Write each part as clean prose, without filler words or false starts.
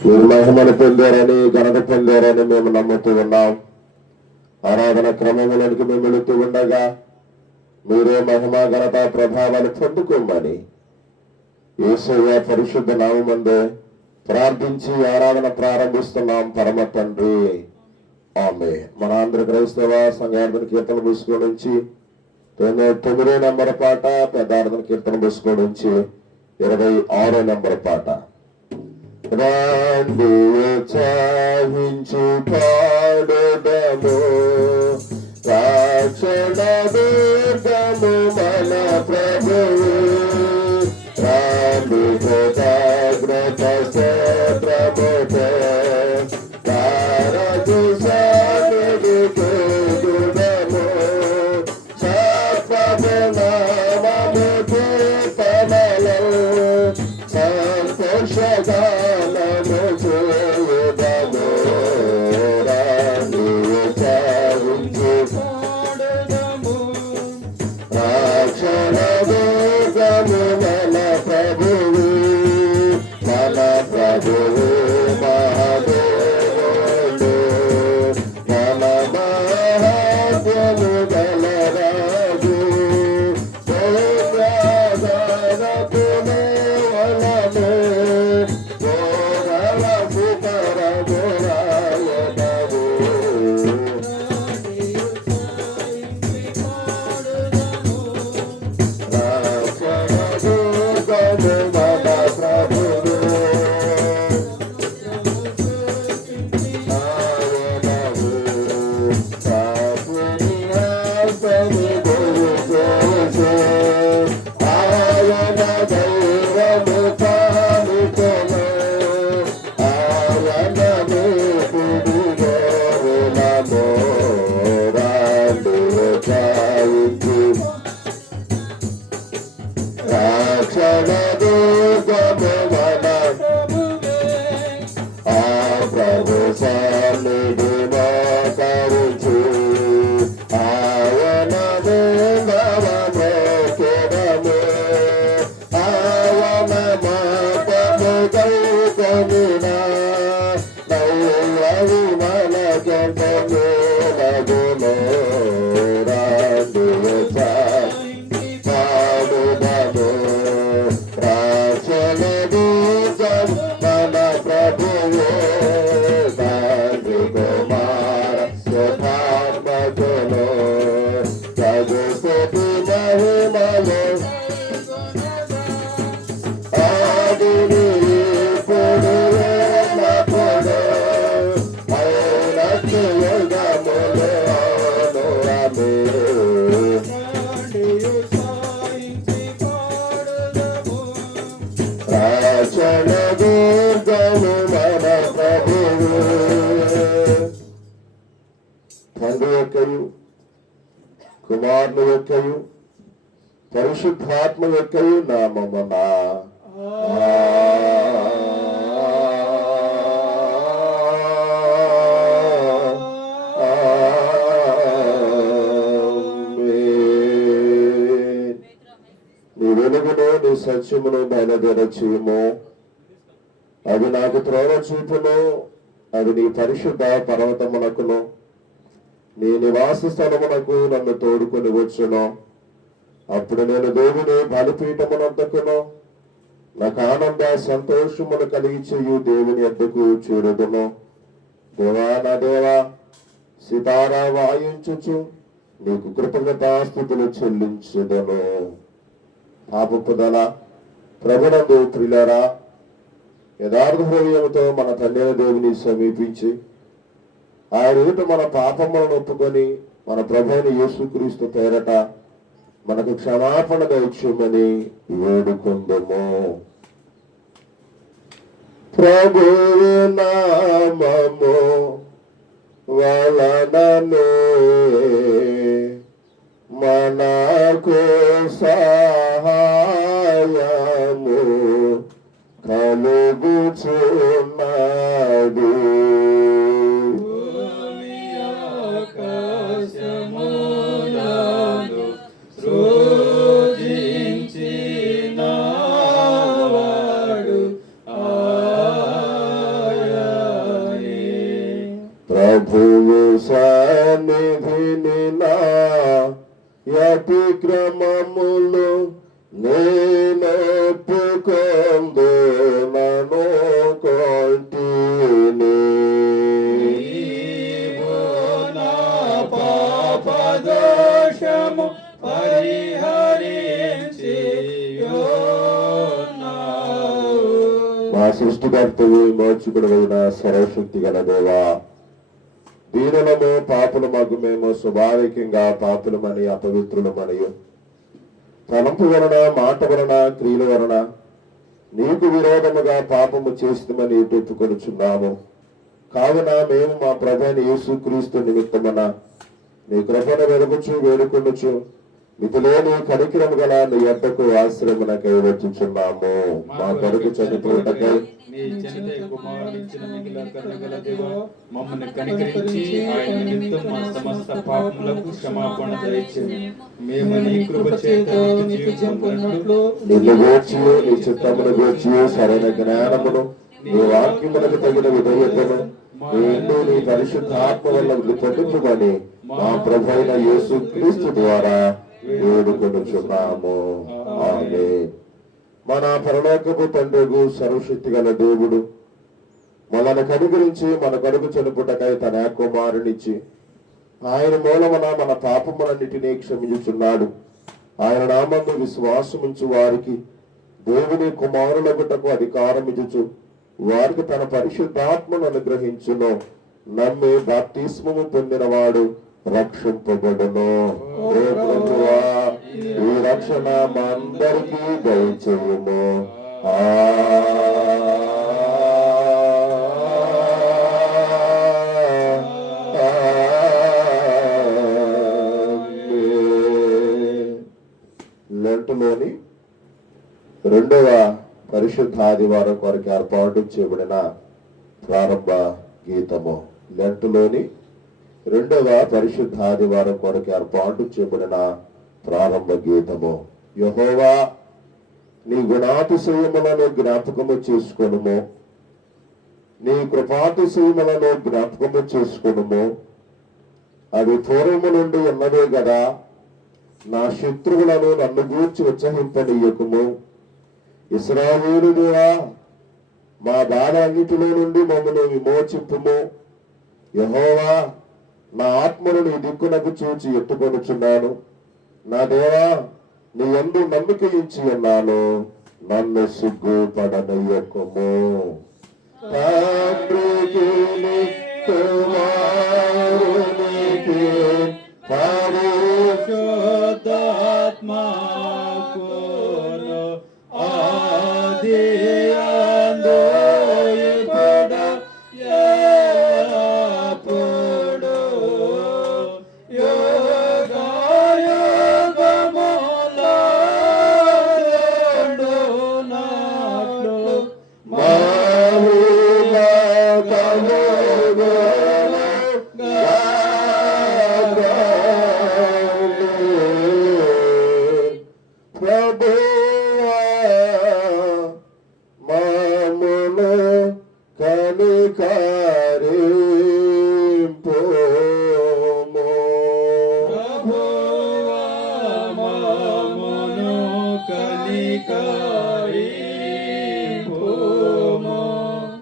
మీరు మహిమను పొందారని, ఘనత పొందారని మేము నమ్ముతూ ఉన్నాం. ఆరాధన క్రమములకు మేము వెళుతూ ఉండగా మీరే మహిమ, ఘనత, ప్రభావాలు పొందుకోమని యేసయ్య పరిశుద్ధ నామముందే ప్రార్థించి ఆరాధన ప్రారంభిస్తున్నాం పరమ తండ్రి, ఆమేన్. మన ఆంధ్ర క్రైస్తవ సంఘార్థన కీర్తన పుస్తకం నుంచి 9వ నెంబర్ పాట, పెద్దార్థన కీర్తన పుస్తకం నుంచి 26వ నెంబర్ పాట. రాండి ఉత్సాహించి పాడుదము, రక్షణ దుర్గము మన ప్రభువు. రాండి కృతజ్ఞత స్తోత్రముతో తారకు సన్నిధికి దుర్గము, సర్వనామము కీర్తనలు సంతోషగానము చేయుదము. రాండి ఉత్సాహించి పాడుదము, రక్షణ దుర్గము మన ప్రభువు. మన ప్రభువు మహాదేవుడు, మన మహాత్మ్యము గల రాజు. స్తోత్రగానపునే వలనే గోరల శిఖరము రాయదము. రక్షణ దుర్గము మన ప్రభువు. ఆయనవు సాకుని ఆస్తని గొలుసేసే, ఆయన దైవము కానుకను, ఆయన మేపుడు గోరులము. రాండి ఉత్సాహించి రక్షణ దుర్గము మన ఆ ప్రభు సన్నిధి మోకరించి, ఆయన నిందవమోకెదము. ఆయన మాటము గైకొనినా నవ్వవి మనకెంత మేలగును. రాండి ఉత్సాహించి పాడుదము, రక్షణ దుర్గము మన ప్రభువు. తండ్రి కుమార సుధాత్మకులు జగస్తుతి మహిమలు ఆదిని ఇప్పుడు ఎల్లప్పుడూ అయినట్టు యుగములు అవును. ఆమేన్. రక్షణ దుర్గము మన ప్రభువు. తండ్రి యొక్కయు, కుమారుని యొక్కయు, పరిశుద్ధాత్మ యొక్కయు నామమున ఆమేన్. నీ వెలుగును, నీ సత్యమును బయలుదేర చేయము. అది నాకు త్రోవ చూపును, అది నీ పరిశుద్ధ పర్వతమునకును, నీ నివాస స్థలమునకు నన్ను తోడుకొని వచ్చును. అప్పుడు నేను దేవుని బలిపీఠమునందుకును, నాకు ఆనంద సంతోషమును కలిగి చేయు దేవుని వద్దకు చేరుదును. దేవా నా దేవా, సితారా వాయించుచు నీకు కృతజ్ఞతాస్తుతులు చెల్లించుదను. పాపపుదల ప్రభునందు ప్రియులారా, యథార్థ హృదయంతో మన తండ్రి దేవుని సమీపించి ఆయన ఎదుట మన పాపములను ఒప్పుకొని మన ప్రభువైన యేసుక్రీస్తు పేరట మనకు క్షమాపణ దయచేయమని వేడుకుందుము. ప్రభువు నామము వలననే మనకు సహాయము కలుగుచున్నది. సృజించిన వాడు సన్నిధిని నా అతిక్రమములు నేనొప్పుకొందునను కొంటిని. పాపదోషము పరిహరించి మా సృష్టికర్తవు మోచుకుడైన సర్వశక్తి గల దేవా, దీనులము పాపులమగు మేము స్వాభావికంగా పాపులమని అపవిత్రులమనియు తలంపు వలన మాట వలన క్రియల వలన నీకు విరోధముగా పాపము చేస్తామని ఒప్పుకొనుచున్నాము. కావున మేము మా ప్రభువైన యేసుక్రీస్తు నిమిత్తమున నీ కృపను వెలుగుచు వేడుకొనుచు మితిలేని కనికరము గల నీ యొద్దకు ఆశ్రయమునకై వచ్చుచున్నాము. మా కొరకు చనిపోటకై మమ్మల్ని కనికరించి ఆయన నిమిత్తం మా సమస్త పాపములకు క్షమాపణ దయచేయండి. మేము నీ కృప చేత జీవితం పొందినట్లు నిన్ను గూర్చి నీ చిత్తమును గూర్చి సరైన జ్ఞానమును నీ వాక్యములకు తగిన విధేయతను నీ పరిశుద్ధ ఆత్మ వల్ల పొందుతుమని మా ప్రభువైన యేసుక్రీస్తు ద్వారా వేడుకొనుచున్నాము. ఆమేన్. మన పరలోకపు తండ్రి సర్వశక్తి గల దేవుడు మనల్ని కనుగరించి మన కొరకు చనిపుటకై తన కుమారునిచ్చి ఆయన మూలమున మన పాపములన్నిటినీ క్షమించుచున్నాడు. ఆయన నామందు విశ్వాసముంచు వారికి దేవుని కుమారులగుటకు అధికారం ఇచ్చుచు వారికి తన పరిశుద్ధాత్మను అనుగ్రహించును. నమ్మి బాప్తిస్మము పొందినవాడు రక్షింపబడును. ఓ ప్రభువా, ఈ రక్షణ మా అందరికీ దయచేయుము. లెంటులోని 2వ పరిశుద్ధ ఆదివారం కొరకు ఏర్పాటు చేయబడిన ప్రారంభ గీతము. లెంటులోని 2వ పరిశుద్ధ ఆదివారం కొరకు ఏర్పాటు చేయబడిన ప్రారంభ గీతము. యెహోవా, నీ గుణాతిశయములను జ్ఞాపకము చేసుకొనుము, నీ కృపాతిశయములను జ్ఞాపకము చేసుకొనుము. అవి పూర్వము నుండి ఉన్నవే గదా. నా శత్రువులను నన్ను గూర్చి ఉత్సహింపనీయకుము. ఇశ్రాయేలుదేవా, మా బాధ అన్నిటిలో నుండి మమ్మల్ని విమోచింపుము. యెహోవా, నా ఆత్మను నీ దిక్కునకు చూచి ఎత్తుకొనుచున్నాను. నా దేవా, నీ యందు నమ్మిక ఇచ్చి ఉన్నాను. నన్ను సిగ్గుపడనయ్యకుము. తండ్రికి కుమారునికి పరిశుద్ధాత్మకును ఆదియందు ఇప్పుడు ఎల్లప్పుడూ యుగయుగములందునట్లు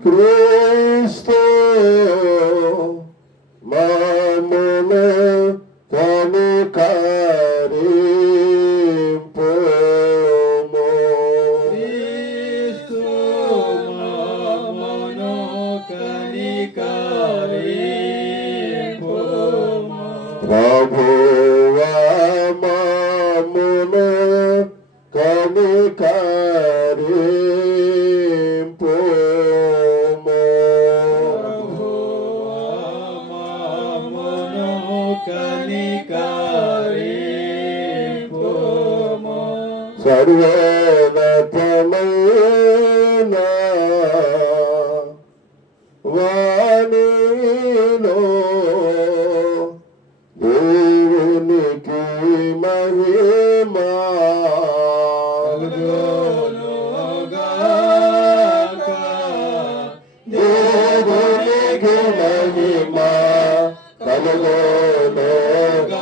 క్రీస్తు మమ్మును కనికరింపుము. ప్రభువా, మమ్మును కనికరింపుము. సర్వోన్నతమైన వాణిలో దేవునికి మహిమా. దేవునికి మహిమా కలుగునుగాక.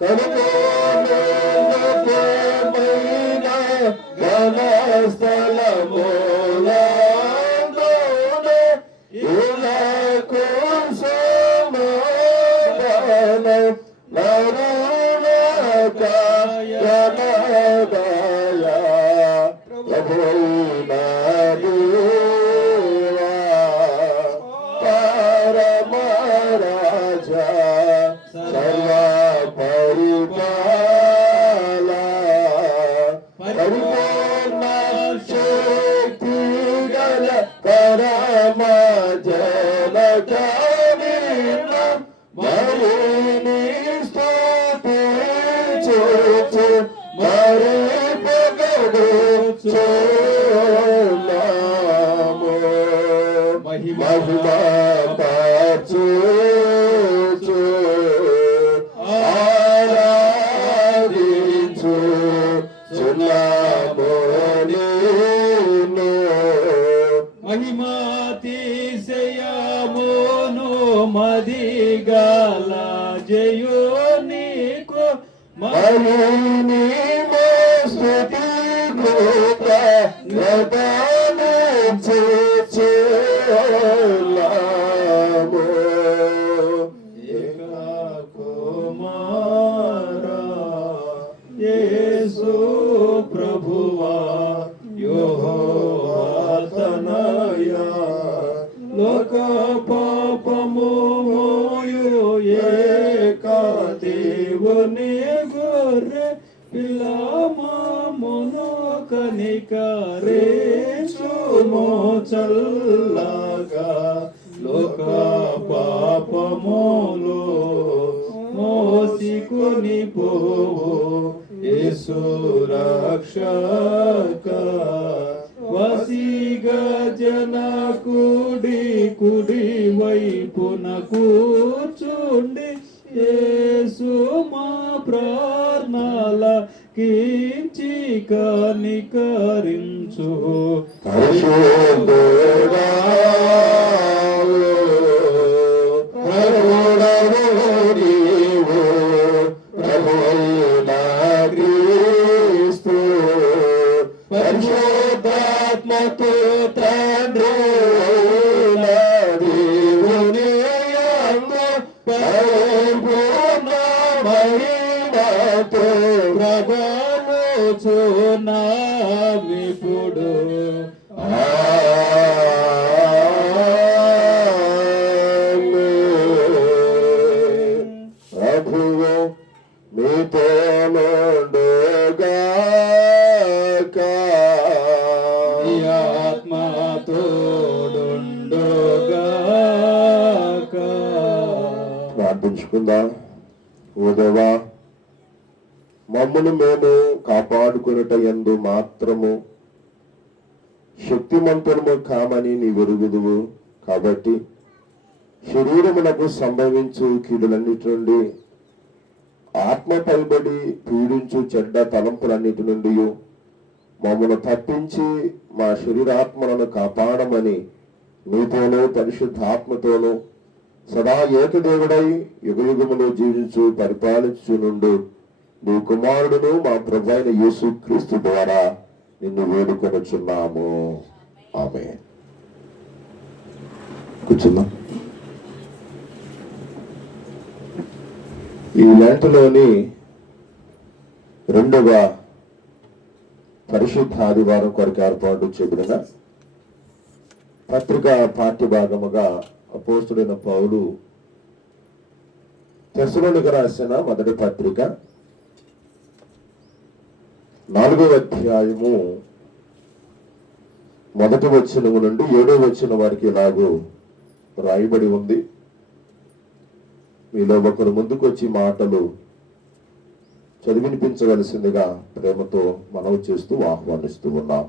కలుగునుమైన ఘన స్థలములందున ఇలకు సమాధానం నరులకాయనదయ ప్రభువైన దేవా పరమరాజా సర్వ పరిపాల పరిపూర్ణ శక్తి గల పరమ జనకమీన మరిని స్తుతించుచు మరి పొగడుచున్నాము మహిమా పరచుచు ఆరాధించు చున్నాము నిన్ను మహిమాతిశయమును మదిగల జయో నీకు మహిని స్తుతి కృప నదనుచుచున్నాము కుమారా యేసు ప్రభువా యెహోవా తనయా లోక పాపము మోయు ఏక దేవుని గొర్రె పిల్లమామును కనికరించుము చల్లగా లోక పాపములు మోసికొని పోవు యేసు రక్షక వసిగా జన కుడి వైపున కూర్చుండి యేసు మా ప్రార్థనల కించి కనికరించు పరిశుద్ధుడా ప్రభుడవు నీవు ప్రభువైన క్రీస్తు పరిశుద్ధాత్మతో తండ్రుల దేవుని యందు పరిపూర్ణ మహిమతో ప్రబలుచున్నామిప్పుడు ప్రభువు మీతో నుండుగాక ఈ ఆత్మతోడుండుగాక. ప్రార్థించుకుందాం. ఓ దేవా, మమ్మను మేము కాపాడుకునుట యందు మాత్రము శక్తిమంతులము కామని నీ వెరుగుదువు. కాబట్టి శరీరమునకు సంభవించు కీడులన్నిటి నుండి ఆత్మ పైబడి పీడించు చెడ్డ తలంపులన్నిటి నుండి మమ్మను తప్పించి మా శరీరాత్మలను కాపాడమని నీతోనూ పరిశుద్ధాత్మతోనూ సదా ఏకదేవుడై యుగయుగములో జీవించు పరిపాలించునుండు నీ కుమారుడును మా ప్రభువైన యేసు క్రీస్తు ద్వారా నిన్ను వేడుకొనుచున్నాము. ఆమేన్. కూర్చుందాం. ఈ లెంటలోని రెండవ పరిశుద్ధ ఆదివారం కొరకు ఏర్పాటు చేయబడిన పత్రిక పాఠ్యభాగముగా అపోస్తుడైన పౌలు తెస్సలోనికీ రాసిన మొదటి పత్రిక 4వ అధ్యాయము 1వ వచనము నుండి 7వ వచనం వరకు ఇలాగూ రాయబడి ఉంది. మీలో ఒకరు ముందుకు వచ్చి మాటలు చదివినిపించవలసిందిగా ప్రేమతో మనవి చేస్తూ ఆహ్వానిస్తూ ఉన్నాం.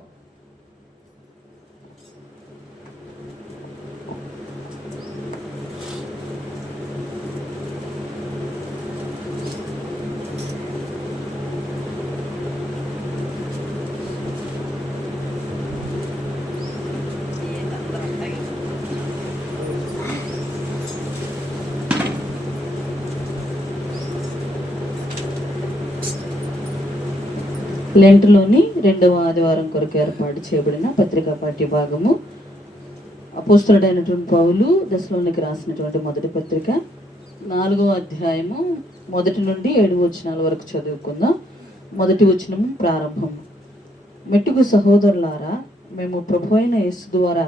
లెంట్లోని 2వ ఆదివారం కొరకు ఏర్పాటు చేయబడిన పత్రికా పాఠ్య భాగము అపోస్తలుడైనటువంటి పౌలు దశలోనికి రాసినటువంటి మొదటి పత్రిక 4వ అధ్యాయము 1 నుండి 7 వచనాల వరకు చదువుకుందాం. మొదటి వచనము ప్రారంభం. మెట్టుకు సహోదరులారా, మేము ప్రభు అయిన యేసు ద్వారా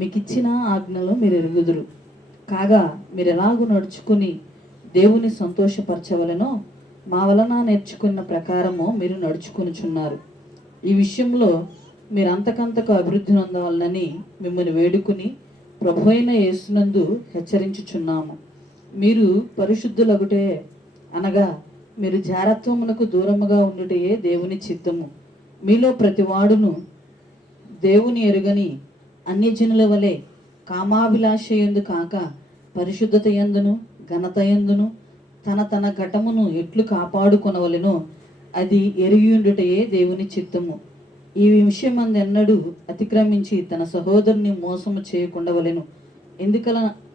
మీకు ఇచ్చిన ఆజ్ఞలు మీరు ఎరుగుదురు. కాగా మీరు ఎలాగూ నడుచుకుని దేవుని సంతోషపరచవలెనో మా వలన నేర్చుకున్న ప్రకారము మీరు నడుచుకొనుచున్నారు. ఈ విషయంలో మీరు అంతకంతకు అభివృద్ధి నొందవలనని మిమ్మల్ని వేడుకుని ప్రభు అయిన యేసునందు హెచ్చరించుచున్నాము. మీరు పరిశుద్ధులగుటే అనగా మీరు జారత్వమునకు దూరముగా ఉండుటయే దేవుని చిత్తము. మీలో ప్రతివాడును దేవుని ఎరుగని అన్యజనుల వలె కామాభిలాషయందు కాక పరిశుద్ధత యందును ఘనత యందును తన ఘటమును ఎట్లు కాపాడుకొనవలెనో అది ఎరిగియుండుటయే దేవుని చిత్తము. ఈ విషయమందెన్నడూ అతిక్రమించి తన సహోదరుని మోసము చేయకుండవలెను.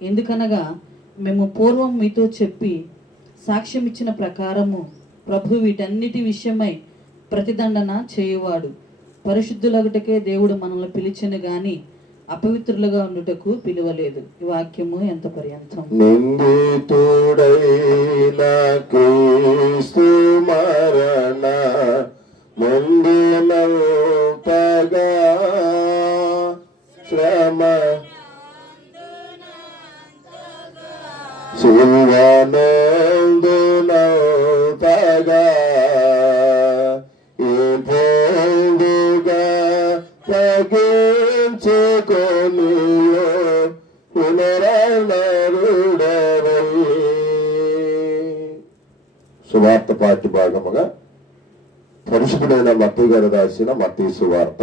ఎందుకనగా మేము పూర్వం మీతో చెప్పి సాక్ష్యం ఇచ్చిన ప్రకారము ప్రభు వీటన్నిటి విషయమై ప్రతిదండన చేయువాడు. పరిశుద్ధులగుటకే దేవుడు మనల్ని పిలిచెను గాని అపవిత్రులుగా ఉండుటకు పిలువలేదు. ఈ వాక్యము ఎంత పర్యంతం. నిందితుడైన క్రీస్తు మరణ ముందునంతగా శ్రమ శివనందునంతగా ఈ పొందుగా తగ్గించుకొని సువార్త పాఠ్య భాగముగా పరిశుద్ధుడైన మత్తయి గారు రాసిన మత్తయి సువార్త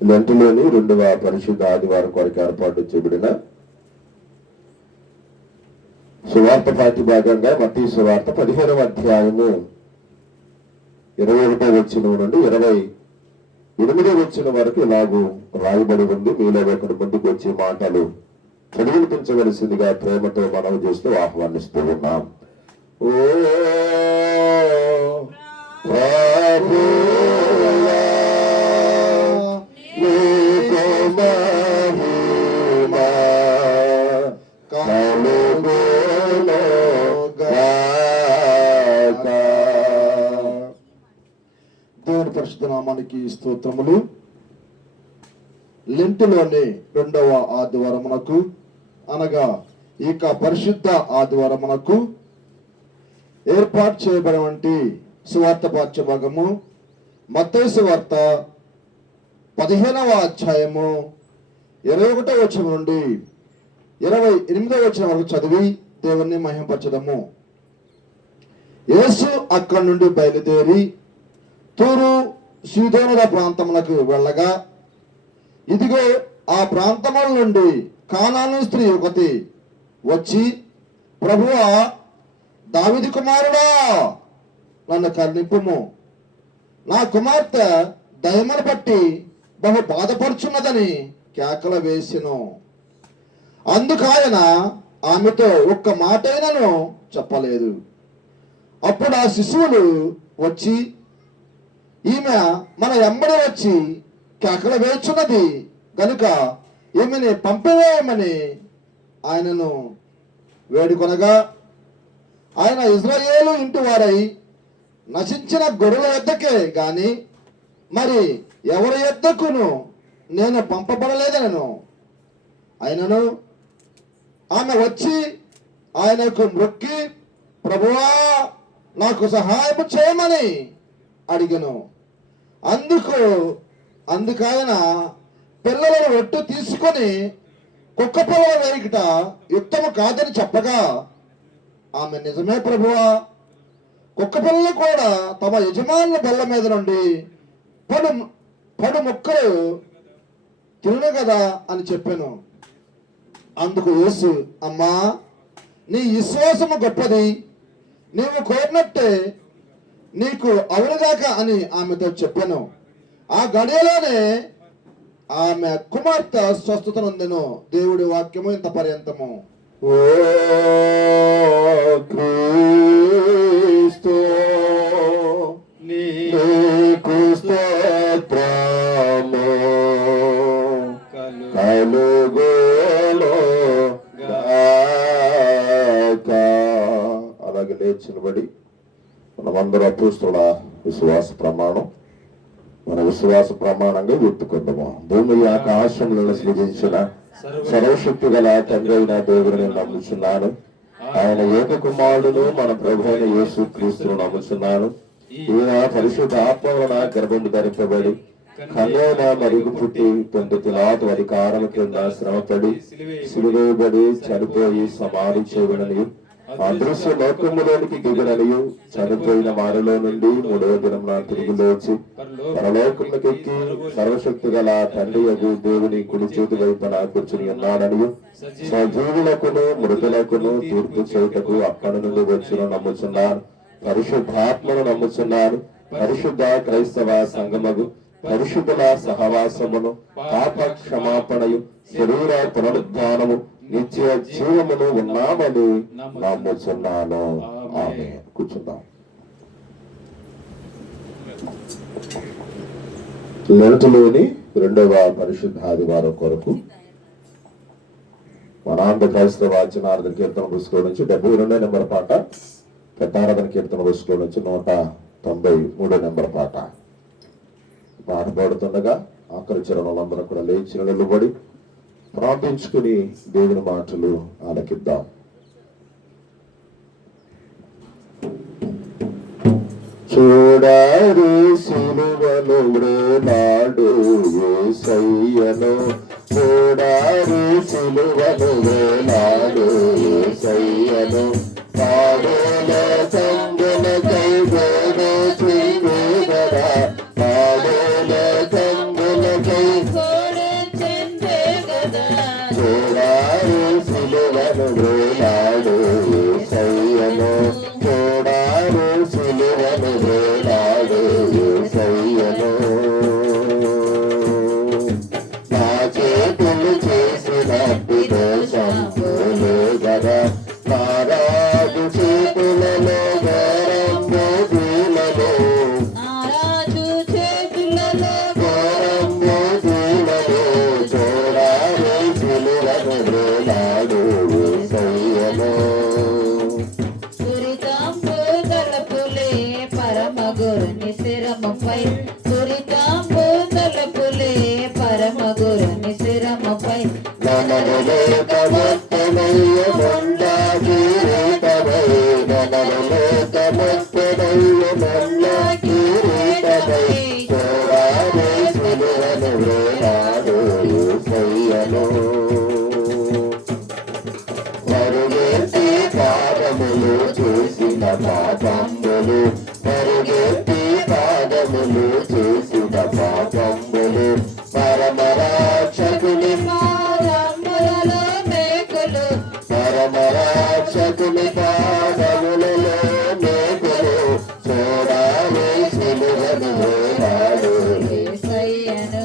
లెంటులోని 2వ పరిశుద్ధ ఆదివారం కొరకు ఏర్పాటు చేయబడిన సువార్త పాఠ్య భాగంగా మత్తయి సువార్త 15వ అధ్యాయము 21వ వచనం నుండి 28వ వచనం వరకు ఇలాగూ రాయబడి ఉంది. మీలో ఒకటి ముందుకు వచ్చే మాటలు చదివించవలసిందిగా ప్రేమతో మనవి చేస్తూ ఆహ్వానిస్తూ ఉన్నాం. ఓ ప్రభువా, నీకు మహిమ కలుగునుగాక. దేవుని పరిశుద్ధ నామానికి స్తోత్రములు. లెంటులోని 2వ ఆదివారమునకు అనగా ఇక పరిశుద్ధ ఆదివారమునకు ఏర్పాటు చేయబడినటువంటి సువార్త పాఠ్య భాగము మత్తయి సువార్త 15వ అధ్యాయము 21వ వచనం నుండి 28వ వచనం వరకు చదివి దేవుణ్ణి మహిమపరచదము. యేసు అక్కడి నుండి బయలుదేరి తూరు సీదోనుల ప్రాంతములకు వెళ్ళగా ఇదిగో ఆ ప్రాంతముల నుండి కానాను స్త్రీ ఒకటి వచ్చి, ప్రభువా, దావీదు కుమారుడా, నన్ను కరుణింపుము, నా కుమార్తె దయమును బట్టి బహు బాధపడుచున్నదని కేకలు వేసెను. అందుకాయన ఆమెతో ఒక్క మాటైనను చెప్పలేదు. అప్పుడు ఆ శిశువులు వచ్చి, ఈమె మన ఎంబడి వచ్చి కేకలు వేచున్నది కనుక ఈమెని పంపివేయమని ఆయనను వేడుకొనగా, ఆయన ఇజ్రాయేలు ఇంటి వారై నశించిన గొర్రెల యొద్దకే గాని మరి ఎవరి యొద్దకును నేను పంపబడలేదనను. ఆయనను ఆమె వచ్చి ఆయనకు మొక్కి, ప్రభువా, నాకు సహాయం చేయమని అడిగను. అందుకాయన పిల్లలను ఒట్టు తీసుకొని కుక్క పిల్లల వేయిట యుక్తము కాదని చెప్పగా, ఆమె నిజమే ప్రభువా, కుక్క పిల్లలు కూడా తమ యజమానుల బల్ల మీద నుండి పడు ముక్కలు తిను కదా అని చెప్పాను. అందుకు యేసు, అమ్మా, నీ విశ్వాసము గొప్పది, నీవు కోరినట్టే నీకు అవునుగాక అని ఆమెతో చెప్పాను. ఆ గడియలోనే ఆమె కుమార్తె స్వస్థత నొందెను. దేవుడి వాక్యము ఇంత పర్యంతము. ఓ క్రీస్తు కలుగును గాక. అలాగే లేచి నిలబడి మనమందరూ అపోస్తుల విశ్వాస ప్రమాణం మన విశ్వాస ప్రమాణంగా గుర్తుకుందాము. భూమి ఆకాశములను సృజించిన సర్వశక్తి గల తండ్రి అయిన దేవుడిని నమ్ముచున్నాను. ఆయన ఏక కుమారుడును మన ప్రభు అయిన యేసు క్రీస్తును నమ్ముచున్నాను. ఈయన పరిశుద్ధ ఆత్మవలన గర్భము ధరింపబడి కన్యన మరుగు పుట్టి 9 దినాలు అధికారం క్రింద శ్రమపడి సిలువేయబడి చనిపోయి సమాధి చేయబడని అదృశ్య లోకములోనికి దిగడనియు చనిపోయిన వారిలో నుండి 3వ దినమున తిరిగి లేచి పరలోకములకు ఎక్కి సర్వశక్తి గల తండ్రి యగు దేవుని కుడి చేతి వైపున కూర్చుని ఉన్నాడనియు సజీవులకును మృతులకును తీర్పు చేయుటకు అక్కడి నుండి వచ్చిన నమ్ముచున్నాను. పరిశుద్ధాత్మను నమ్ముచున్నాను. పరిశుద్ధ క్రైస్తవ సంగమగు పరిశుద్ధుల సహవాసమును పాప క్షమాపణయు శరీర పునరుద్ధానము నిత్య జీవమును ఉన్నామని నమ్ముచున్నాను. ఆమేన్. కూర్చుందాం. లెంటులోని 2వ పరిశుద్ధ ఆదివారం కొరకు మనాంధ్ర క్రైస్తవ వాచనార్థన కీర్తన పుస్తకం నుంచి 72 నెంబర్ పాట, పెద్దారాధన కీర్తన పుస్తకం నుంచి 193 నెంబర్ పాట పాడబడుతుండగా ఆఖరి చరణంలో కూడా లేచి నిలబడి ప్రార్థించుకుని దేవుని మాటలు ఆలకిద్దాం. చూడారు సిలువను వేలాడు యేసయ్యను, చూడారు సిలువను వేలాడు యేసయ్యను, పాడేల సంగులకై గోడు శ్రీవేదరా, పాడేల సంగులకై చూడారు సిలువను వేలాడు యేసయ్యను, చూడారు సిలువను వేలాడు యేసయ్యను. నా చేతులు చేసినట్టు దోషంబులు గదా, నారాజు చేతులలో గౌరంబు జీలలో, గౌరంబు జీలలో చూడారు సిలువను వేలాడు యేసయ్యను. పరమగురుని శిరముపై సురితాంబు తలపులే, పరమగురుని శిరముపై ననలేకమత్తనయ్య మొండా కిరీటమై, ననలేకమత్తనయ్య మొండా కిరీటమై చూడారు సిలువను వేలాడు యేసయ్యను. మరుగెత్తి పాదములు చేసిన పాపంబులు, మరుగెత్తి పాదములు చేసిన పాపంబులు, పరమరాక్షకుని పాదములలో మేకులు, పరమరాక్షకుని పాదములలో మేకులు చూడాలి సిలువను వేలాడు యేసయ్యను,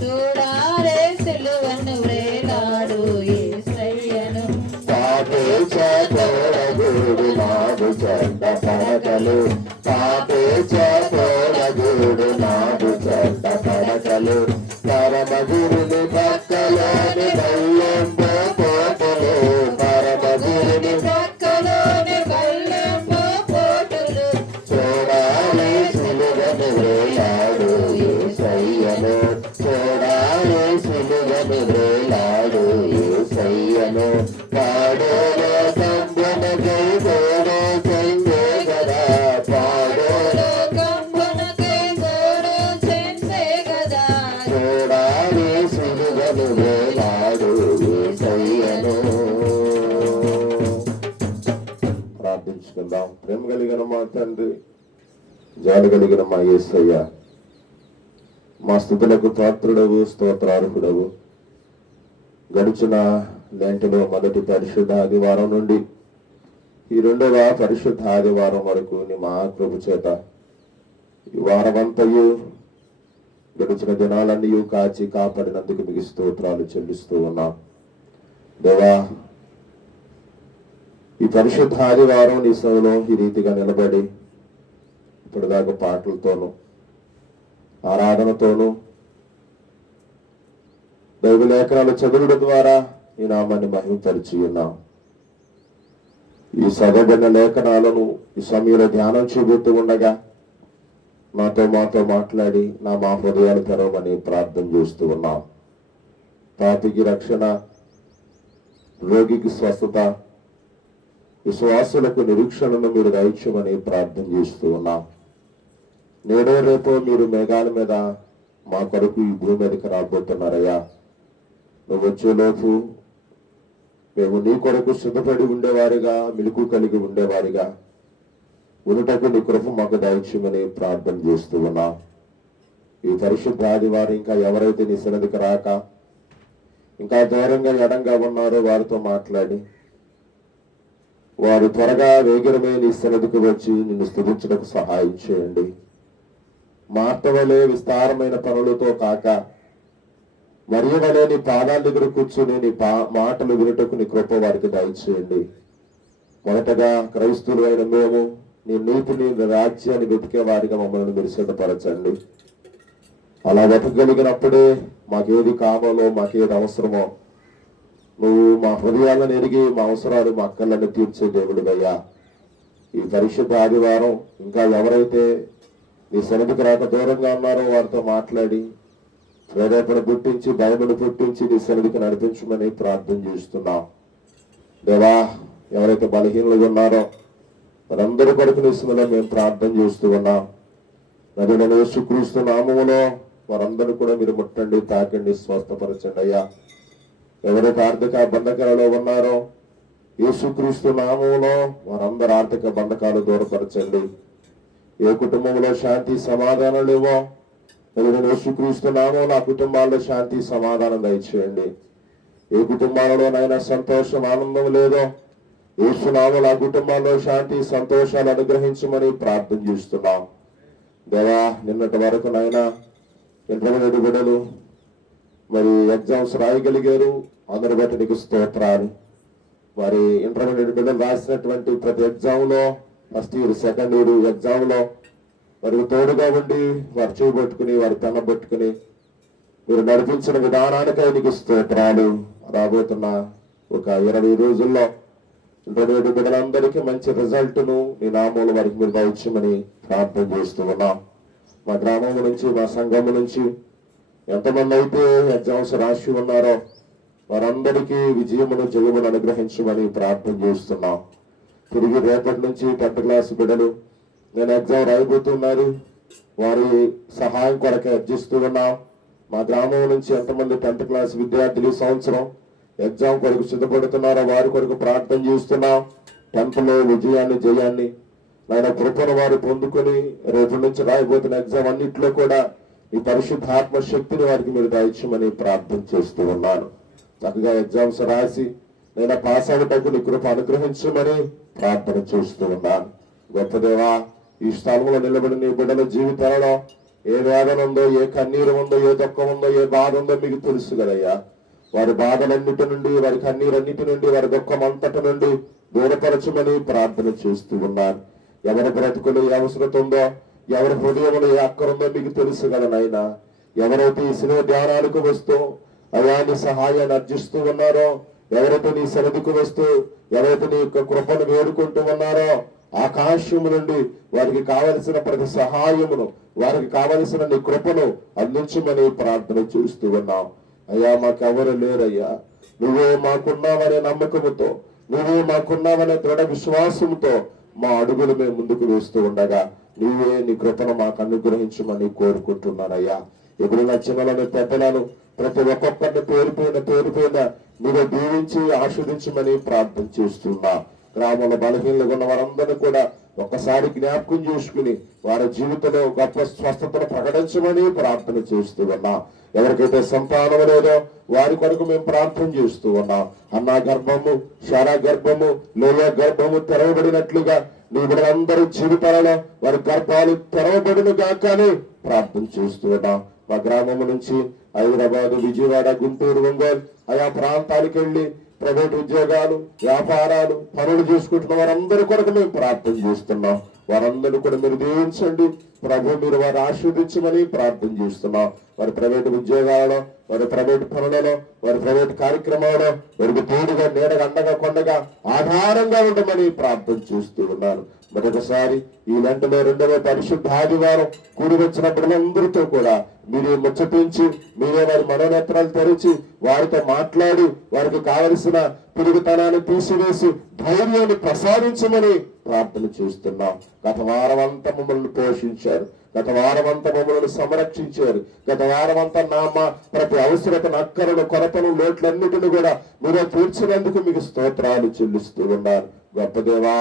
చూడారే సిలువను వేలాడు యేసయ్యను. పాపే చేతోడగూడు నాడు చెడ్డ పడకలు, పాపే చేతోడగూడు నాడు చెడ్డ పడకలు, పరమగురుని పక్కలోని బల్లెంబు పోటులు, పరమగురుని పక్కలోని బల్లెంబు పోటులు చూడాలి సిలువను వేలాడు యేసయ్యను, చూడాలి సిలువను వేలాడు యేసయ్యను. పాడేలో సంబునకై గోడు చెందే గదా, పాడేలో కంబనకై గోడు చెందే గదా, చూడాలి సిలువను వేలాడు యేసయ్యను. ప్రార్థించుకుందాం. ప్రేమ కలిగిన మా తండ్రి, జాలి కలిగిన మా యేసయ్య, మా స్తుతులకు పాత్రుడవు, స్తోత్రార్హుడవు. గడిచిన లెంటలో మొదటి పరిశుద్ధ ఆదివారం నుండి ఈ 2వ పరిశుద్ధ ఆదివారం వరకు నీ మహాకృప చేత ఈ వారమంతయు గడిచిన దినాలన్నీ కాచి కాపాడినందుకు మీకు స్తోత్రాలు చెల్లిస్తూ ఉన్నాం. దేవా, ఈ పరిశుద్ధ ఆదివారం నీ సభలో ఈ రీతిగా నిలబడి ఇప్పుడు దాకా పాటలతోనూ ఆరాధనతోనూ దైవ లేఖనాలు చదువుడు ద్వారా ఈ నామాన్ని మహిమపరిచి ఉన్నాం. ఈ చదవబడిన లేఖనాలను ఈ సమయంలో ధ్యానం చూపుతూ ఉండగా మాతో మాట్లాడి మా హృదయాలు తెరవమని ప్రార్థన చేస్తూ ఉన్నాం. పాపికి రక్షణ, రోగికి స్వస్థత, విశ్వాసులకు నిరీక్షణను మీరు దయచేయమని ప్రార్థన చేస్తూ ఉన్నాం. నేడో రేపో మీరు మేఘాల మీద మా కొరకు ఈ భూమి మీదకి రాబోతున్నారయ్యా. నువ్వు వచ్చేలోపు మేము నీ కొరకు సిద్ధపడి ఉండేవారిగా, మెలకు కలిగి ఉండేవారిగా ఉనుటకు నీ కృప మాకు దయచేయమని ప్రార్థన చేస్తూ ఉన్నాం. ఈ పరిశుద్ధ ఆదివారం ఇంకా ఎవరైతే నీ సన్నిధికి రాక ఇంకా దూరంగా ఎడంగా ఉన్నారో వారితో మాట్లాడి వారు త్వరగా వేగిరమే నీ సన్నిధికి వచ్చి నిన్ను స్తుతించడానికి సహాయం చేయండి. మార్త వలె విస్తారమైన పనులతో కాక మరియు వలె నీ పాదాల దగ్గర కూర్చుని నీ మాటలు వినుటకు నీ కృప వారికి దయచేయండి. మొదటగా క్రైస్తవులు అయిన మేము నీ నీతిని, నీ రాజ్యాన్ని వెతికే వారిగా మమ్మల్ని మీరు సిద్ధపరచండి. అలా వెతకగలిగినప్పుడే మాకేది కావాలో, మాకేది అవసరమో నువ్వు మా హృదయాలను ఎరిగి మా అవసరాలు, మా అక్కలను తీర్చే దేవుడివయ్యా. ఈ పరిశుద్ధ ఆదివారం ఇంకా ఎవరైతే నీ సన్నిధికి రాక దూరంగా ఉన్నారో వారితో మాట్లాడి ప్రేరేపణ పుట్టించి, భయమును పుట్టించి నీ సన్నిధికి నడిపించమని ప్రార్థన చేస్తున్నాం. దేవా, ఎవరైతే బలహీనులుగా ఉన్నారో వారందరి కొరకు నీ సన్నిధిలో మేము ప్రార్థన చేస్తూ ఉన్నాం. నదులను యేసుక్రీస్తు నామములో వారందరూ కూడా మీరు ముట్టండి, తాకండి, స్వస్థపరచండి అయ్యా. ఎవరైతే ఆర్థిక బంధకాలలో ఉన్నారో యేసుక్రీస్తు నామములో వారందరూ ఆర్థిక బంధకాలు దూరపరచండి. ఏ కుటుంబంలో శాంతి సమాధానం లేవో యేసుక్రీస్తు నామములో ఆ కుటుంబాల్లో శాంతి సమాధానం దయచేయండి. ఏ కుటుంబాలలోనైనా సంతోషం, ఆనందం లేదో యేసునామములో ఆ కుటుంబాల్లో శాంతి, సంతోషాలు అనుగ్రహించమని ప్రార్థన చేస్తున్నాం. దేవా, నిన్నటి వరకు నాయన ఇంటర్మీడియట్ బిడ్డలు మరి ఎగ్జామ్స్ రాయగలిగారు, అందరి బట్టి నీకు స్తోత్రాలు. మరి ఇంటర్మీడియట్ బిడ్డలు రాసినటువంటి ప్రతి ఎగ్జామ్ లో, first year, second year exam లో మరి తోడుగా ఉండి వారు చూపెట్టుకుని, వారి పెట్టుకుని మీరు నడిపించిన విధానానికై నీకు స్తోత్రాలు. రాబోతున్న ఒక 20 రోజుల్లో ఇంటర్మీడియట్ బిడ్డలందరికీ మంచి రిజల్ట్ను నీ నామంలో వారికి మీరు దయచేయమని ప్రార్థన చేస్తూ ఉన్నాం. మా గ్రామం నుంచి, మా సంఘం నుంచి ఎంతమంది అయితే ఎగ్జామ్స్ రాసి ఉన్నారో వారందరికీ విజయమును, జయమును అనుగ్రహించమని ప్రార్థన చేస్తున్నాం. తిరిగి రేపటి నుంచి 10th క్లాస్ బిడ్డలు నేను ఎగ్జామ్ రాయబోతున్నారు, వారి సహాయం కొరకు అర్జిస్తూ ఉన్నాం. మా గ్రామం నుంచి ఎంతమంది 10th క్లాస్ విద్యార్థులు ఈ సంవత్సరం ఎగ్జామ్ కొరకు సిద్ధపడుతున్నారో వారి కొరకు ప్రార్థన చేస్తున్నాం. 10th లో విజయాన్ని, జయాన్ని ఆయన కృపను వారు పొందుకొని రేపటి నుంచి రాయబోతున్న ఎగ్జామ్ అన్నింటిలో కూడా ఈ పరిశుద్ధాత్మ శక్తిని వారికి మీరు దయచేయమని ప్రార్థన చేస్తూ ఉన్నాను. చక్కగా ఎగ్జామ్స్ రాసి నేను పాస్ అవ్వటకు నీ కృప అనుగ్రహించమని ప్రార్థన చేస్తూ ఉన్నాను. గొప్ప దేవా, ఈ స్థలంలో నిలబడి నీ బిడ్డల జీవితాలలో ఏ వేదన ఉందో, ఏ కన్నీరు ఉందో, ఏ దుఃఖం ఉందో, ఏ బాధ ఉందో మీకు తెలుసు కదయ్యా. వారి బాధలన్నిటి నుండి, వారి కన్నీరన్నిటి నుండి, వారి దుఃఖం అంతటి నుండి దూరపరచమని ప్రార్థన చేస్తూ ఉన్నాను. ఎవరి బ్రతుకులు ఏ అవసరత ఉందో, ఎవరి హృదయంలో ఏ అక్కరుందో మీకు తెలుసు కదా నాయన. ఎవరైతే ఈ సినిమా ధ్యానాలకు వస్తూ అయాన్ని సహాయాన్ని అర్జిస్తూ ఉన్నారో, ఎవరైతే నీ సన్నిధికి వస్తూ ఎవరైతే నీ యొక్క కృపను వేడుకుంటూ ఉన్నారో ఆకాశము నుండి వారికి కావలసిన ప్రతి సహాయమును, వారికి కావలసిన నీ కృపను అందించమని ప్రార్థన చేస్తూ ఉన్నాం. అయ్యా, మాకెవరు లేరయ్యా, నువ్వే మాకున్నావనే నమ్మకముతో, నువ్వే మాకున్నావనే దృఢ విశ్వాసంతో మా అడుగులు మేము ముందుకు వేస్తూ ఉండగా నీవే నీ కృపను మాకు అనుగ్రహించమని కోరుకుంటున్నానయ్యా. ఎప్పుడు నా చిన్నలను, పెద్దలను ప్రతి ఒక్కొక్కరిని పేరుపైన నీవే దీవించి ఆస్వాదించమని ప్రార్థన చేస్తున్నా. గ్రామంలో బలహీనలుగా ఉన్న వారందరినీ కూడా ఒక్కసారి జ్ఞాపకం చేసుకుని వారి జీవితంలో గొప్ప స్వస్థతను ప్రకటించమని ప్రార్థన చేస్తూ ఉన్నాం. ఎవరికైతే సంతానం లేదో వారి కొరకు మేము ప్రార్థన చేస్తూ ఉన్నాం. అన్నా గర్భము, శారా గర్భము, లోయ గర్భము తెరవబడినట్లుగా నీ బిడ్డలందరి జీవితాలలో వారి గర్భాలు తెరవబడినగా కానీ ప్రార్థన చేస్తూ ఉన్నాం. మా గ్రామం నుంచి హైదరాబాద్, విజయవాడ, గుంటూరు, ఒంగోలు ఆయా ప్రాంతాలకు వెళ్ళి ప్రైవేట్ ఉద్యోగాలు, వ్యాపారాలు, పనులు చేసుకుంటున్న వారందరి కొరకు మేము ప్రార్థన చేస్తున్నాం. వారందరూ కూడా మీరు దీవించండి ప్రభు. మీరు వారు ఆశీర్వదించమని ప్రార్థన చేస్తున్నాం. వారి ప్రైవేటు ఉద్యోగాలలో, వారి ప్రైవేటు పనులలో, వారి ప్రైవేటు కార్యక్రమాలలో వారికి తోడుగా, నీడగా, అండగా, కొండగా, ఆధారంగా ఉండమని ప్రార్థన చేస్తూ ఉన్నారు. మరొకసారి ఈ లెంటలో 2వ పరిశుద్ధ ఆదివారం కూడి వచ్చిన అందరితో కూడా మీరే ముచ్చటించి, మీరే వారి మనోనేత్రాలు తెరిచి వారితో మాట్లాడి వారికి కావలసిన పిరుగుతనాన్ని తీసివేసి ధైర్యాన్ని ప్రసాదించమని ప్రార్థన చేస్తున్నాం. గత వారం అంతా మమ్మల్ని పోషించారు, గత వారం అంతా మమ్మల్ని సంరక్షించారు, గత వారం అంతా మా ప్రతి అవసరతను, అక్కరను, కొరతను, లోట్లన్నిటిని కూడా మీరు తీర్చినందుకు మీకు స్తోత్రాలు చెల్లిస్తూ ఉన్నారు. గొప్ప దేవా,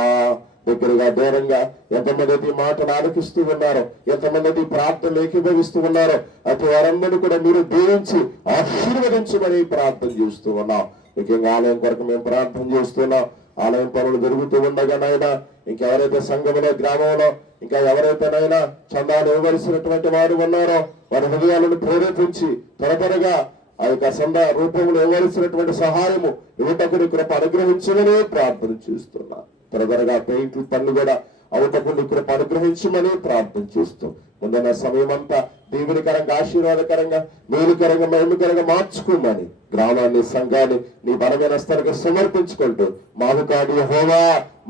దగ్గరగా దూరంగా ఎంతమంది మాటలు ఆలకిస్తూ ఉన్నారో, ఎంతమంది ప్రార్థనలు ఏకీభవిస్తూ ఉన్నారో అటు వారందరినీ కూడా మీరు దీవించి ఆశీర్వదించమని ప్రార్థన చేస్తూ ఉన్నాం. ముఖ్యంగా ఆలయం కొరకు మేము ప్రార్థన చేస్తున్నాం. ఆలయం పనులు జరుగుతూ ఉండగానైనా ఇంకెవరైతే సంఘంలో, గ్రామంలో ఇంకా ఎవరైతేనైనా చందాలు ఇవ్వవలసినటువంటి వారు ఉన్నారో వారి హృదయాలను ప్రేరేపించి త్వరగా ఆ యొక్క సంద రూపంలో ఇవ్వవలసినటువంటి సహాయము ఇవ్వటకు కృప అనుగ్రహించమని ప్రార్థన చేస్తున్నా. త్వరగా పెయింట్ పనులు కూడా అవుటకు కృప అనుగ్రహించమని ప్రార్థన చేస్తూ ముందున్న సమయం అంతా దీవునికరంగా, ఆశీర్వాదకరంగా, మేలుకరంగా, మహిమకరంగా మార్చుకోమని గ్రామాన్ని, సంఘాన్ని నీ బలమైన స్థలంగా సమర్పించుకుంటూ మాకు కాదు యెహోవా,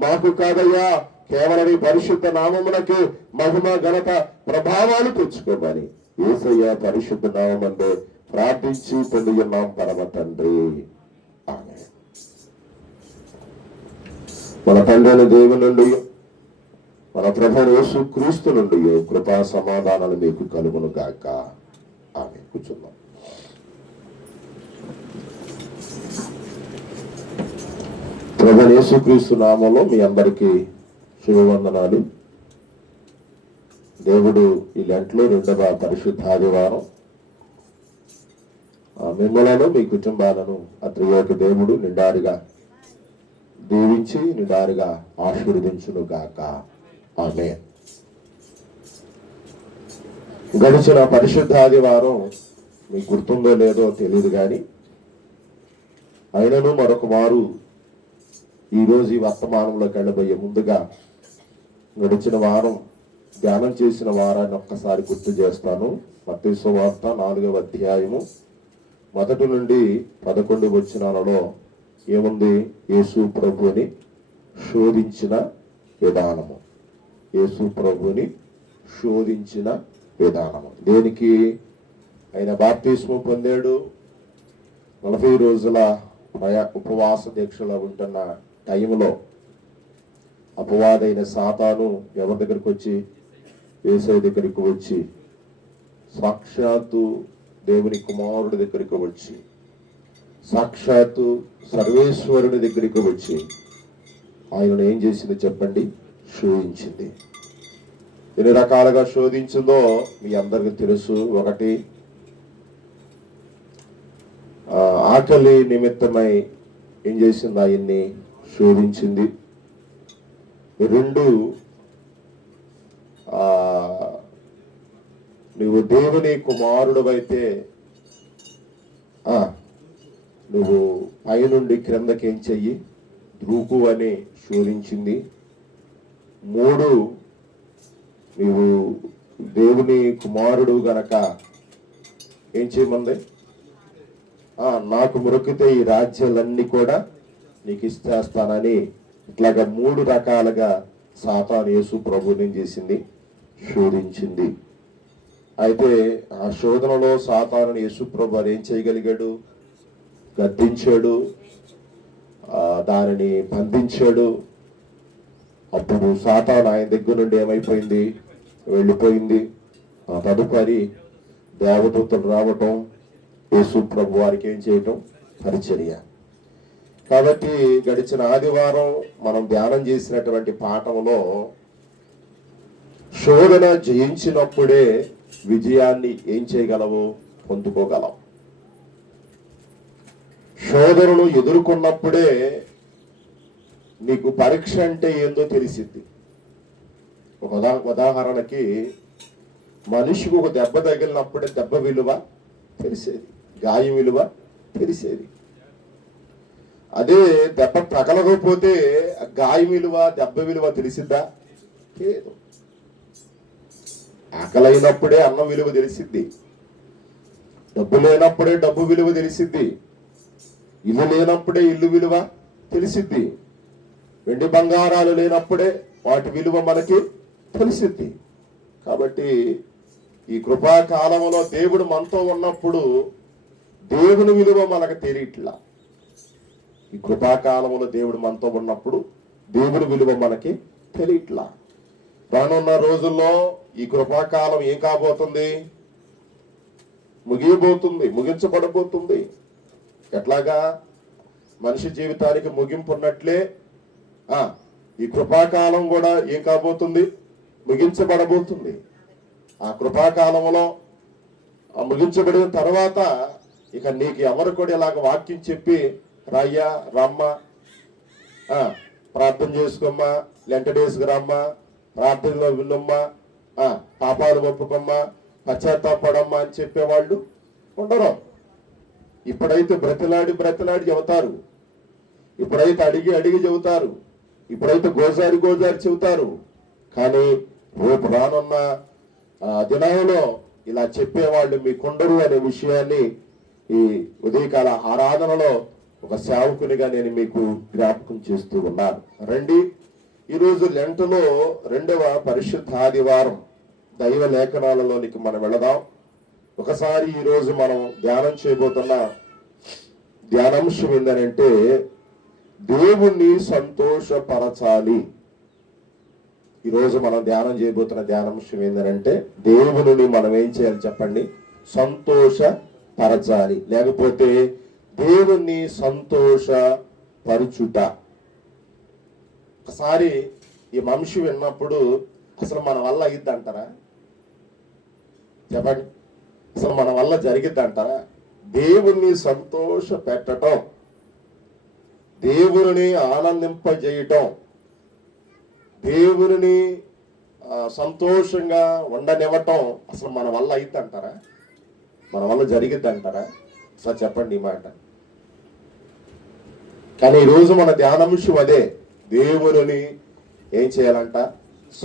మాకు కాదయ్యా, కేవలం ఈ పరిశుద్ధ నామమునకు మహిమ, ఘనత, ప్రభావాలు తెచ్చుకోమని యేసయ్య పరిశుద్ధ నామములో ప్రార్థించి పొందుతున్నాం పరమ తండ్రి. ఆమేన్. మన తండ్రి దేవుని నుండి, మన ప్రభు యేసు క్రీస్తు నుండి కృపా సమాధానాలు మీకు కలుగును గాక. ఆమేన్. కూర్చున్నాం. ప్రభు యేసు క్రీస్తు నామములో మీ అందరికీ శుభవందనాలు. దేవుడు ఈ లెంట్లో 2వ పరిశుద్ధ ఆదివారం మిమ్మలను, మీ కుటుంబాలను అత్రియోక దేవుడు నిండారుగా దీవించి నిండారుగా ఆశీర్వదించును గాక. ఆమేన్. గడిచిన పరిశుద్ధ ఆదివారం మీకు గుర్తుందో లేదో తెలియదు కానీ అయినను మరొక వారు ఈరోజు ఈ వర్తమానంలోకి వెళ్ళబోయే ముందుగా గడిచిన వారం ధ్యానం చేసిన వారాన్ని ఒక్కసారి గుర్తు చేస్తాను. మత్తయి సువార్త 4వ అధ్యాయము 1 నుండి 11 వచనాలలో ఏముంది? యేసు ప్రభుని శోధించిన విధానము. యేసు ప్రభుని శోధించిన విధానము. దేనికి? ఆయన బాప్తిస్మం పొందాడు. 40 రోజుల ఉపవాస దీక్షలో ఉంటున్న టైంలో అపవాదైన సాతాను ఎవరి దగ్గరికి వచ్చి, యేసయ్య దగ్గరికి వచ్చి, సాక్షాత్తు దేవుని కుమారుడి దగ్గరికి వచ్చి, సాక్షాత్తు సర్వేశ్వరుని దగ్గరికి వచ్చి ఆయనను ఏం చేసింది చెప్పండి? శోధించింది. ఎన్ని రకాలుగా శోధించిందో మీ అందరికీ తెలుసు. 1, ఆకలి నిమిత్తమై ఏం చేసింది? ఆయన్ని శోధించింది. 2, నువ్వు దేవుని కుమారుడు అయితే నువ్వు పైనుండి క్రిందకి ఏం చెయ్యి? దూకు అని శోధించింది. 3, నువ్వు దేవుని కుమారుడు గనక ఏం చేయమంది? నాకు మొక్కితే ఈ రాజ్యాలన్నీ కూడా నీకు ఇచ్చేస్తానని ఇట్లాగా 3 రకాలుగా సాతాను యేసు ప్రభుని చేసింది, శోధించింది. అయితే ఆ శోధనలో సాతాను యేసు ప్రభు ఏం చేయగలిగాడు? గద్దించాడు, దానిని బంధించాడు. అప్పుడు సాతాను ఆయన దగ్గర నుండి ఏమైపోయింది? వెళ్ళిపోయింది. తదుపరి దేవదూతలు రావటం, యేసు ప్రభు వారికి ఏం చేయటం? పరిచర్య. కాబట్టి గడిచిన ఆదివారం మనం ధ్యానం చేసినటువంటి పాఠంలో శోధన జయించినప్పుడే విజయాన్ని ఏం చేయగలవు? పొందుకోగలవు. శోధనను ఎదుర్కొన్నప్పుడే నీకు పరీక్ష అంటే ఏందో తెలిసింది. ఒక ఉదాహరణకి మనిషికి ఒక దెబ్బ తగిలినప్పుడే దెబ్బ విలువ తెలిసేది, గాయం విలువ తెలిసేది. అదే దెబ్బ తగలకపోతే గాయం విలువ, దెబ్బ విలువ తెలిసిద్దా? లేదు. ఆకలైనప్పుడే అన్నం విలువ తెలిసిద్ది, డబ్బు లేనప్పుడే డబ్బు విలువ తెలిసిద్ది, ఇల్లు లేనప్పుడే ఇల్లు విలువ తెలిసిద్ది, వెండి బంగారాలు లేనప్పుడే వాటి విలువ మనకి తెలిసిద్ది. కాబట్టి ఈ కృపాకాలంలో దేవుడు మనతో ఉన్నప్పుడు దేవుని విలువ మనకు తెలియట్లా. ఈ కృపాకాలంలో దేవుడు మనతో ఉన్నప్పుడు దేవుని విలువ మనకి తెలియట్లా. రానున్న రోజుల్లో ఈ కృపాకాలం ఏం కాబోతుంది? ముగించబడబోతుంది. ఎట్లాగా మనిషి జీవితానికి ముగింపు ఉన్నట్లే ఈ కృపాకాలం కూడా ఏం కాబోతుంది? ముగించబడబోతుంది. ఆ కృపాకాలంలో ముగించబడిన తర్వాత ఇక నీకు ఎవరు కూడా ఇలాగ వాక్యం చెప్పి రాయ్యా రమ్మ, ప్రార్థన చేసుకోమ్మా, లెంటడేసుకు రమ్మా, ప్రార్థనలో విన్నమ్మా, పాపాలు ఒప్పుకోమ్మా, పశ్చాత్తాపడమ్మా అని చెప్పేవాళ్ళు ఉండరు. ఇప్పుడైతే బ్రతిలాడి చెబుతారు, ఇప్పుడైతే అడిగి చెబుతారు, ఇప్పుడైతే గోజారి చెబుతారు. కానీ రేపు రానున్న దినంలో ఇలా చెప్పేవాళ్ళు మీకుండరు అనే విషయాన్ని ఈ ఉదయకాల ఆరాధనలో ఒక సేవకునిగా నేను మీకు జ్ఞాపకం చేస్తూ ఉన్నాను. రండి, ఈరోజు లెంటలో 2వ పరిశుద్ధ ఆదివారం దైవ లేఖనాలలోనికి మనం వెళదాం. ఒకసారి ఈరోజు మనం ధ్యానం చేయబోతున్న ధ్యానాంశం ఏంటంటే దేవుణ్ణి సంతోషపరచాలి. ఈరోజు మనం ధ్యానం చేయబోతున్న ధ్యానాంశం ఏంటంటే దేవుని మనం ఏం చేయాలి చెప్పండి? సంతోషపరచాలి, లేకపోతే దేవుణ్ణి సంతోషపరుచుట. ఒకసారి ఈ మనిషి విన్నప్పుడు అసలు మన వల్ల అయ్యిద్ది అంటారా? చెప్పండి, అసలు మన వల్ల జరిగిద్ది అంటారా? దేవుణ్ణి సంతోష పెట్టడం, దేవుని ఆనందింపజేయటం, దేవుని సంతోషంగా ఉండనివ్వటం అసలు మన వల్ల అయ్యిద్ది అంటారా? మన వల్ల జరిగిద్ది అంటారా? సార్ చెప్పండి ఈ మాట. కానీ ఈరోజు మన ధ్యానాంశం అదే, దేవుని ఏం చేయాలంట?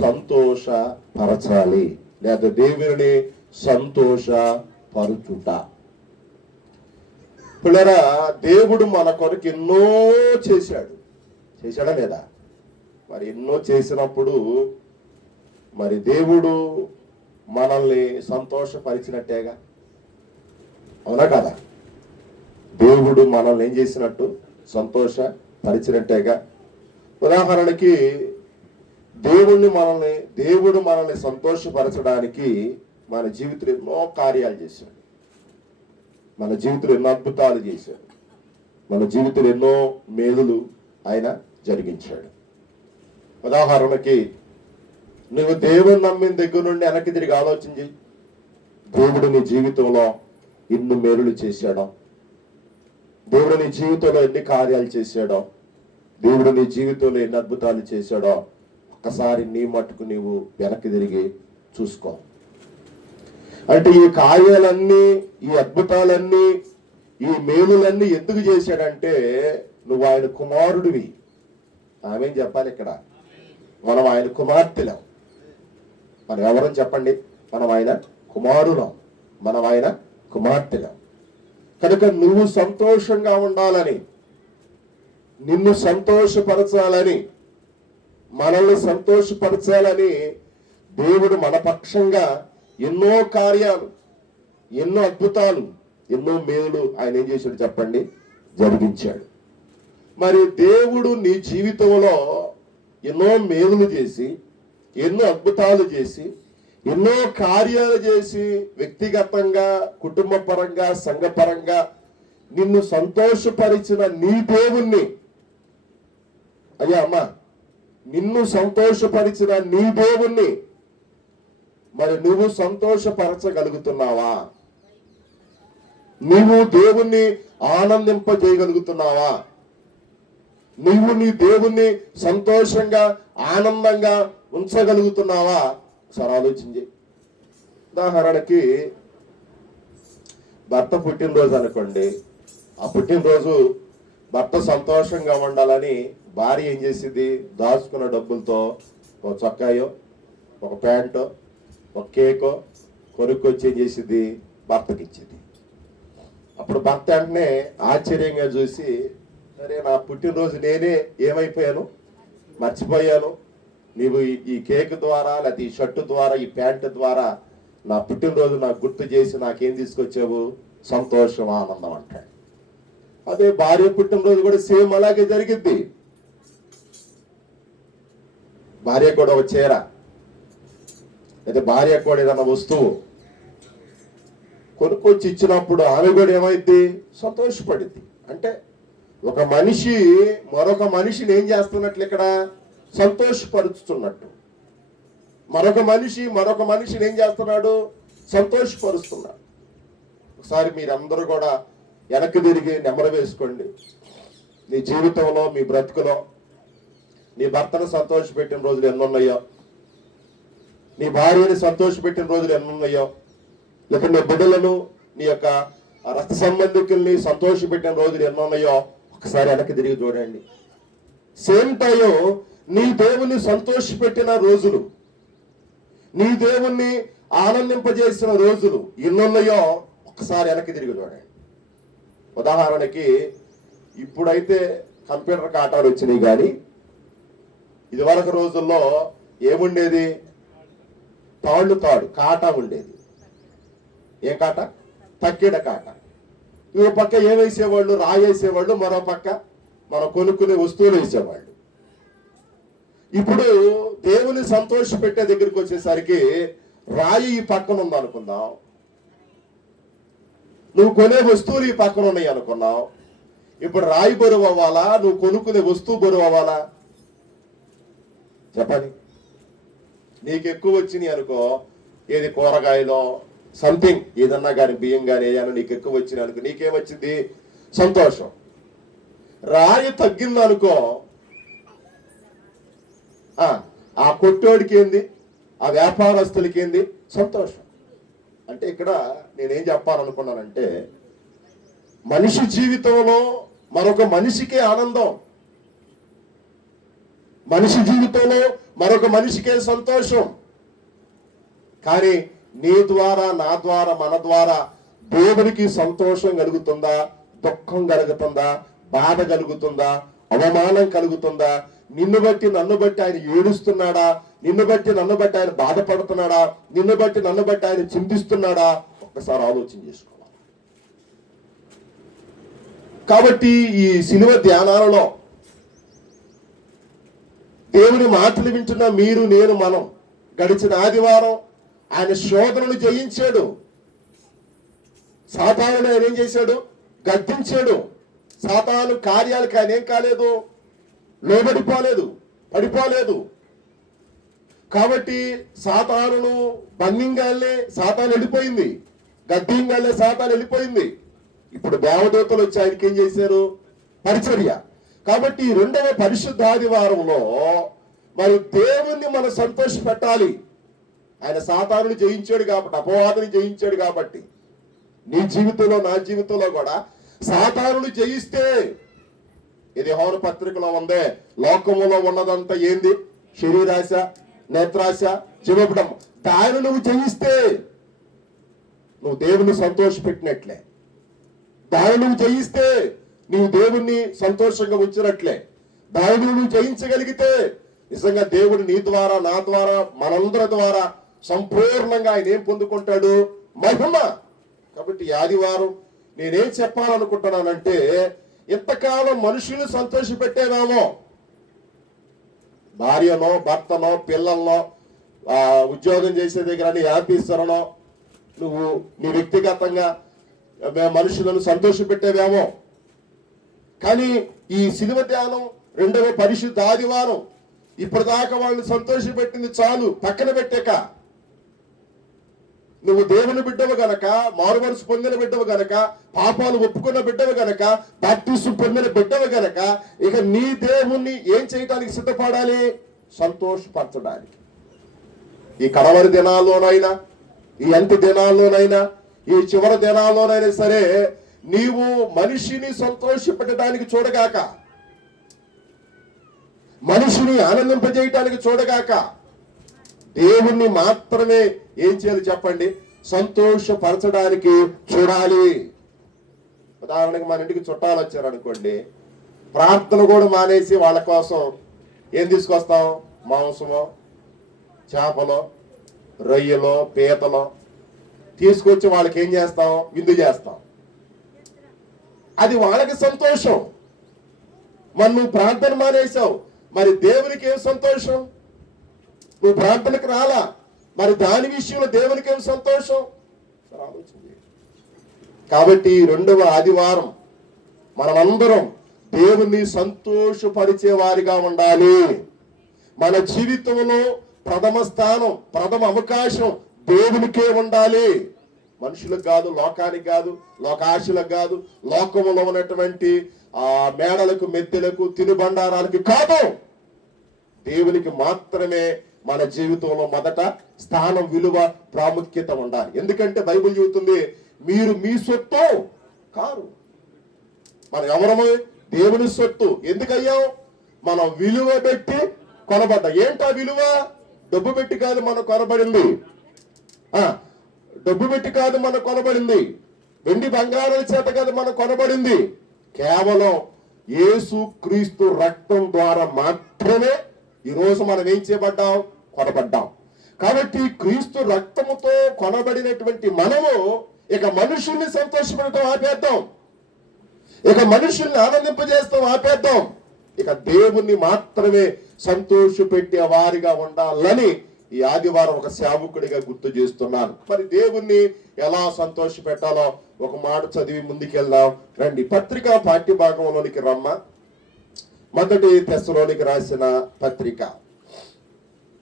సంతోషపరచాలి, లేదా దేవుని సంతోషపరుచుట. పిల్లరా, దేవుడు మన కొరకు ఎన్నో చేశాడా లేదా? మరి ఎన్నో చేసినప్పుడు మరి దేవుడు మనల్ని సంతోషపరిచినట్టేగా, అవునా కదా? దేవుడు మనల్ని ఏం చేసినట్టు? సంతోషపరిచినట్టేగా. ఉదాహరణకి దేవుడు మనల్ని సంతోషపరచడానికి మన జీవితంలో ఎన్నో కార్యాలు చేశాడు, మన జీవితంలో ఎన్నో అద్భుతాలు చేశాడు, మన జీవితంలో ఎన్నో మేలులు ఆయన జరిగించాడు. ఉదాహరణకి నువ్వు దేవుని నమ్మిన దగ్గర నుండి వెనక్కి తిరిగి ఆలోచించి దేవుడు నీ జీవితంలో ఎన్ని మేలులు చేశాడో, దేవుడు నీ జీవితంలో ఎన్ని కార్యాలు చేశాడో, దేవుడు నీ జీవితంలో ఎన్ని అద్భుతాలు చేశాడో ఒక్కసారి నీ మట్టుకు నీవు వెనక్కి తిరిగి చూసుకో. అంటే ఈ కార్యాలన్నీ, ఈ అద్భుతాలన్నీ, ఈ మేలులన్నీ ఎందుకు చేశాడంటే నువ్వు ఆయన కుమారుడివి. ఆమెం చెప్పాలి ఇక్కడ? మనం ఆయన కుమార్తెలం. మనం ఎవరని చెప్పండి? మనం ఆయన కుమారులం, మనం ఆయన కుమార్తెలం. కనుక నువ్వు సంతోషంగా ఉండాలని, నిన్ను సంతోషపరచాలని, మనల్ని సంతోషపరచాలని దేవుడు మన పక్షంగా ఎన్నో కార్యాలు, ఎన్నో అద్భుతాలు, ఎన్నో మేలు ఆయన ఏం చేశాడు చెప్పండి? జరిగించాడు. మరి దేవుడు నీ జీవితంలో ఎన్నో మేలులు చేసి, ఎన్నో అద్భుతాలు చేసి, ఎన్నో కార్యాలు చేసి, వ్యక్తిగతంగా, కుటుంబ పరంగా, సంఘపరంగా నిన్ను సంతోషపరిచిన నీ దేవుణ్ణి, అయ్యా అమ్మా, నిన్ను సంతోషపరిచిన నీ దేవుణ్ణి మరి నువ్వు సంతోషపరచగలుగుతున్నావా? నువ్వు దేవుణ్ణి ఆనందింపజేయగలుగుతున్నావా? నువ్వు నీ దేవుణ్ణి సంతోషంగా, ఆనందంగా ఉంచగలుగుతున్నావా? ఒకసారి ఆలోచించి. ఉదాహరణకి భర్త పుట్టినరోజు అనుకోండి. ఆ పుట్టినరోజు భర్త సంతోషంగా ఉండాలని భార్య ఏం చేసింది? దాచుకున్న డబ్బులతో ఒక చొక్కాయో, ఒక ప్యాంటో, ఒక కేకో కొనుక్కొచ్చి ఏం చేసింది, భర్తకి ఇచ్చింది. అప్పుడు భర్త వెంటనే ఆశ్చర్యంగా చూసి, అరే నా పుట్టినరోజు నేనే ఏమైపోయాను, మర్చిపోయాను. నీవు ఈ కేక్ ద్వారా, లేకపోతే ఈ షర్టు ద్వారా, ఈ ప్యాంటు ద్వారా నా పుట్టినరోజు నాకు గుర్తు చేసి నాకేం తీసుకొచ్చావు, సంతోషం, ఆనందం అంటాడు. అదే భార్య పుట్టినరోజు కూడా సేమ్ అలాగే జరిగింది. భార్య కూడా ఒక చీర, అయితే భార్య కూడా ఏదన్నా వస్తువు కొనుక్కొచ్చి ఇచ్చినప్పుడు ఆమె కూడా ఏమైంది, సంతోషపడింది. అంటే ఒక మనిషి మరొక మనిషిని ఏం చేస్తున్నట్లు, ఇక్కడ సంతోషపరుచుతున్నట్టు. మరొక మనిషిని ఏం చేస్తున్నాడు, సంతోషపరుస్తున్నాడు. ఒకసారి మీరందరూ కూడా వెనక్కి తిరిగి నెమరు వేసుకోండి. నీ జీవితంలో, మీ బ్రతుకులో నీ భర్తను సంతోషపెట్టిన రోజులు ఎన్నున్నాయో, నీ భార్యని సంతోషపెట్టిన రోజులు ఎన్నున్నాయో, లేక నీ బిడ్డలను, నీ యొక్క రక్త సంబంధికుల్ని సంతోషపెట్టిన రోజులు ఎన్నున్నాయో ఒకసారి వెనక్కి తిరిగి చూడండి. సేమ్ టైం నీ దేవుణ్ణి సంతోషపెట్టిన రోజులు, నీ దేవుణ్ణి ఆనందింపజేసిన రోజులు ఎన్నున్నాయో ఒకసారి వెనక్కి తిరిగి చూడండి. ఉదాహరణకి ఇప్పుడైతే కంప్యూటర్ కాటాలు వచ్చినాయి, కానీ ఇదివరకు రోజుల్లో ఏముండేది, తాడు కాటా ఉండేది. ఏం కాట, తక్కిడ కాట. ఇంకో పక్క ఏం వేసేవాళ్ళు, రాయి వేసేవాళ్ళు, మరో పక్క మనం కొనుక్కునే వస్తువులు వేసేవాళ్ళు. ఇప్పుడు దేవుని సంతోష పెట్టే దగ్గరికి వచ్చేసరికి రాయి ఈ పక్కన ఉంది అనుకుందాం, నువ్వు కొనే వస్తువులు ఈ పక్కన ఉన్నాయి అనుకున్నావు. ఇప్పుడు రాయి బరువు అవ్వాలా, నువ్వు కొనుక్కునే వస్తువు బరువు అవ్వాలా, చెప్పండి. నీకు ఎక్కువ వచ్చినాయి అనుకో, ఏది కూరగాయలో సంథింగ్ ఏదన్నా కానీ, బియ్యం కానీ ఏదైనా నీకు ఎక్కువ వచ్చినాయి అనుకో, నీకేమొచ్చింది, సంతోషం. రాయి తగ్గింది అనుకో, ఆ కొట్టోడికి ఏంది, ఆ వ్యాపారస్తులకి ఏంది, సంతోషం. అంటే ఇక్కడ నేనేం చెప్పాలనుకున్నానంటే, మనిషి జీవితంలో మరొక మనిషికే ఆనందం, మనిషి జీవితంలో మరొక మనిషికే సంతోషం. కానీ నీ ద్వారా, నా ద్వారా, మన ద్వారా దేవునికి సంతోషం కలుగుతుందా, దుఃఖం కలుగుతుందా, బాధ కలుగుతుందా, అవమానం కలుగుతుందా? నిన్ను బట్టి నన్ను బట్టి ఆయన ఏడుస్తున్నాడా, నిన్ను బట్టి నన్ను బట్టి ఆయన బాధపడుతున్నాడా, నిన్ను బట్టి నన్ను బట్టి ఆయన చింతిస్తున్నాడా? ఒక్కసారి ఆలోచన చేసుకోవాలి. కాబట్టి ఈ సిలువ ధ్యానాలలో దేవుని మాటలు వింటున్న మీరు, నేను, మనం గడిచిన ఆదివారం ఆయన శోధనను జయించాడు. సాతాను ఆయన ఏం చేశాడు, గద్దించాడు. సాతాను కార్యాలకు ఆయన ఏం కాలేదు, లోబడిపోలేదు, పడిపోలేదు. కాబట్టి సాతానును బంధింగానే సాతాను వెళ్ళిపోయింది, గద్దింగానే సాతాను వెళ్ళిపోయింది. ఇప్పుడు దేవదూతలు వచ్చి ఆయనకి ఏం చేశారు, పరిచర్య. కాబట్టి ఈ రెండవ పరిశుద్ధ ఆదివారంలో మరి దేవుణ్ణి మనం సంతోష పెట్టాలి. ఆయన సాతానుని జయించాడు కాబట్టి, అపవాదుని జయించాడు కాబట్టి, నీ జీవితంలో, నా జీవితంలో కూడా సాతానుని జయిస్తే, ఇది యోహాను పత్రికలో ఉందే, లోకములో ఉన్నదంతా ఏంది, శరీరాశ, నేత్రాశ, జీవపడం. దాన్ని నువ్వు జయిస్తే నువ్వు దేవుణ్ణి సంతోష పెట్టినట్లే. దాన్ని నువ్వు జయిస్తే నీవు దేవుణ్ణి సంతోషంగా ఉంచినట్లే. దాన్ని నువ్వు జయించగలిగితే నిజంగా దేవుడు నీ ద్వారా, నా ద్వారా, మనందరి ద్వారా సంపూర్ణంగా ఆయన ఏం పొందుకుంటాడు, మహిమ. కాబట్టి ఈ ఆదివారం నేనేం చెప్పాలనుకుంటున్నానంటే, ఇంతకాలం మనుషులు సంతోష పెట్టేవేమో, భార్యనో, భర్తనో, పిల్లల్లో, ఉద్యోగం చేసే దగ్గర నీ ఆఫీసర్నో, నువ్వు నీ వ్యక్తిగతంగా మనుషులను సంతోష పెట్టేవేమో. కానీ ఈ సిలువ ధ్యానం రెండవ పరిశుద్ధ ఆదివారం ఇప్పటిదాకా వాళ్ళని సంతోష పెట్టింది చాలు, పక్కన పెట్టాక నువ్వు దేవుని బిడ్డవు గనక, మారుమనసు పొందిన బిడ్డవు గనక, పాపాలు ఒప్పుకున్న బిడ్డవు గనక, బాప్తిసం పొందిన బిడ్డవు గనక, ఇక నీ దేవుణ్ణి ఏం చేయడానికి సిద్ధపడాలి, సంతోషపరచడానికి. ఈ కడవరి దినాల్లోనైనా, ఈ అంత్య దినాల్లోనైనా, ఈ చివరి దినాల్లోనైనా సరే నీవు మనిషిని సంతోషపెట్టడానికి చూడగాక, మనిషిని ఆనందింపజేయటానికి చూడగాక దేవుణ్ణి మాత్రమే ఏం చేయాలి చెప్పండి, సంతోషపరచడానికి చూడాలి. ఉదాహరణకి మన ఇంటికి చుట్టాలు వచ్చారు అనుకోండి, ప్రార్థన కూడా మానేసి వాళ్ళ కోసం ఏం తీసుకొస్తాం, మాంసమో చేపలో రొయ్యలో పీతలో తీసుకొచ్చి వాళ్ళకి ఏం చేస్తాం, విందు చేస్తాం. అది వాళ్ళకి సంతోషం. మరి నువ్వు ప్రార్థన మానేసావు, మరి దేవునికి ఏం సంతోషం? నువ్వు ప్రార్థనకు రాలా, మరి దాని విషయంలో దేవునికి ఏం సంతోషం? ఆలోచన. కాబట్టి రెండవ ఆదివారం మనమందరం దేవుణ్ణి సంతోషపరిచే వారిగా ఉండాలి. మన జీవితంలో ప్రథమ స్థానం, ప్రథమ అవకాశం దేవునికే ఉండాలి. మనుషులకు కాదు, లోకానికి కాదు, లోకాశలకు కాదు, లోకములో ఉన్నటువంటి మేడలకు మెత్తెలకు తినుబండారాలకి కాదు, దేవునికి మాత్రమే మన జీవితంలో మొదట స్థానం, విలువ, ప్రాముఖ్యత ఉండాలి. ఎందుకంటే బైబిల్ చెబుతుంది, మీరు మీ సొత్తు కారు. మనం ఎవరము? దేవుని సొత్తు. ఎందుకయ్యాం? మనం విలువ పెట్టి కొనబడ్డా. ఏంటా విలువ? డబ్బు పెట్టి కాదు మనం కొనబడింది. డబ్బు పెట్టి కాదు మనం కొనబడింది. వెండి బంగారాల చేత కాదు మనం కొనబడింది. కేవలం యేసు క్రీస్తు రక్తం ద్వారా మాత్రమే ఈరోజు మనం ఏం చేయబడ్డాం? కొనబడ్డాం. కాబట్టి క్రీస్తు రక్తముతో కొనబడినటువంటి మనము ఇక మనుషుల్ని సంతోషపడటం ఆపేద్దాం, ఇక మనుషుల్ని ఆనందింపజేస్తాం ఆపేద్దాం. ఇక దేవుణ్ణి మాత్రమే సంతోషపెట్టే వారిగా ఉండాలని ఈ ఆదివారం ఒక సేవకుడిగా గుర్తు చేస్తున్నాను. మరి దేవుణ్ణి ఎలా సంతోష పెట్టాలో ఒక మాట చదివి ముందుకెళ్దాం రండి. పత్రికా పాఠ్య భాగంలోనికి రమ్మ. మొదటి తెస్సలోనికి రాసిన పత్రిక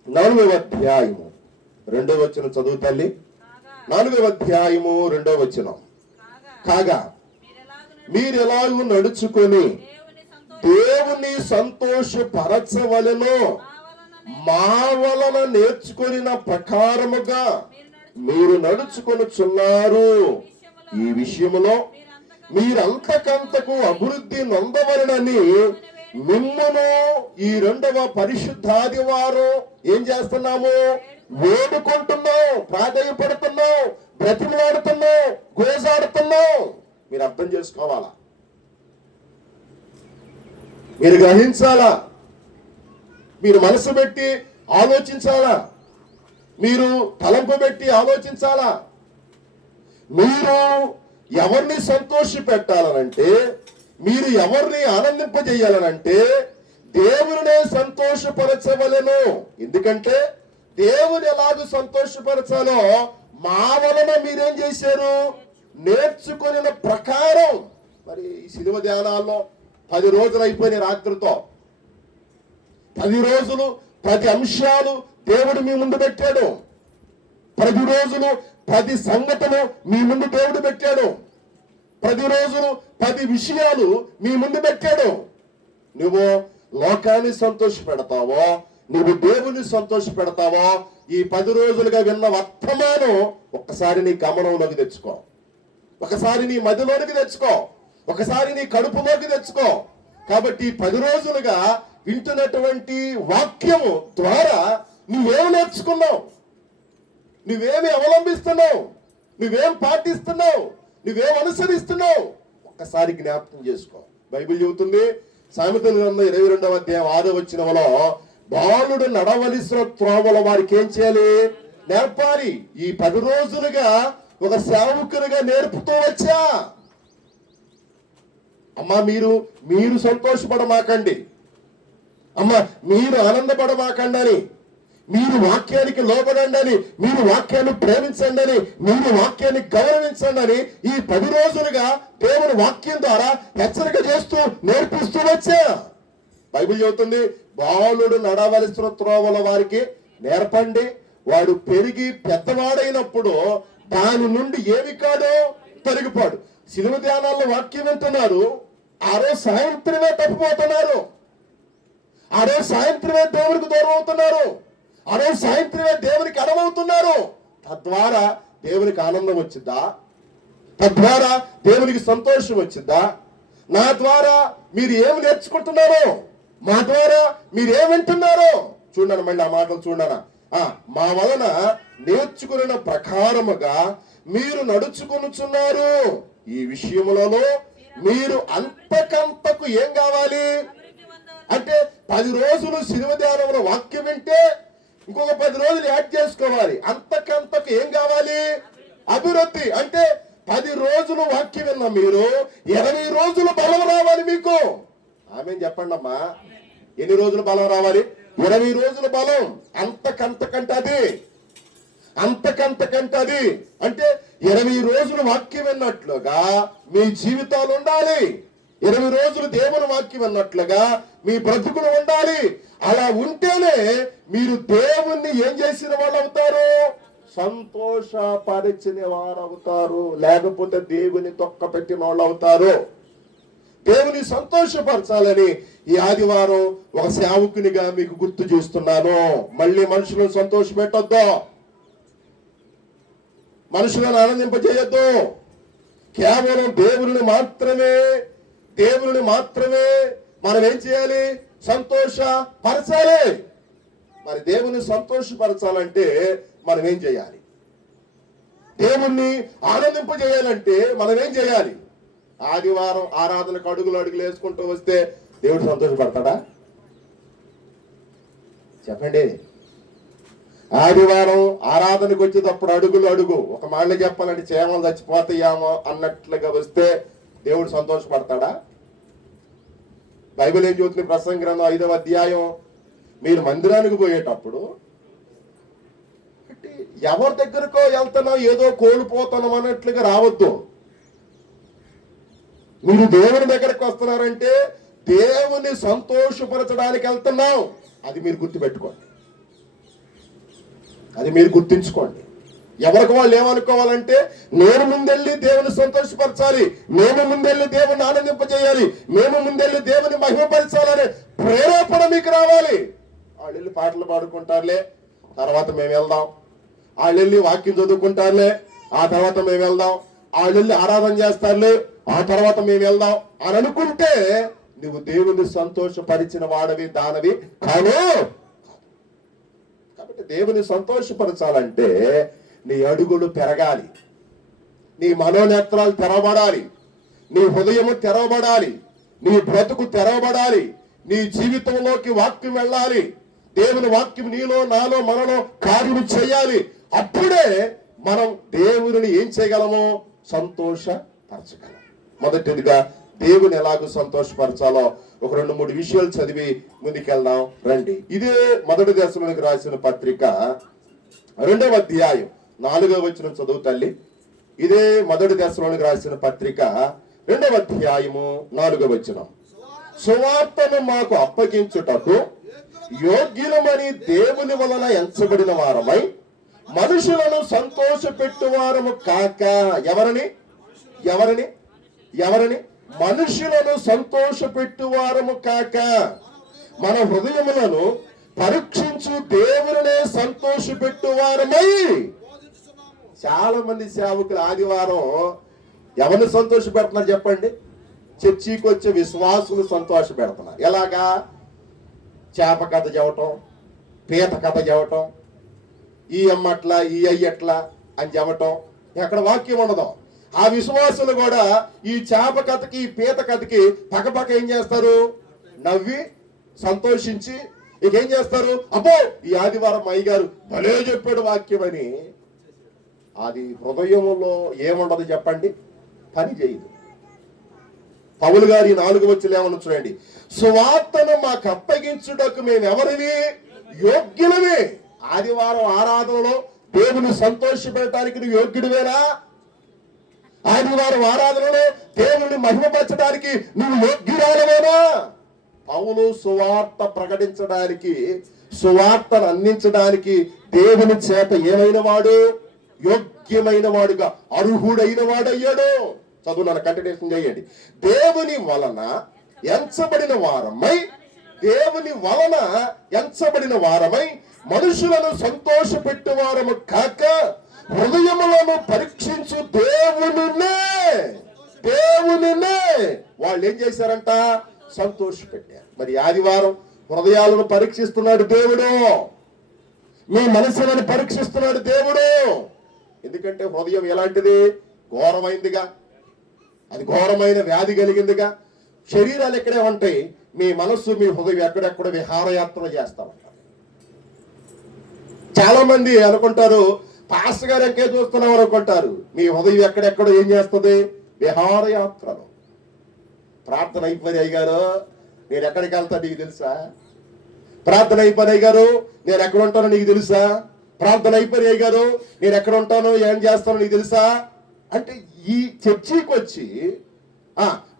4వ అధ్యాయము 2వ వచనం చదువు తల్లి. 4వ అధ్యాయము 2వ వచనం. కాగా మీరెలాగూ నడుచుకొని దేవుని సంతోషపరచవలెనో మా వలన నేర్చుకొనిన ప్రకారముగా మీరు నడుచుకొనుచున్నారు. ఈ విషయములో మీరంతకంతకు అభివృద్ధి నొందవలనని మిమ్మును ఈ 2వ పరిశుద్ధాదివారం ఏం చేస్తున్నాము? వేడుకుంటున్నాం, ప్రాధాన్యపడుతున్నాం, బ్రతిమలాడుతున్నాం, గోజాడుతున్నాం. మీరు అర్థం చేసుకోవాలా, మీరు గ్రహించాలా, మీరు మనసు పెట్టి ఆలోచించాలా, మీరు తలంపు పెట్టి ఆలోచించాలా. మీరు ఎవరిని సంతోష పెట్టాలనంటే, మీరు ఎవరిని ఆనందింపజేయాలనంటే దేవునినే సంతోషపరచవలెను. ఎందుకంటే దేవుని ఎలాగూ సంతోషపరచాలో మా వలన మీరేం చేశారు? నేర్చుకుని ప్రకారం. మరి ఈ శిలువ ధ్యానాల్లో 10 రోజులు అయిపోయిన రాత్రితో 10 రోజులు 10 అంశాలు దేవుడు మీ ముందు పెట్టాడు. 10 రోజులు 10 సంగతులు మీ ముందు దేవుడు పెట్టాడు. 10 రోజులు 10 విషయాలు మీ ముందు పెట్టాడు. నువ్వు లోకాన్ని సంతోష పెడతావో, నువ్వు దేవుని సంతోష పెడతావో, ఈ 10 రోజులుగా విన్న వర్తమానం ఒక్కసారి నీ గమనంలోకి తెచ్చుకో, ఒకసారి నీ మదిలోనికి తెచ్చుకో, ఒకసారి నీ కడుపులోకి తెచ్చుకో. కాబట్టి 10 రోజులుగా వింటున్నటువంటి వాక్యము ద్వారా నువ్వేం నేర్చుకున్నావు, నువ్వేమి అవలంబిస్తున్నావు, నువ్వేం పాటిస్తున్నావు, నువ్వేం అనుసరిస్తున్నావు, ఒక్కసారి జ్ఞాపకం చేసుకో. బైబిల్ చెబుతుంది, సామెతల గ్రంథం 22వ అధ్యాయం 6వ వచనంలో, బాలుడు నడవలసిన త్రోవల వారికి ఏం చేయాలి? నేర్పాలి. ఈ 10 రోజులుగా ఒక సేవకునిగా నేర్పుతూ వచ్చా. అమ్మా మీరు సంతోషపడమాకండి, అమ్మా మీరు ఆనందపడమాకండి అని, మీరు వాక్యానికి లోబడండి అని, మీరు వాక్యాన్ని ప్రేమించండి అని, మీరు వాక్యాన్ని గౌరవించండి అని ఈ 10 రోజులుగా దేవుని వాక్యం ద్వారా హెచ్చరిక చేస్తూ నేర్పిస్తూ వచ్చా. బైబిల్ చెబుతుంది, బాలుడు నడవలసిన త్రోవల వారికి నేర్పండి, వాడు పెరిగి పెద్దవాడైనప్పుడు దాని నుండి ఏమి కాడో తొలగిపోడు. శిలువ ధ్యానాల్లో వాక్యం వింటున్నారు, ఆ రోజు సాయంత్రమే తప్పిపోతున్నారు, ఆ రోజు సాయంత్రమే దేవునికి దూరం అవుతున్నారు, ఆ రోజు సాయంత్రమే దేవునికి అడమవుతున్నారు. తద్వారా దేవునికి ఆనందం వచ్చిద్దా? తద్వారా దేవునికి సంతోషం వచ్చిద్దా? నా ద్వారా మీరు ఏమి నేర్చుకుంటున్నారు? మా ద్వారా మీరేమంటున్నారో చూడను, మళ్ళీ ఆ మాటలు చూడనా. మా వలన నేర్చుకున్న ప్రకారముగా మీరు నడుచుకొనుచున్నారు. ఈ విషయములలో మీరు అంతకంతకు ఏం కావాలి అంటే 10 రోజులు శిలువ ధ్యానముల వాక్యం వింటే ఇంకొక 10 రోజులు యాడ్ చేసుకోవాలి. అంతకంతకు ఏం కావాలి? అభివృద్ధి. అంటే 10 రోజులు వాక్యం విన్న మీరు 20 రోజులు బలం రావాలి మీకు. ఆమె చెప్పండి అమ్మా, ఎన్ని రోజులు బలం రావాలి? 20 రోజుల బలం. అంతకంతకంటే అది అంటే 20 రోజులు వాక్యం విన్నట్లుగా మీ జీవితాలు ఉండాలి. 20 రోజులు దేవుని వాక్యం విన్నట్లుగా మీ బ్రతుకులు ఉండాలి. అలా ఉంటేనే మీరు దేవుణ్ణి ఏం చేసిన వాళ్ళు అవుతారు? సంతోషపరిచిన వారు అవుతారు. లేకపోతే దేవుని తొక్క పెట్టిన వాళ్ళు అవుతారు. దేవుని సంతోషపరచాలని ఈ ఆదివారం ఒక సేవకునిగా మీకు గుర్తు చేస్తున్నాను. మళ్ళీ మనుషులను సంతోష పెట్టొద్దు, మనుషులను ఆనందింపజేయొద్దు. కేవలం దేవుని మాత్రమే మనం ఏం చేయాలి? సంతోషపరచాలి. మరి దేవుని సంతోషపరచాలంటే మనం ఏం చేయాలి? దేవుణ్ణి ఆనందింపజేయాలంటే మనం ఏం చేయాలి? ఆదివారం ఆరాధనకు అడుగులు వేసుకుంటూ వస్తే దేవుడు సంతోషపడతాడా? చెప్పండి. ఆదివారం ఆరాధనకు వచ్చేటప్పుడు అడుగు ఒక మాట చెప్పాలంటే చేమలు చచ్చిపోతాయేమో అన్నట్లుగా వస్తే దేవుడు సంతోషపడతాడా? బైబిల్ ఏం చెబుతుంది? ప్రసంగి గ్రంథం 5వ అధ్యాయం, మీరు మందిరానికి పోయేటప్పుడు ఎవరి దగ్గరకో వెళ్తున్నాం ఏదో కోల్పోతున్నాం అన్నట్లుగా రావద్దు. మీరు దేవుని దగ్గరకు వస్తున్నారంటే దేవుని సంతోషపరచడానికి వెళ్తున్నాం. అది మీరు గుర్తుపెట్టుకోండి, అది మీరు గుర్తించుకోండి. ఎవరికి వాళ్ళు ఏమనుకోవాలంటే నేను ముందెళ్ళి దేవుని సంతోషపరచాలి, మేము ముందెళ్ళి దేవుని ఆనందింపజేయాలి, మేము ముందెళ్ళి దేవుని మహిమపరచాలనే ప్రేరేపణ మీకు రావాలి. వాళ్ళు వెళ్ళి పాటలు పాడుకుంటారులే, తర్వాత మేము వెళ్దాం. వాళ్ళు వెళ్ళి వాక్యం చదువుకుంటారులే, ఆ తర్వాత మేము వెళ్దాం. వాళ్ళు వెళ్ళి ఆరాధన చేస్తారులే, ఆ తర్వాత మేము వెళ్దాం అని అనుకుంటే నువ్వు దేవుని సంతోషపరిచిన వాడవి దానవి కాను. కాబట్టి దేవుని సంతోషపరచాలంటే నీ అడుగులు పెరగాలి, నీ మనోనేత్రాలు తెరవబడాలి, నీ హృదయము తెరవబడాలి, నీ బ్రతుకు తెరవబడాలి, నీ జీవితంలోకి వాక్యం వెళ్ళాలి. దేవుని వాక్యం నీలో నాలో మనలో కార్యము చేయాలి. అప్పుడే మనం దేవుని ఏం చేయగలమో? సంతోషపరచగలం. మొదటిదిగా దేవుని ఎలాగో సంతోషపరచాలో ఒక 2-3 విషయాలు చదివి ముందుకెళ్దాం రండి. ఇదే మొదటి దశలోనికి రాసిన పత్రిక 2వ అధ్యాయం 4వ వచనం చదువు తల్లి. ఇదే మొదటి దశలోనికి రాసిన పత్రిక 2వ అధ్యాయము 4వ వచనం. సువార్తను మాకు అప్పగించుటకు యోగ్యులమని దేవుని వలన ఎంచబడిన వారమై మనుషులను సంతోష పెట్టువారము కాక. ఎవరిని మనుషులను సంతోష పెట్టువారము కాక మన హృదయములను పరీక్షించు దేవునినే సంతోష పెట్టువారమై. చాలా మంది సేవకులు ఆదివారం ఎవరిని సంతోష పెడుతున్నారు చెప్పండి? చర్చికి వచ్చే విశ్వాసులు సంతోష పెడుతున్నారు. ఎలాగా? చేప కథ చెప్పటం, పీత కథ చెప్పటం, ఈ అమ్మట్లా ఈ అయ్యట్లా అని చెప్పటం. ఎక్కడ వాక్యం ఉండదు. ఆ విశ్వాసులు కూడా ఈ చేప కథకి ఈ పీత కథకి పక్కపక్క ఏం చేస్తారు? నవ్వి సంతోషించి ఇక ఏం చేస్తారు? అబ్బో ఈ ఆదివారం అయ్యగారు భలే చెప్పాడు వాక్యం అని. అది హృదయంలో ఏముండదు చెప్పండి? పని చేయదు. పౌలు గారి 4వ వచనం ఏమన్నా చూడండి. సువార్తను మాకు అప్పగించుటకు మేము ఎవరివి? యోగ్యులమే. ఆదివారం ఆరాధనలో దేవుని సంతోషపెట్టడానికి నువ్వు యోగ్యుడివేనా? ఆదివారం ఆరాధనలో దేవుని మహిమపరచడానికి నువ్వు యోగ్యురాలవేనా? పౌలు సువార్త ప్రకటించడానికి, సువార్తను అందించడానికి దేవుని చేత ఏమైన వాడు? యోగ్యమైన వాడుగా, అర్హుడైన వాడయ్యాడు. చదువు నన్ను కంటిన్యూషన్ చేయండి. దేవుని వలన ఎంచబడిన వారమై మనుషులను సంతోష పెట్టువారము కాక హృదయములను పరీక్షించు దేవునినే వాళ్ళు ఏం చేశారంట? సంతోషపెట్టారు. మరి ఆదివారం హృదయాలను పరీక్షిస్తున్నాడు దేవుడు, మీ మనసులను పరీక్షిస్తున్నాడు దేవుడు. ఎందుకంటే హృదయం ఎలాంటిది? ఘోరమైందిగా, అది ఘోరమైన వ్యాధి కలిగిందిగా. శరీరాలు ఎక్కడే ఉంటాయి, మీ మనస్సు మీ హృదయం ఎక్కడెక్కడ విహారయాత్ర చేస్తా ఉంటారు. చాలా మంది అనుకుంటారు పాస్టర్ గారు ఎక్కే చూస్తున్నాం అనుకుంటారు. మీ హృదయం ఎక్కడెక్కడ ఏం చేస్తుంది? విహారయాత్రలు. ప్రార్థన అయిపోయి అయ్యారు, నేను ఎక్కడికి వెళ్తా నీకు తెలుసా? ప్రార్థన అయిపోయి అయ్యారు, నేను ఎక్కడ ఉంటానో నీకు తెలుసా? ప్రార్థన అయిపోయి అయ్యారు, నేను ఎక్కడ ఉంటానో ఏం చేస్తానో నీకు తెలుసా? అంటే ఈ చర్చికి వచ్చి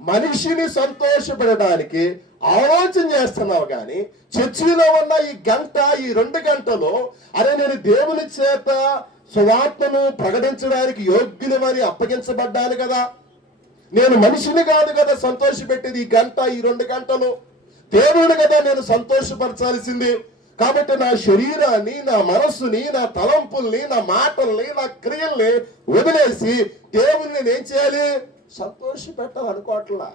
మనిషిని సంతోషపెట్టడానికి ఆలోచన చేస్తున్నావు కానీ చర్చిలో ఉన్న ఈ గంట, ఈ 2 గంటలు అరే నేను దేవుని చేత సువార్తను ప్రకటించడానికి యోగ్యులమని అప్పగించబడ్డాను కదా, నేను మనిషిని కాదు కదా సంతోషపెట్టేది. ఈ గంట, ఈ 2 గంటలు దేవుని కదా నేను సంతోషపరచాల్సింది. కాబట్టి నా శరీరాన్ని, నా మనస్సుని, నా తలంపుల్ని, నా మాటల్ని, నా క్రియల్ని వదిలేసి దేవుని నేను ఏం చేయాలి? సంతోషపెట్టాలనుకోవట్లా.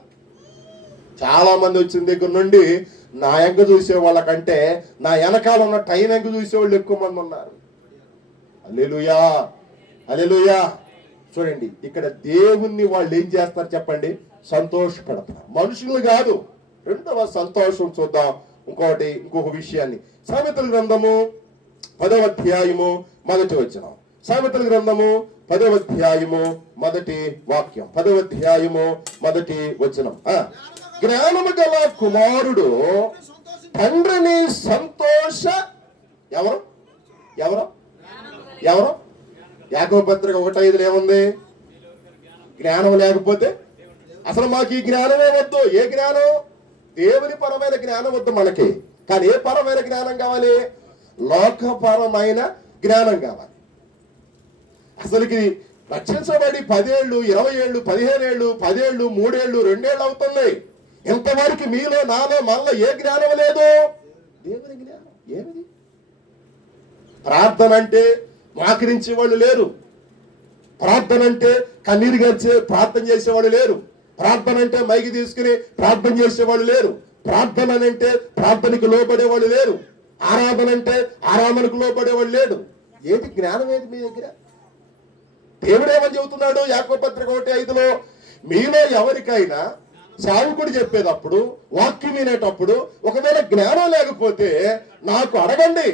చాలా మంది వచ్చిన దగ్గర నుండి నా ఎంక చూసే వాళ్ళకంటే నా వెనకాల ఉన్న టైం ఎంక చూసేవాళ్ళు ఎక్కువ మంది ఉన్నారు. హల్లెలూయా, హల్లెలూయా. చూడండి, ఇక్కడ దేవుణ్ణి వాళ్ళు ఏం చేస్తారు చెప్పండి? సంతోషపెడతారు, మనుషులు కాదు. రెండవ సంతోషం చూద్దాం, ఇంకొక విషయాన్ని. సామెతల గ్రంథము 10వ అధ్యాయము 1వ వచనం. సామెతల గ్రంథము 10వ అధ్యాయము 1వ వాక్యం. 10వ అధ్యాయము 1వ వచనం. జ్ఞానము గల కుమారుడు తండ్రిని ఎవరు ఎవరు ఎవరు? యాకోబు పత్రిక 1:5 ఏముంది? జ్ఞానం లేకపోతే అసలు మాకు ఈ జ్ఞానమే వద్దు. ఏ జ్ఞానం? దేవుని పరమైన జ్ఞానం వద్దు మనకి. కానీ ఏ పరమైన జ్ఞానం కావాలి? లోకపరమైన జ్ఞానం కావాలి. అసలుకి రక్షించబడి 10 ఏళ్ళు, 20 ఏళ్ళు, 15 ఏళ్ళు, 10 ఏళ్ళు, 3 ఏళ్ళు, 2 ఏళ్ళు అవుతున్నాయి. ఇంతవరకు మీలో, నాలో, మనలో ఏ జ్ఞానం లేదు? దేవుని జ్ఞానం ఏమిది? ప్రార్థన అంటే మోకరించే వాళ్ళు లేరు. ప్రార్థన అంటే కన్నీరు గడిచే ప్రార్థన చేసేవాళ్ళు లేరు. ప్రార్థన అంటే మైకి తీసుకుని ప్రార్థన చేసేవాళ్ళు లేరు. ప్రార్థన అంటే ప్రార్థనకు లోపడేవాళ్ళు లేరు. ఆరాధన అంటే ఆరాధనకు లోపడేవాళ్ళు లేడు. ఏది జ్ఞానం? ఏది మీ దగ్గర? దేవుడు ఏమని చెబుతున్నాడు? యాకోబు పత్రిక 1:5 మీలో ఎవరికైనా సేవకుడు చెప్పేటప్పుడు, వాక్యం వినేటప్పుడు ఒకవేళ జ్ఞానం లేకపోతే నాకు అడగండి,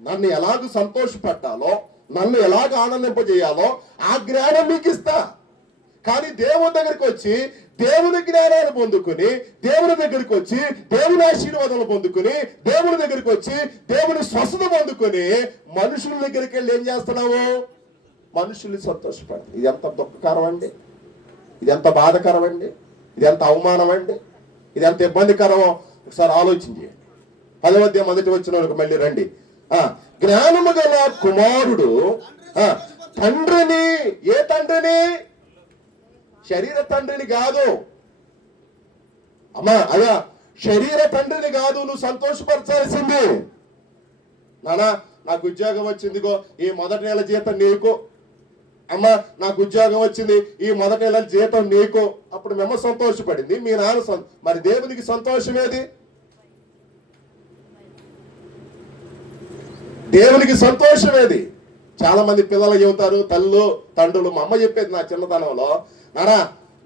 నన్ను ఎలాగ సంతోషపెట్టాలో, నన్ను ఎలాగ ఆనందింపజేయాలో ఆ జ్ఞానం మీకు ఇస్తా. కానీ దేవుని దగ్గరికి వచ్చి దేవుని జ్ఞానాన్ని పొందుకుని, దేవుని దగ్గరికి వచ్చి దేవుని ఆశీర్వాదాలు పొందుకుని, దేవుని దగ్గరికి వచ్చి దేవుని స్వస్థత పొందుకుని మనుషుల దగ్గరికి వెళ్ళి ఏం చేస్తున్నావు? మనుషుల్ని సంతోషపడదు. ఇది ఎంత దుఃఖకరం అండి, ఇది ఎంత బాధకరం అండి, ఇది ఎంత అవమానం అండి, ఇది ఎంత ఇబ్బందికరమో ఒకసారి ఆలోచన చేయండి. 10వ అధ్యాయం 1వ వచనంలోకి మళ్ళీ రండి. జ్ఞానము గల కుమారుడు తండ్రిని, ఏ తండ్రిని? శరీర తండ్రిని కాదు అమ్మా, అదా శరీర తండ్రిని కాదు నువ్వు సంతోషపరచాల్సింది. నానా నాకు ఉద్యోగం వచ్చిందిగో, ఈ మొదటి నెల జీతం నీకు. అమ్మ నాకు ఉద్యోగం వచ్చింది, ఈ మొదటి నెల జీతం నీకు. అప్పుడు మేము సంతోషపడింది, మీ నాన్న. మరి దేవునికి సంతోషం ఏది? దేవునికి సంతోషం ఏది? చాలా మంది పిల్లలు చెబుతారు, తల్లు తండ్రులు. మా అమ్మ చెప్పేది నా చిన్నతనంలో, నానా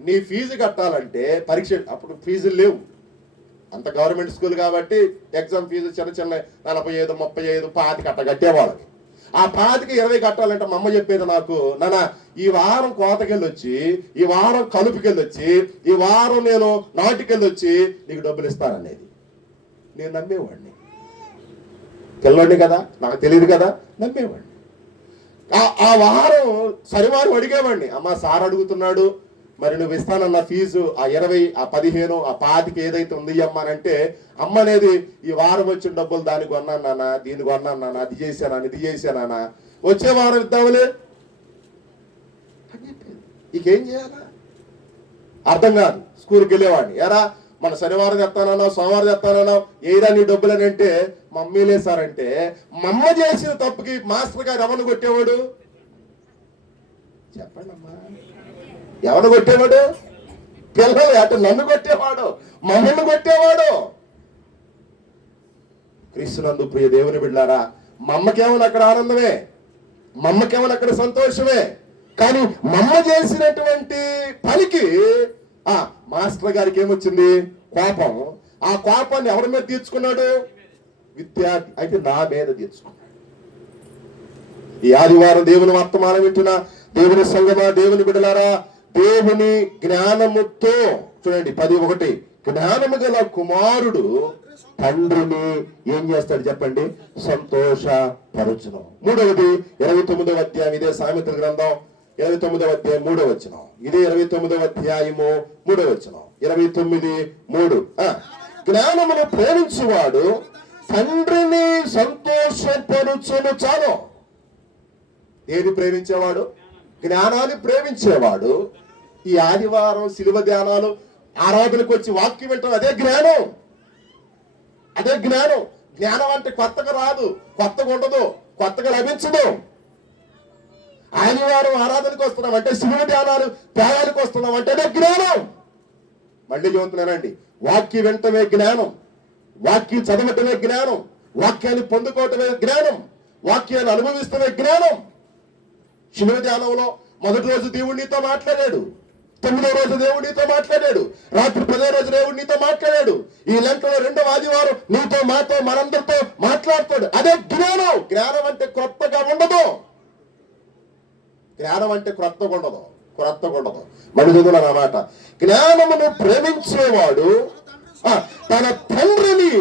నీ ఫీజు కట్టాలంటే పరీక్ష, అప్పుడు ఫీజులు లేవు, అంత గవర్నమెంట్ స్కూల్ కాబట్టి ఎగ్జామ్ ఫీజు చిన్న 45, 35, 25 అట్ట కట్టేవాళ్ళకి. ఆ 25, 20 కట్టాలంటే మా అమ్మ చెప్పేది నాకు, నానా ఈ వారం కోతకెళ్ళి వచ్చి, ఈ వారం కలుపుకెళ్ళి వచ్చి, ఈ వారం నేను నాటికెళ్ళి వచ్చి నీకు డబ్బులు ఇస్తాననేది. నేను నమ్మేవాడిని, పిల్లోడిని కదా, నాకు తెలియదు కదా, నమ్మేవాడిని. ఆ వారం శనివారం అడిగేవాడిని, అమ్మ సార్ అడుగుతున్నాడు, మరి నువ్వు ఇస్తానన్న ఫీజు ఆ 20, ఆ 15, ఆ 25 ఏదైతే ఉంది అమ్మ అంటే, అమ్మ అనేది ఈ వారం వచ్చిన డబ్బులు దానికి కొన్నాను నాన్న, దీనికి కొన్నాను నాన్న, అది చేశానా, ఇది చేశానా, వచ్చే వారం ఇద్దాములే అని చెప్పేది. ఇకేం చేయాలా అర్థం కాదు. స్కూల్కి వెళ్ళేవాడిని, ఎరా మన శనివారం తెస్తానన్నా, సోమవారం తెస్తానన్నా, ఏదా నీ డబ్బులు అని అంటే మమ్మీ లేసారంటే, మమ్మ చేసిన తప్పుకి మాస్టర్ గారు ఎవరిని కొట్టేవాడు చెప్పండి అమ్మా? ఎవరు కొట్టేవాడు? పిల్లలు అటు నన్ను కొట్టేవాడు. మమ్మల్ని కొట్టేవాడు. క్రీస్తునందు ప్రియ దేవుని బిడ్డారా, మమ్మకేమని అక్కడ ఆనందమే, మమ్మకేమని అక్కడ సంతోషమే. కానీ మమ్మ చేసినటువంటి పనికి మాస్టర్ గారికి ఏమొచ్చింది? కోపం. ఆ కోపాన్ని ఎవరి మీద తీర్చుకున్నాడు? విద్యార్థి అయితే నా మీద తీర్చుకున్నాడు. ఈ ఆదివారం దేవుని వర్తమానం వింటున్న దేవుని సంగమా, దేవుని బిడ్డలారా, దేవుని జ్ఞానముతో చూడండి 10:1 జ్ఞానము గల కుమారుడు తండ్రిని ఏం చేస్తాడు చెప్పండి? సంతోషపరచును. 3వది 29వ అధ్యాయం, ఇదే సామెతల గ్రంథం 29వ అధ్యాయం 3వ వచనం. ఇదే 29వ అధ్యాయము 3వ వచనం. 29:3 జ్ఞానమును ప్రేమించువాడు తండ్రిని సంతోషపరుచును. చాలు. ఏది ప్రేమించేవాడు? జ్ఞానాన్ని ప్రేమించేవాడు. ఈ ఆదివారం శిలువ ధ్యానాలు, ఆరాధనకు వచ్చి వాక్యం వింటాం, అదే జ్ఞానం, అదే జ్ఞానం. జ్ఞానం అంటే కొత్తగా రాదు, కొత్తగా ఉండదు, కొత్తగా లభించదు. ఆదివారం ఆరాధనకు వస్తున్నాం అంటే, శిలువ ధ్యానాలు త్యాగాలకు వస్తున్నాం అంటే అదే జ్ఞానం. మళ్ళీ చెబుతున్నానండి, వాక్యం వింటమే జ్ఞానం, వాక్యం చదవటమే జ్ఞానం, వాక్యాన్ని పొందుకోవటమే జ్ఞానం, వాక్యాన్ని అనుభవిస్తమే జ్ఞానం. శిలువ ధ్యానంలో మొదటి రోజు దేవుడు నీతో మాట్లాడాడు, 9వ రోజు దేవుడు నీతో మాట్లాడాడు, రాత్రి 10వ రోజు దేవుడు నీతో మాట్లాడాడు. ఈ లెంకలో 2వ ఆదివారం నీతో, మాతో, మనందరితో మాట్లాడతాడు. అదే జ్ఞానం. జ్ఞానం అంటే క్రొత్తగా ఉండదు, జ్ఞానం అంటే క్రొత్తగా ఉండదు, క్రొత్తగా ఉండదు. మళ్ళీ చదువులు అన్నమాట, జ్ఞానమును ప్రేమించేవాడు తన తండ్రిని,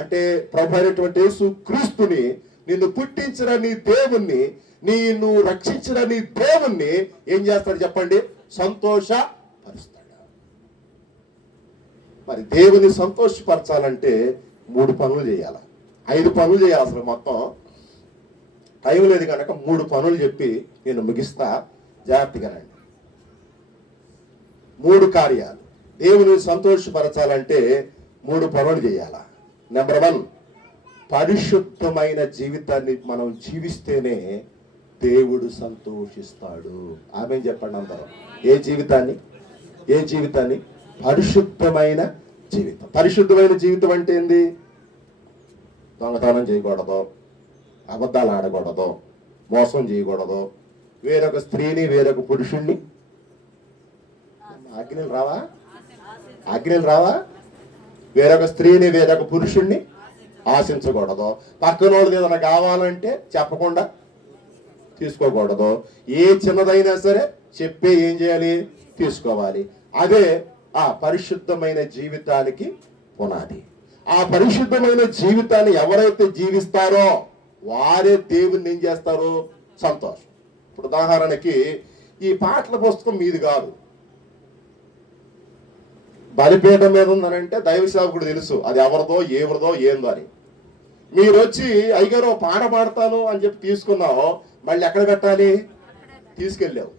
అంటే ప్రభు అయినటువంటి యేసు క్రీస్తుని, నిన్ను పుట్టించిన నీ దేవుణ్ణి, నిన్ను రక్షించిన నీ దేవుణ్ణి ఏం చేస్తాడు చెప్పండి? సంతోషపరుస్తాడు. మరి దేవుని సంతోషపరచాలంటే 3 పనులు చేయాలి, 5 పనులు చేయాలి. అసలు మొత్తం టైం లేదు కనుక 3 పనులు చెప్పి నేను ముగిస్తా, జాగ్రత్తగానండి. 3 కార్యాలు దేవుని సంతోషపరచాలంటే 3 పనులు చేయాలా. నెంబర్ 1, పరిశుద్ధమైన జీవితాన్ని మనం జీవిస్తేనే దేవుడు సంతోషిస్తాడు. ఆమె చెప్పండి అందరూ. ఏ జీవితాన్ని? ఏ జీవితాన్ని? పరిశుద్ధమైన జీవితం. పరిశుద్ధమైన జీవితం అంటే ఏంది? దొంగతనం చేయకూడదు, అబద్ధాలు ఆడకూడదు, మోసం చేయకూడదు, వేరొక స్త్రీని వేరొక పురుషుణ్ణి, ఆజ్ఞలు రావా? ఆజ్ఞలు రావా? వేరొక స్త్రీని వేరొక పురుషుణ్ణి ఆశించకూడదు. పక్కన వాళ్ళది ఏదైనా కావాలంటే చెప్పకుండా తీసుకోకూడదు. ఏ చిన్నదైనా సరే చెప్పే ఏం చేయాలి? తీసుకోవాలి. అదే ఆ పరిశుద్ధమైన జీవితానికి పునాది. ఆ పరిశుద్ధమైన జీవితాన్ని ఎవరైతే జీవిస్తారో వారే దేవుణ్ణి ఏం చేస్తారు? సంతోషం. ఇప్పుడు ఉదాహరణకి ఈ పాటల పుస్తకం మీది కాదు, బలిపీఠం మీద ఉందనంటే దైవ సేవకుడు తెలుసు అది ఎవరిదో, ఎవరిదో, ఏందో అని. మీరు వచ్చి అయ్యగారు పాట పాడతాను అని చెప్పి తీసుకున్నావు, మళ్ళీ ఎక్కడ పెట్టాలి? తీసుకెళ్ళావు,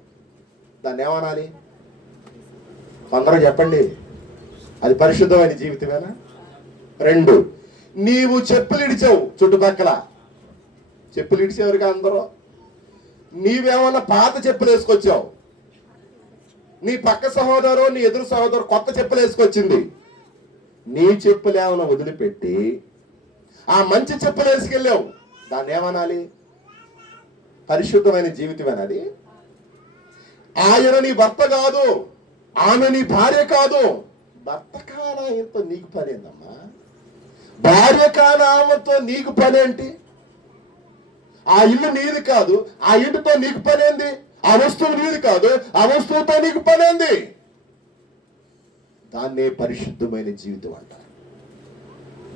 దాన్ని ఏమనాలి? అందరూ చెప్పండి, అది పరిశుద్ధమైన జీవితమేనా? 2, నీవు చెప్పులు ఇడిచావు, చుట్టుపక్కల చెప్పులు ఇడిచేవారుగా అందరూ. నీవేమన్నా పాత చెప్పులు వేసుకొచ్చావు, నీ పక్క సహోదరు, నీ ఎదురు సహోదరు కొత్త చెప్పులు వేసుకొచ్చింది, నీ చెప్పులు ఏమైనా వదిలిపెట్టి ఆ మంచి చెప్పులు వేసుకెళ్ళావు, దాన్ని ఏమనాలి? పరిశుద్ధమైన జీవితమేనది. ఆయన నీ భర్త కాదు, ఆమె నీ భార్య కాదు. భర్త కానా ఎంతో నీకు పనేందమ్మా? భార్య కానా ఆమెతో నీకు పనేంటి? ఆ ఇల్లు నీది కాదు, ఆ ఇంటితో నీకు పనేంది? ఆ వస్తువు నీది కాదు, ఆ వస్తువుతో నీకు పనేంది? దాన్నే పరిశుద్ధమైన జీవితం అంటారు.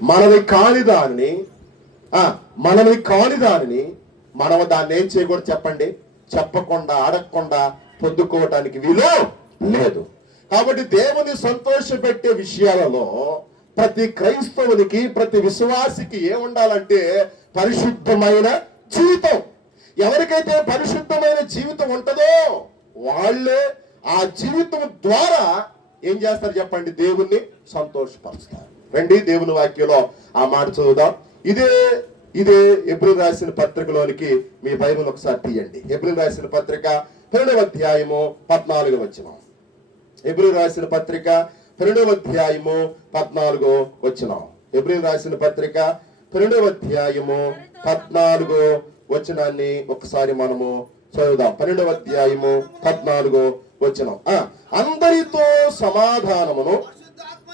మనది కాని దానిని మనం దాన్ని ఏం చేయకూడదు చెప్పండి? చెప్పకుండా, అడగకుండా పొందుకోవటానికి వీలు లేదు. కాబట్టి దేవుని సంతోషపెట్టే విషయాలలో ప్రతి క్రైస్తవునికి, ప్రతి విశ్వాసికి ఏముండాలంటే పరిశుద్ధమైన జీవితం. ఎవరికైతే పరిశుద్ధమైన జీవితం ఉంటుందో వాళ్ళే ఆ జీవితం ద్వారా ఏం చేస్తారు చెప్పండి? దేవుణ్ణి సంతోషపరుస్తారు. రండి దేవుని వాక్యంలో ఆ మాట చదువుదాం. ఇదే హెబ్రీయులకు రాసిన పత్రికలోనికి మీ బైబిల్ ఒకసారి తీయండి. హెబ్రీయులకు రాసిన పత్రిక 2వ అధ్యాయము 14వ వచనం. హెబ్రీయులకు రాసిన పత్రిక 2వ అధ్యాయము 14వ వచనం. హెబ్రీయులకు రాసిన పత్రిక 2వ అధ్యాయము 14వ వచనాన్ని ఒకసారి మనము చదువుదాం. 12వ అధ్యాయము 14వ వచనం. అందరితో సమాధానమును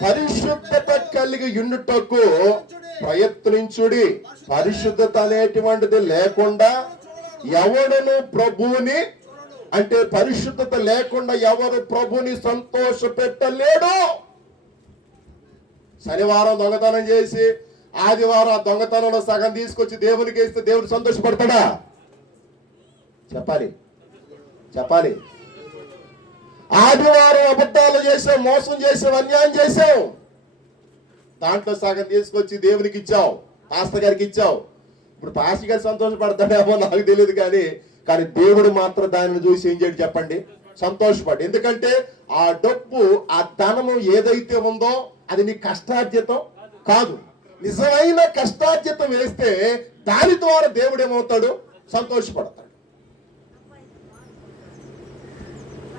పరిశుద్ధత కలిగి ఉండుటకు ప్రయత్నించుడి. పరిశుద్ధత అనేటువంటిది లేకుండా ఎవడును ప్రభువుని, అంటే పరిశుద్ధత లేకుండా ఎవరు ప్రభుని సంతోష పెట్టలేడు. శనివారం దొంగతనం చేసి ఆదివారం ఆ దొంగతనంలో సగం తీసుకొచ్చి దేవునికి ఇస్తే దేవుడు సంతోషపడతాడా? చెప్పాలి. ఆదివారం అబద్ధాలు చేసావు, మోసం చేసావు, అన్యాయం చేసావు, దాంట్లో సగం తీసుకొచ్చి దేవునికి ఇచ్చావు, పాస్టర్ గారికి ఇచ్చావు. ఇప్పుడు పాస్టర్ గారు సంతోషపడతాడేమో నాకు తెలియదు, కానీ దేవుడు మాత్రం దానిని చూసి ఏం చేయడు చెప్పండి? సంతోషపడు. ఎందుకంటే ఆ డబ్బు, ఆ ధనము ఏదైతే ఉందో అది నీ కష్టార్జితం కాదు. నిజమైన కష్టార్జితం వేస్తే దాని ద్వారా దేవుడు ఏమవుతాడు? సంతోషపడతాడు.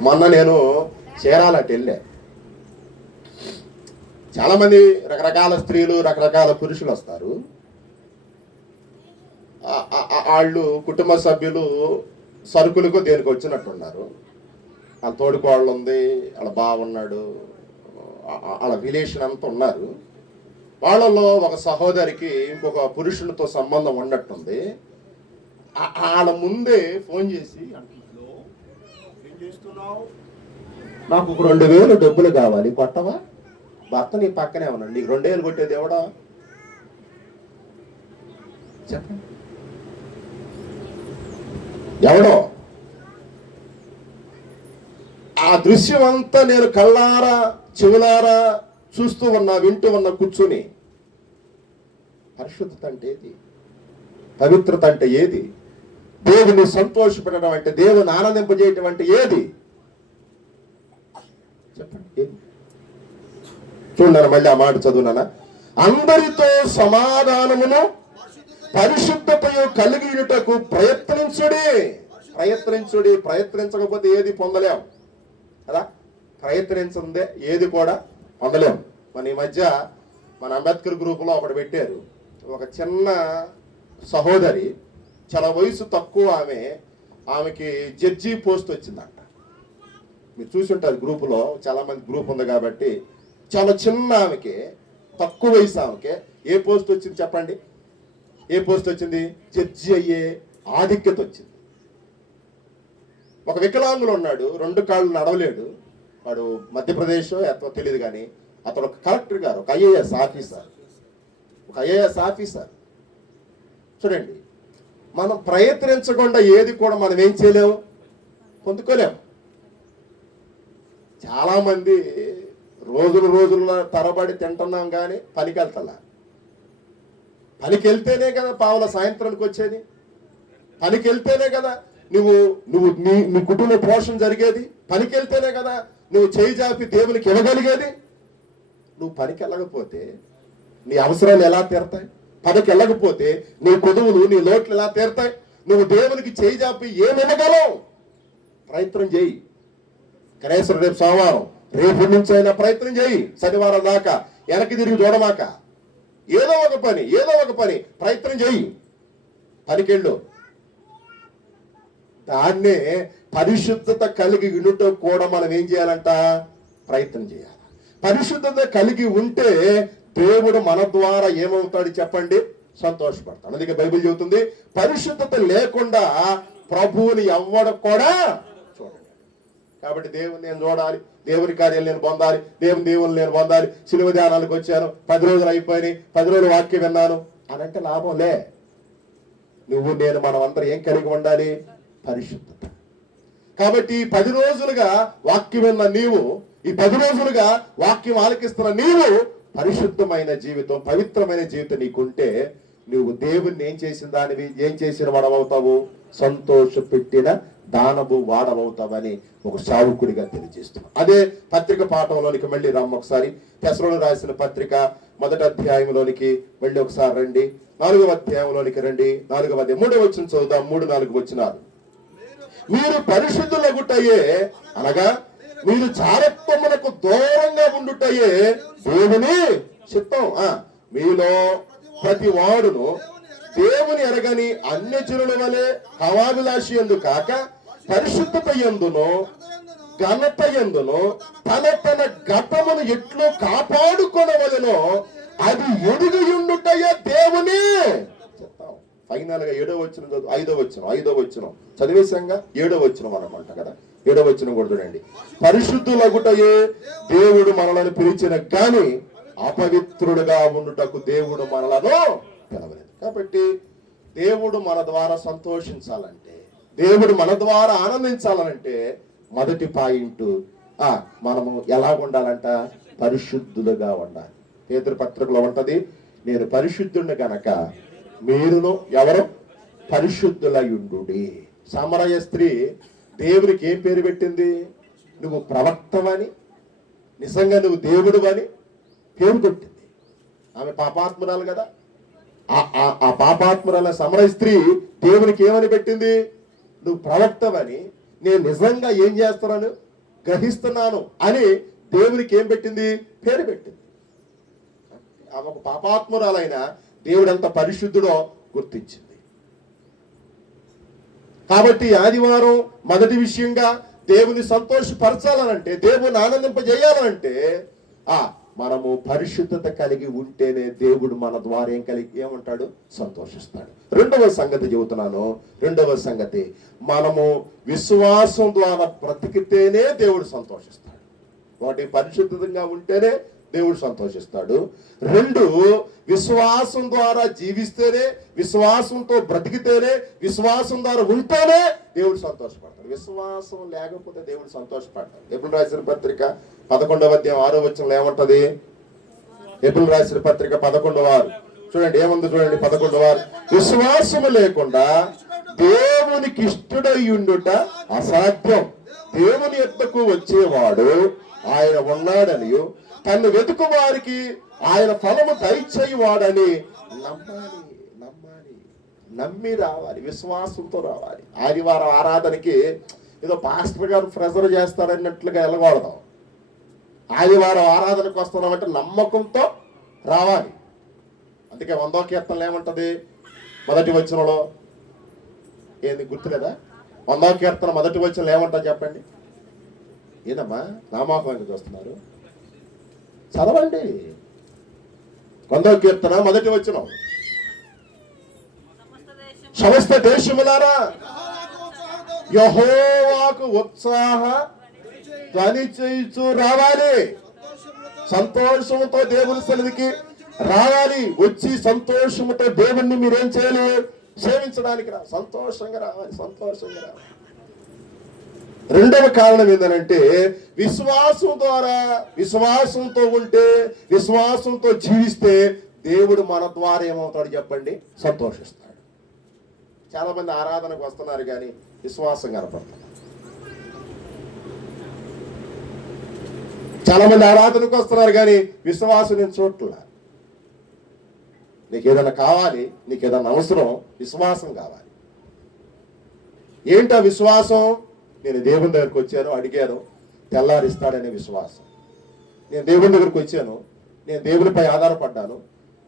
మొన్న నేను చీరాలకి వెళ్ళా. చాలా మంది రకరకాల స్త్రీలు, రకరకాల పురుషులు వస్తారు. వాళ్ళు కుటుంబ సభ్యులు సరుకులకు దేనికి వచ్చినట్టున్నారు. వాళ్ళ తోడుకోళ్ళు ఉంది, వాళ్ళ బావున్నాడు, వాళ్ళ రిలేషన్ అంతా ఉన్నారు. వాళ్ళలో ఒక సహోదరికి ఇంకొక పురుషునితో సంబంధం ఉన్నట్టుంది. వాళ్ళ ముందే ఫోన్ చేసి, ఏం చేస్తున్నావు? నాకు 2000 డబ్బులు కావాలి, కొట్టవా? భర్త నీ పక్కనే ఉన్నాడు, నీకు 2000 కొట్టేది ఎవడా? చెప్పండి, ఎవడో? ఆ దృశ్యం అంతా నేను కళ్ళారా చెవులారా చూస్తూ ఉన్నా, వింటూ ఉన్నా కూర్చుని. పరిశుద్ధత అంటే ఏది? పవిత్రత అంటే ఏది? దేవుని సంతోషపెట్టడం అంటే, దేవుని ఆనందింపజేయటం అంటే ఏది? చెప్పండి, ఏది? చూడన్నా, మళ్ళీ ఆ మాట చదువునా. అందరితో సమాధానమును పరిశుద్ధతయు కలిగినటకు ప్రయత్నించకపోతే ఏది పొందలేం కదా. ప్రయత్నించదే ఏది కూడా పొందలేం. మన ఈ మధ్య మన అంబేద్కర్ గ్రూపులో ఒకటి పెట్టారు. ఒక చిన్న సహోదరి, చాలా వయసు తక్కువ, ఆమెకి జడ్జి పోస్ట్ వచ్చిందంట. మీరు చూసుంటారు గ్రూపులో, చాలా మంది గ్రూప్ ఉంది కాబట్టి. చాలా చిన్న ఆమెకి, తక్కువ వయసు ఆమెకి ఏ పోస్ట్ వచ్చింది చెప్పండి? ఏ పోస్ట్ వచ్చింది? జడ్జి అయ్యే ఆధిక్యత వచ్చింది. ఒక వికలాంగులు ఉన్నాడు, 2 కాళ్ళు నడవలేడు. వాడు మధ్యప్రదేశ్ ఎక్కడో తెలియదు, కానీ అతను ఒక కలెక్టర్ గారు, ఒక ఐఏఎస్ ఆఫీసర్. చూడండి, మనం ప్రయత్నించకుండా ఏది కూడా మనం ఏం చేయలేము, పొందుకోలేము. చాలా మంది రోజుల తరబడి తింటున్నాం, కానీ పనికి వెళ్తలా. పనికి వెళ్తేనే కదా పావుల సాయంత్రానికి వచ్చేది. పనికి వెళ్తేనే కదా నువ్వు నీ కుటుంబ పోషణ జరిగేది. పనికి వెళ్తేనే కదా నువ్వు చేయి జాపి దేవునికి ఇవ్వగలిగేది. నువ్వు పనికి వెళ్ళకపోతే నీ అవసరాలు ఎలా తీరతాయి? పనికి వెళ్ళకపోతే నీ కొదువులు, నీ లోట్లు ఎలా తీరతాయి? నువ్వు దేవునికి చేయి జాపి ఏమి ఇవ్వగలవు? ప్రయత్నం చేయి. కనీసం రేపు సోమవారం, రేపు నుంచి అయినా ప్రయత్నం చేయి. శనివారం దాకా వెనక్కి తిరిగి చూడమాక. ఏదో ఒక పని ప్రయత్నం చేయి. పనికెళ్ళు. దాన్నే పరిశుద్ధత కలిగి ఉండుట కూడా మనం ఏం చేయాలంట? ప్రయత్నం చేయాలి. పరిశుద్ధత కలిగి ఉంటే దేవుడు మన ద్వారా ఏమవుతాడు చెప్పండి? సంతోషపడతాడు. అందుకే బైబిల్ చెబుతుంది, పరిశుద్ధత లేకుండా ప్రభువుని ఎవ్వడు కూడా చూడండి. కాబట్టి దేవుని నేను చూడాలి, దేవుని కార్యాలు నేను పొందాలి, దేవుని నేను పొందాలి. శిలువ ధ్యానాలకు వచ్చాను, 10 రోజులు అయిపోయినాయి, 10 రోజులు వాక్యం విన్నాను అని అంటే లాభంలే. నేను మనం అందరం ఏం కలిగి ఉండాలి? పరిశుద్ధత. కాబట్టి 10 రోజులుగా వాక్యం విన్న నీవు, ఈ 10 రోజులుగా వాక్యం ఆలకిస్తున్న నీవు పరిశుద్ధమైన జీవితం, పవిత్రమైన జీవితం నీకుంటే నువ్వు దేవుణ్ణి ఏం చేసిన వాడవవుతావు? సంతోష పెట్టిన దానము వాడవవుతావని ఒక సావుకుడిగా తెలియజేస్తున్నాం. అదే పత్రిక పాఠంలోనికి మళ్ళీ రమ్మ ఒకసారి. తెస్సలోనికీయులకు రాసిన పత్రిక 1వ అధ్యాయంలోనికి మళ్ళీ ఒకసారి రండి. 4వ అధ్యాయంలోనికి రండి. 4వ అధ్యాయం 3వ వచనం చదువుదాం. 3-4 వచనాలు. మీరు పరిశుద్ధులగుటయే అనగా మీరు జారత్వమునకు దూరంగా ఉండుటయే దేవుని చిత్తం. మీలో ప్రతి వాడును దేవుని ఎరగని అన్యజనుల వలె హవాభిలాషి యందు కాక పరిశుద్ధత యందును ఘనత యందును తన ఘటమును ఎట్లు కాపాడుకొనవలెనో అది ఎదుగుయుండుటయే దేవుని చిత్తం. ఫైనల్ గా 7వ వచనం చదువు. 5వ వచనం చదివేశాంగా 7వ వచనం అనమాట కదా. 7వ వచనం కూడా చూడండి. పరిశుద్ధులగుటయే దేవుడు మనలను పిలిచిన గాని అపవిత్రుడుగా ఉండుటకు దేవుడు మనలను పిలవలేదు. కాబట్టి దేవుడు మన ద్వారా సంతోషించాలంటే, దేవుడు మన ద్వారా ఆనందించాలంటే మొదటి పాయింట్ మనము ఎలా ఉండాలంట? పరిశుద్ధులుగా ఉండాలి. పేతురు పత్రికలో ఉంటది, నేను పరిశుద్ధుడిని గనక మీరును ఎవరు పరిశుద్ధులయుండుడి. సమరయ స్త్రీ దేవునికి ఏం పేరు పెట్టింది? నువ్వు ప్రవక్తవని, నిజంగా నువ్వు దేవుడు అని పేరు పెట్టింది. ఆమె పాపాత్మురాలు కదా. ఆ పాపాత్మురాల సమరయ స్త్రీ దేవునికి ఏమని పెట్టింది? నువ్వు ప్రవక్తవని, నేను నిజంగా ఏం చేస్తున్నాను గ్రహిస్తున్నాను అని దేవునికి ఏం పెట్టింది? పేరు పెట్టింది. ఆమె ఒక పాపాత్మురాలైన దేవుడు ఎంత పరిశుద్ధుడో గుర్తించింది. కాబట్టి ఆదివారం మొదటి విషయంగా దేవుని సంతోషపరచాలనంటే, దేవుని ఆనందింపజేయాలంటే మనము పరిశుద్ధత కలిగి ఉంటేనే దేవుడు మన ద్వారా ఏమంటాడు? సంతోషిస్తాడు. రెండవ సంగతి చెబుతున్నాను. రెండవ సంగతి, మనము విశ్వాసం ద్వారా బ్రతికితేనే దేవుడు సంతోషిస్తాడు. ఒకటి, పరిశుద్ధంగా ఉంటేనే దేవుడు సంతోషిస్తాడు. 2, విశ్వాసం ద్వారా జీవిస్తేనే, విశ్వాసంతో బ్రతికితేనే, విశ్వాసం ద్వారా ఉంటేనే దేవుడు సంతోషపడతాడు. విశ్వాసం లేకపోతే దేవుడు సంతోషపడతాడు. ఎబ్రిల్ రాసిన పత్రిక 11వ అధ్యాయం 6వ వచనంలో ఏమంటది? ఎబ్రిల్ రాసిన పత్రిక 11వ చూడండి, ఏముంది చూడండి. 11వ, విశ్వాసము లేకుండా దేవునికి ఇష్టడై ఉండుట అసాధ్యం. దేవుని యొద్దకు వచ్చేవాడు ఆయన ఉన్నాడనియు తను వెతుకు వారికి ఆయన ఫలము దయచేయువాడని నమ్మి రావాలి. విశ్వాసంతో రావాలి. ఆదివారం ఆరాధనకి ఏదో పాస్టర్ గారు ప్రెజర్ చేస్తారన్నట్లుగా వెళ్ళకూడదు. ఆదివారం ఆరాధనకు వస్తున్నామంటే నమ్మకంతో రావాలి. అందుకే 100వ కీర్తనలు ఏమంటది? మొదటి వచనంలో ఏంది గుర్తులేదా? 100వ కీర్తన మొదటి వచనంలో ఏమంటది చెప్పండి. ఏదమ్మా నామాహ్వానికి చూస్తున్నారు? చదవండి. 100వ కీర్తన మొదటి వచనం. సమస్త దేశములారా యెహోవాకు ఉత్సాహ ధ్వని చేయుచు రావాలి. సంతోషముతో దేవుని సన్నిధికి రావాలి. వచ్చి సంతోషముతో దేవుణ్ణి మీరేం చేయాలి? సేవించడానికి సంతోషంగా రావాలి. సంతోషంగా రావాలి. రెండవ కారణం ఏంటంటే, విశ్వాసం ద్వారా, విశ్వాసంతో ఉంటే, విశ్వాసంతో జీవిస్తే దేవుడు మన ద్వారా ఏమవుతాడు చెప్పండి? సంతోషిస్తాడు. చాలా మంది ఆరాధనకు వస్తున్నారు కానీ విశ్వాసం కనపడుతుంది. చాలా మంది ఆరాధనకు వస్తున్నారు కానీ విశ్వాసం నేను చూడట్లా. నీకు ఏదైనా కావాలి, నీకు ఏదైనా అవసరం, విశ్వాసం కావాలి. ఏంటా విశ్వాసం? నేను దేవుని దగ్గరకు వచ్చాను, అడిగాను, తెల్లారిస్తాడనే విశ్వాసం. నేను దేవుని దగ్గరకు వచ్చాను, నేను దేవునిపై ఆధారపడ్డాను,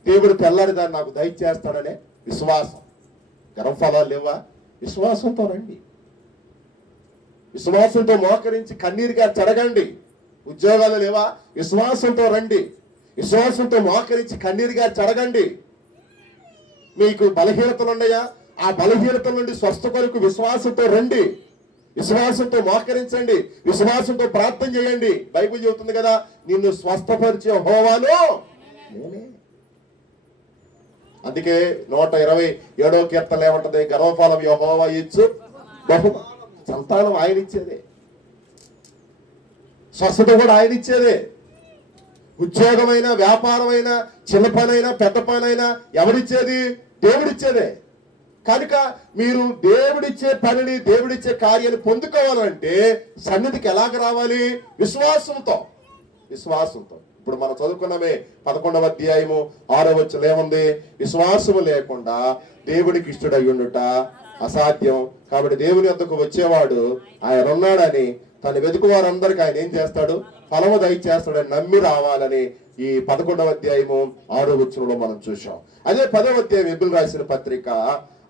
దేవుడు తెల్లారి దాన్ని నాకు దయచేస్తాడనే విశ్వాసం. గర్వఫలాలు లేవా? విశ్వాసంతో రండి. విశ్వాసంతో మోకరించి కన్నీరుగా చెరగండి. ఉద్యోగాలు లేవా? విశ్వాసంతో రండి. విశ్వాసంతో మోకరించి కన్నీరుగా చెరగండి. మీకు బలహీనతలు ఉన్నాయా? ఆ బలహీనతల నుండి స్వస్థ కొరకు విశ్వాసంతో రండి. విశ్వాసంతో మోకరించండి. విశ్వాసంతో ప్రార్థన చేయండి. బైబిల్ చెబుతుంది కదా, నిన్ను స్వస్థపరిచే యెహోవాను నేనే. అందుకే 127వ కీర్తనలో ఏమంటది? గర్వఫలం యెహోవా ఇచ్చు బహుమ. సంతానం ఆయన ఇచ్చేదే, స్వస్థత కూడా ఆయన ఇచ్చేదే. ఉద్యోగమైనా, వ్యాపారమైనా, చిన్న పనైనా, పెద్ద పనైనా ఎవరిచ్చేది? దేవుడిచ్చేదే. కనుక మీరు దేవుడిచ్చే పనిని, దేవుడిచ్చే కార్యాన్ని పొందుకోవాలంటే సన్నిధికి ఎలాగ రావాలి? విశ్వాసంతో. విశ్వాసంతో. ఇప్పుడు మనం చదువుకున్నామే 11వ అధ్యాయము 6వ వచనంలో ఏముంది? విశ్వాసము లేకుండా దేవుడికి ఇష్టడై ఉండుట అసాధ్యం. కాబట్టి దేవుని వద్దకు వచ్చేవాడు ఆయన ఉన్నాడని తను వెతుకు వారందరికీ ఆయన ఏం చేస్తాడు? ఫలము దయచేస్తాడని నమ్మి రావాలని ఈ 11వ అధ్యాయము 6వ వచనంలో మనం చూసాం. అదే 10వ అధ్యాయం ఎబ్రిల్ రాసిన పత్రిక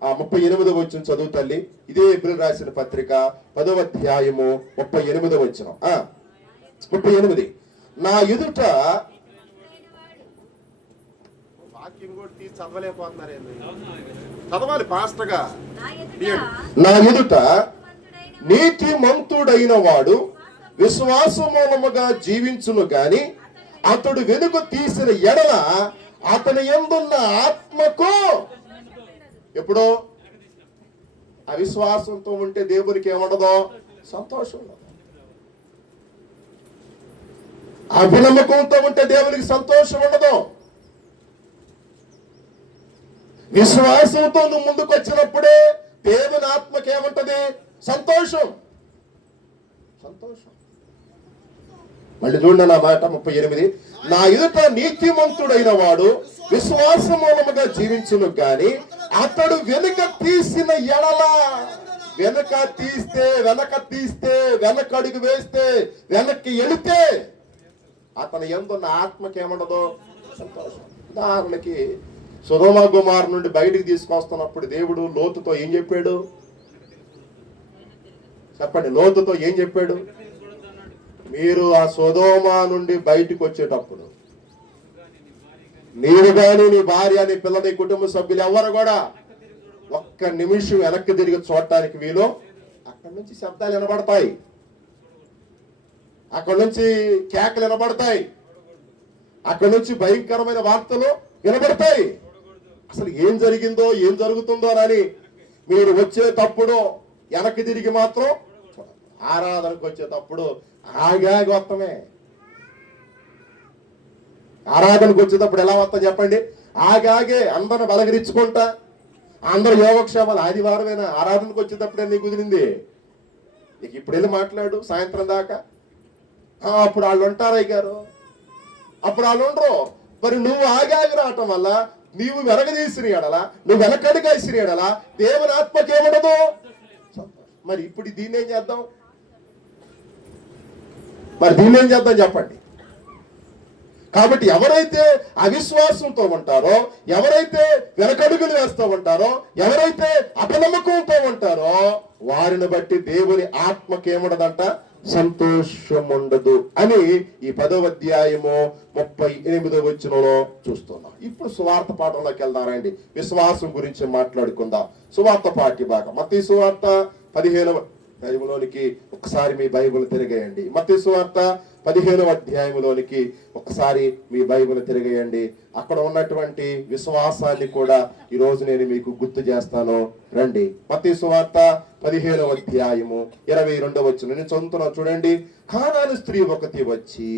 38వ వచనం చదువు తల్లి. ఇదే ఎబ్రిల్ రాసిన పత్రిక 10వ అధ్యాయము 38వ వచనం. 38 నా ఎదుట వాక్యం కూడా తీసి చదవలేకపోతున్నారేంది, చదవాలి పాస్టర్గా. నా ఎదుట నీతిమంతుడైన వాడు విశ్వాస మూలముగా జీవించును గాని అతడు వెనుక తీసిన ఎడల అతని యందున్న ఆత్మకు ఎప్పుడో అవిశ్వాసంతో ఉంటే దేవునికి ఏముండదో సంతోషం ఉండదు. అభినమ్మకంతో ఉంటే దేవునికి సంతోషం ఉండదు. విశ్వాసంతో నువ్వు ముందుకు వచ్చినప్పుడే దేవుని ఆత్మకి ఏముంటది? సంతోషం. సంతోషం. మళ్ళీ చూడండి నా మాట 38. నా ఎదుట నీతిమంతుడైన వాడు విశ్వాస మూలముగా జీవించును గాని అతడు వెనుక తీసిన ఎడల, వెనక తీస్తే వెనక అడుగు వేస్తే వెనక్కి వెళితే అతని యందున్న ఆత్మకి ఏముండదు? సంతోషం. ఉదాహరణకి సొదొమ గొమొర్రా నుండి బయటికి తీసుకొస్తున్నప్పుడు దేవుడు లోతుతో ఏం చెప్పాడు? చెప్పండి, లోతుతో ఏం చెప్పాడు? మీరు ఆ సొదొమ నుండి బయటికి వచ్చేటప్పుడు నీవు గాని నీ భార్య నీ పిల్ల నీ కుటుంబ సభ్యులు ఎవరు కూడా ఒక్క నిమిషం వెనక్కి తిరిగి చూడటానికి వీలు. అక్కడి నుంచి శబ్దాలు వినబడతాయి, అక్కడి నుంచి కేకలు వినబడతాయి, అక్కడి నుంచి భయంకరమైన వార్తలు వినబడతాయి. అసలు ఏం జరిగిందో ఏం జరుగుతుందో అని మీరు వచ్చేటప్పుడు వెనక్కి తిరిగి మాత్రం ఆరాధనకు వచ్చేటప్పుడు ఆగాగి వస్తామే. ఆరాధనకు వచ్చేటప్పుడు ఎలా వస్తాం చెప్పండి? ఆగాగే అందరిని బలగరించుకుంటా, అందరు యోగక్షేమాలు. ఆదివారమేనా ఆరాధనకు వచ్చేటప్పుడే నీకు కుదిరింది? నీకు ఇప్పుడు వెళ్ళి మాట్లాడు సాయంత్రం దాకా. అప్పుడు వాళ్ళు ఉంటారు అయ్యారు, అప్పుడు వాళ్ళు ఉండరు. మరి నువ్వు ఆగాగి రావటం వల్ల నీవు వెనకదీసిన ఎడలా, నువ్వు వెనకడుగేసిన ఎడలా దేవుని ఆత్మకేముండదు? మరి ఇప్పుడు దీన్ని ఏం చేద్దాం? చెప్పండి. కాబట్టి ఎవరైతే అవిశ్వాసంతో ఉంటారో, ఎవరైతే వెనకడుగులు వేస్తూ ఉంటారో, ఎవరైతే అపనమ్మకంతో ఉంటారో వారిని బట్టి దేవుని ఆత్మకేముండదంట? సంతోషం ఉండదు అని ఈ 10వ అధ్యాయము 38వ వచనంలో చూస్తున్నాం. ఇప్పుడు సువార్త పాఠంలోకి వెళ్దారండి. విశ్వాసం గురించి మాట్లాడుకుందాం. సువార్త పాఠ్య భాగం మత్తయి సువార్త 15వ అధ్యాయంలోనికి ఒకసారి మీ బైబిల్ తిరిగేయండి. మత్తయి సువార్త 15వ అధ్యాయంలోనికి ఒకసారి మీ బైబిల్ తిరిగేయండి. అక్కడ ఉన్నటువంటి విశ్వాసాన్ని కూడా ఈ రోజు నేను మీకు గుర్తు చేస్తాను. రండి, మత్తయి సువార్త 15వ అధ్యాయము 22వ వచనం నేను చదువుతున్నా చూడండి. కానాను స్త్రీ ఒకటి వచ్చి,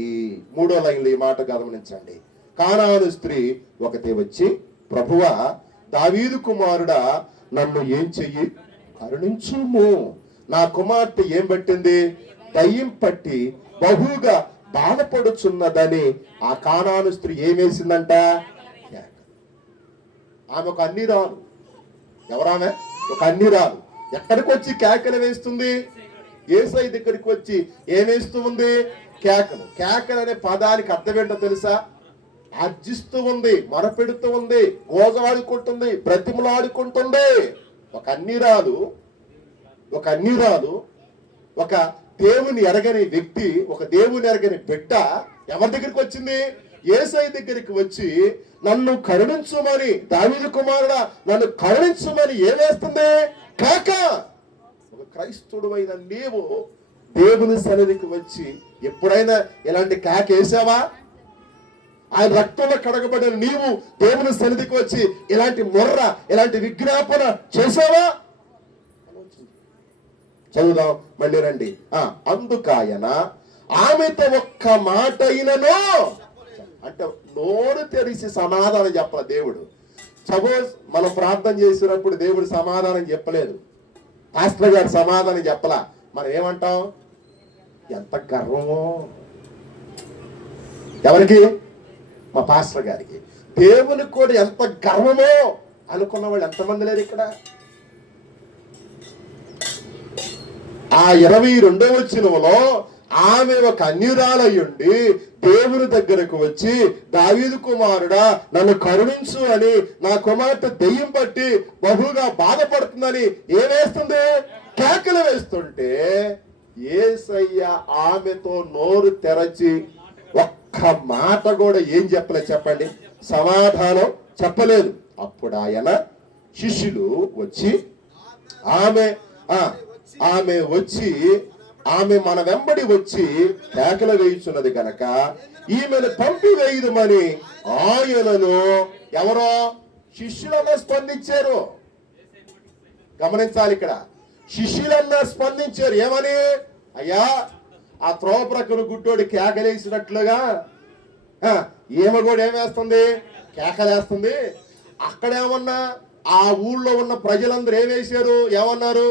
3వ లైన్లో ఈ మాట గమనించండి. కానాను స్త్రీ ఒకటి వచ్చి, ప్రభువా దావీదు కుమారుడా నన్ను ఏం చెయ్యి? కరుణించుము. నా కుమార్తె ఏం పట్టింది? దయ్యం పట్టి బహుగా బాధపడుచున్నదని ఆ కానాను స్త్రీ ఏమేసిందంట? ఆమె ఒక అన్నిరాలు. ఎవరామె? ఒక అన్నిరాలు. ఎక్కడికి వచ్చి కేకలు వేస్తుంది? యేసయ్య దగ్గరికి వచ్చి ఏమేస్తూ ఉంది? కేకలు. కేకలు అనే పదానికి అర్థం ఏంటో తెలుసా? అర్జిస్తూ ఉంది, మొరపెడుతూ ఉంది, గోజాడుకుంటుంది, బ్రతిమలాడుకుంటుంది. ఒక అన్నిరాలు, ఒక దేవుని ఎరగని వ్యక్తి, ఒక దేవుని ఎరగని బిడ్డ ఎవరి దగ్గరికి వచ్చింది? యేసయ్య దగ్గరికి వచ్చి నన్ను కరుణించుమని, దావీదు కుమారుడా నన్ను కరుణించుమని ఏమేస్తుంది? కేక. ఒక క్రైస్తవుడు అయిన నీవు దేవుని సన్నిధికి వచ్చి ఎప్పుడైనా ఇలాంటి కేక వేసావా? ఆయన రక్తంలో కడగబడిన నీవు దేవుని సన్నిధికి వచ్చి ఇలాంటి మొర్ర, ఇలాంటి విజ్ఞాపన చేసావా? చదువుదాం మళ్ళీ రండి. అందుకాయన ఆమెతో ఒక్క మాట అయినను, అంటే నోరు తెరిచి సమాధానం చెప్పాల దేవుడు. సపోజ్ మనం ప్రార్థన చేసినప్పుడు దేవుడు సమాధానం చెప్పలేదు, పాస్టర్ గారు సమాధానం చెప్పలా, మనం ఏమంటాం? ఎంత గర్వమో. ఎవరికి? మా పాస్టర్ గారికి. దేవునికి కూడా ఎంత గర్వమో అనుకున్న వాళ్ళు ఎంతమంది లేరు ఇక్కడ? ఆ 22వ వచనంలో ఆమె ఒక అన్యురాలయ్యుండి దేవుని దగ్గరకు వచ్చి, దావీదు కుమారుడా నన్ను కరుణించు అని, నా కుమార్తె దెయ్యం పట్టి బహుగా బాధపడుతుందని ఏమేస్తుంది? కేకలు వేస్తుంటే యేసయ్య ఆమెతో నోరు తెరచి ఒక్క మాట కూడా ఏం చెప్పలేదు చెప్పండి, సమాధానం చెప్పలేదు. అప్పుడు ఆయన శిష్యులు వచ్చి ఆమె మన వెంబడి వచ్చి కేకలు వేయుచున్నది కనుక ఈమెను పంపివేయుదమని ఆయనను ఎవరో శిష్యులన్నా స్పందించారు. గమనించాలి, ఇక్కడ శిష్యులన్నా స్పందించారు. ఏమని? అయ్యా, ఆ త్రోవ ప్రక్కన గుడ్డోడి కేకలేసినట్లుగా ఈమె కూడా ఏమేస్తుంది? కేకలేస్తుంది. అక్కడేమన్నా ఆ ఊళ్ళో ఉన్న ప్రజలందరూ ఏమేశారు? ఏమన్నారు?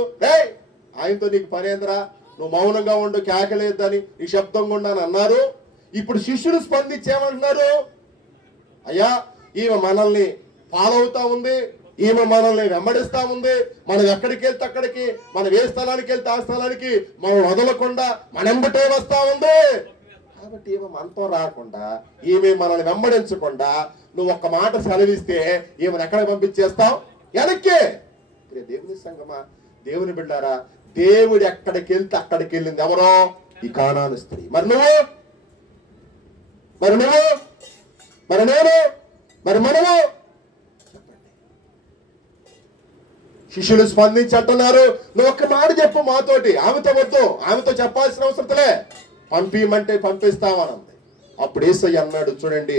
ఆయనతో నీకు పనేంద్రా, నువ్వు మౌనంగా ఉండు, కేకలేద్దని నిశ్శబ్దంగా ఉండని అన్నారు. ఇప్పుడు శిష్యులు స్పందించి ఏమంటున్నారు? అయ్యా, ఈమె మనల్ని ఫాలో అవుతా ఉంది, ఈమె మనల్ని వెంబడిస్తా ఉంది, మనం ఎక్కడికి వెళ్తే అక్కడికి, మనం ఏ స్థలానికి వెళ్తే ఆ స్థలానికి మనం వదలకుండా మనెంబటే వస్తా ఉంది. కాబట్టి ఈమె మనతో రాకుండా, ఈమె మనల్ని వెంబడించకుండా నువ్వు ఒక్క మాట సెలవిస్తే ఈమెను ఎక్కడికి పంపించేస్తావు? వెనక్కి. దేవుని సంగమా, దేవుని బిడ్డారా, దేవుడు ఎక్కడికి వెళ్తే అక్కడికి వెళ్ళింది ఎవరో? ఈ కానాను స్త్రీ. మరి నువ్వు, మరి నువ్వు, మరి నేను, మరి మనము చెప్పండి. శిష్యులు స్పందించి అంటున్నారు, నువ్వు ఒక్క మాట చెప్పు మాతోటి, ఆమెతో వద్దు, ఆమెతో చెప్పాల్సిన అవసరంలే, పంపిమంటే పంపిస్తామనంది. అప్పుడు యేసయ్య అన్నాడు, చూడండి,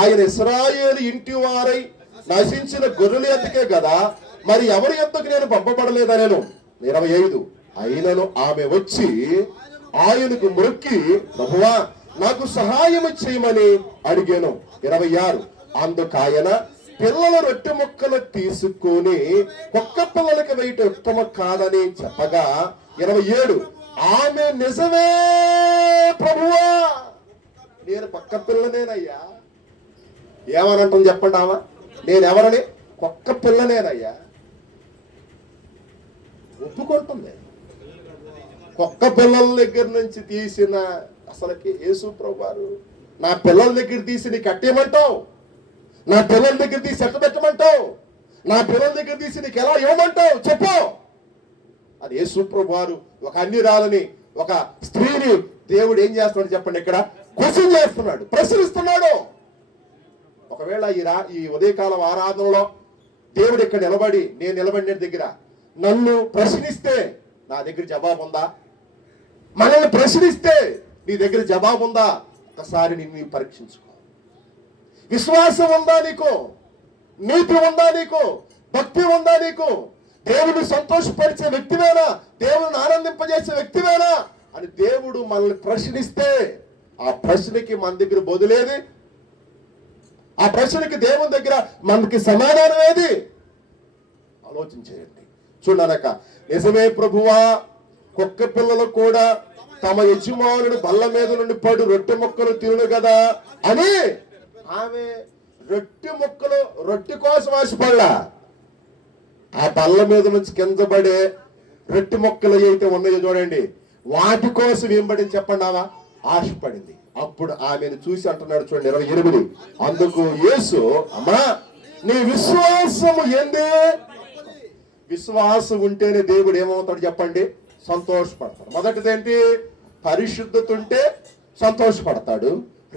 ఆయన ఇశ్రాయేలు ఇంటి వారై నశించిన గొర్రెల ఎద్దకే కదా, మరి ఎవరి ఎద్దకు నేను పంపబడలేదా? నేను 25. అయినను ఆమె వచ్చి ఆయనకు మొక్కి, ప్రభువా నాకు సహాయం చేయమని అడిగాను. 26. అందుకాయన పిల్లల రొట్టె ముక్కలు తీసుకొని ఒక్క పిల్లలకి వేయట ఉత్తమ కాదని చెప్పగా 27. ఆమె నిజమే ప్రభువా, నేను పక్క పిల్లనేనయ్యా. ఏమనంటుంది చెప్పండి ఆమె? నేనెవరని? ఒక్క పిల్లనేనయ్యా. ఒప్పుకుంటుంది. ఒక్క పిల్లల దగ్గర నుంచి తీసిన, అసలుకి యేసు ప్రభువారు నా పిల్లల దగ్గర తీసి నీకు కట్టేయమంటావు, నా పిల్లల దగ్గర తీసి ఎట్ట పెట్టమంటావు, నా పిల్లల దగ్గర తీసి నీకు ఎలా ఇవ్వమంటావు చెప్పు. అది యేసు ప్రభువారు ఒక అన్యురాలని, ఒక స్త్రీని దేవుడు ఏం చేస్తున్నాడు చెప్పండి? ఇక్కడ క్వశ్చన్ చేస్తున్నాడు, ప్రశ్నిస్తున్నాడు. ఒకవేళ ఈ ఉదయకాలం ఆరాధనలో దేవుడు ఇక్కడ నిలబడి, నేను నిలబడిన దగ్గర నన్ను ప్రశ్నిస్తే నా దగ్గర జవాబు ఉందా? మనల్ని ప్రశ్నిస్తే నీ దగ్గర జవాబు ఉందా? ఒకసారి నిన్ను పరీక్షించుకో. విశ్వాసం ఉందా నీకు? నీతి ఉందా నీకు? భక్తి ఉందా నీకు? దేవుని సంతోషపరిచే వ్యక్తివేనా? దేవుని ఆనందింపజేసే వ్యక్తివేనా అని దేవుడు మనల్ని ప్రశ్నిస్తే ఆ ప్రశ్నకి మన దగ్గర బదులేది? ఆ ప్రశ్నకి దేవుని దగ్గర మనకి సమాధానం ఏది? ఆలోచించేయండి. చూడనక నిజమే ప్రభువా, కుక్క పిల్లలు కూడా తమ యజమానుడు బల్ల మీద నుండి పడు రొట్టె ముక్కలు తిను కదా అని ఆమె రొట్టె కోసం ఆశపడలా. ఆ బల్ల మీద నుంచి కింద పడే రొట్టె ముక్కలు అయితే ఉన్నాయో చూడండి, వాటి కోసం ఏం పడింది చెప్పండి? ఆమె ఆశపడింది. అప్పుడు ఆమెను చూసి అంటున్నాడు, చూడండి 28. అందుకు యేసు, అమ్మా నీ విశ్వాసము ఏంది? విశ్వాసం ఉంటేనే దేవుడు ఏమవుతాడు చెప్పండి? సంతోషపడతాడు. మొదటిదేంటి? పరిశుద్ధత ఉంటే సంతోషపడతాడు.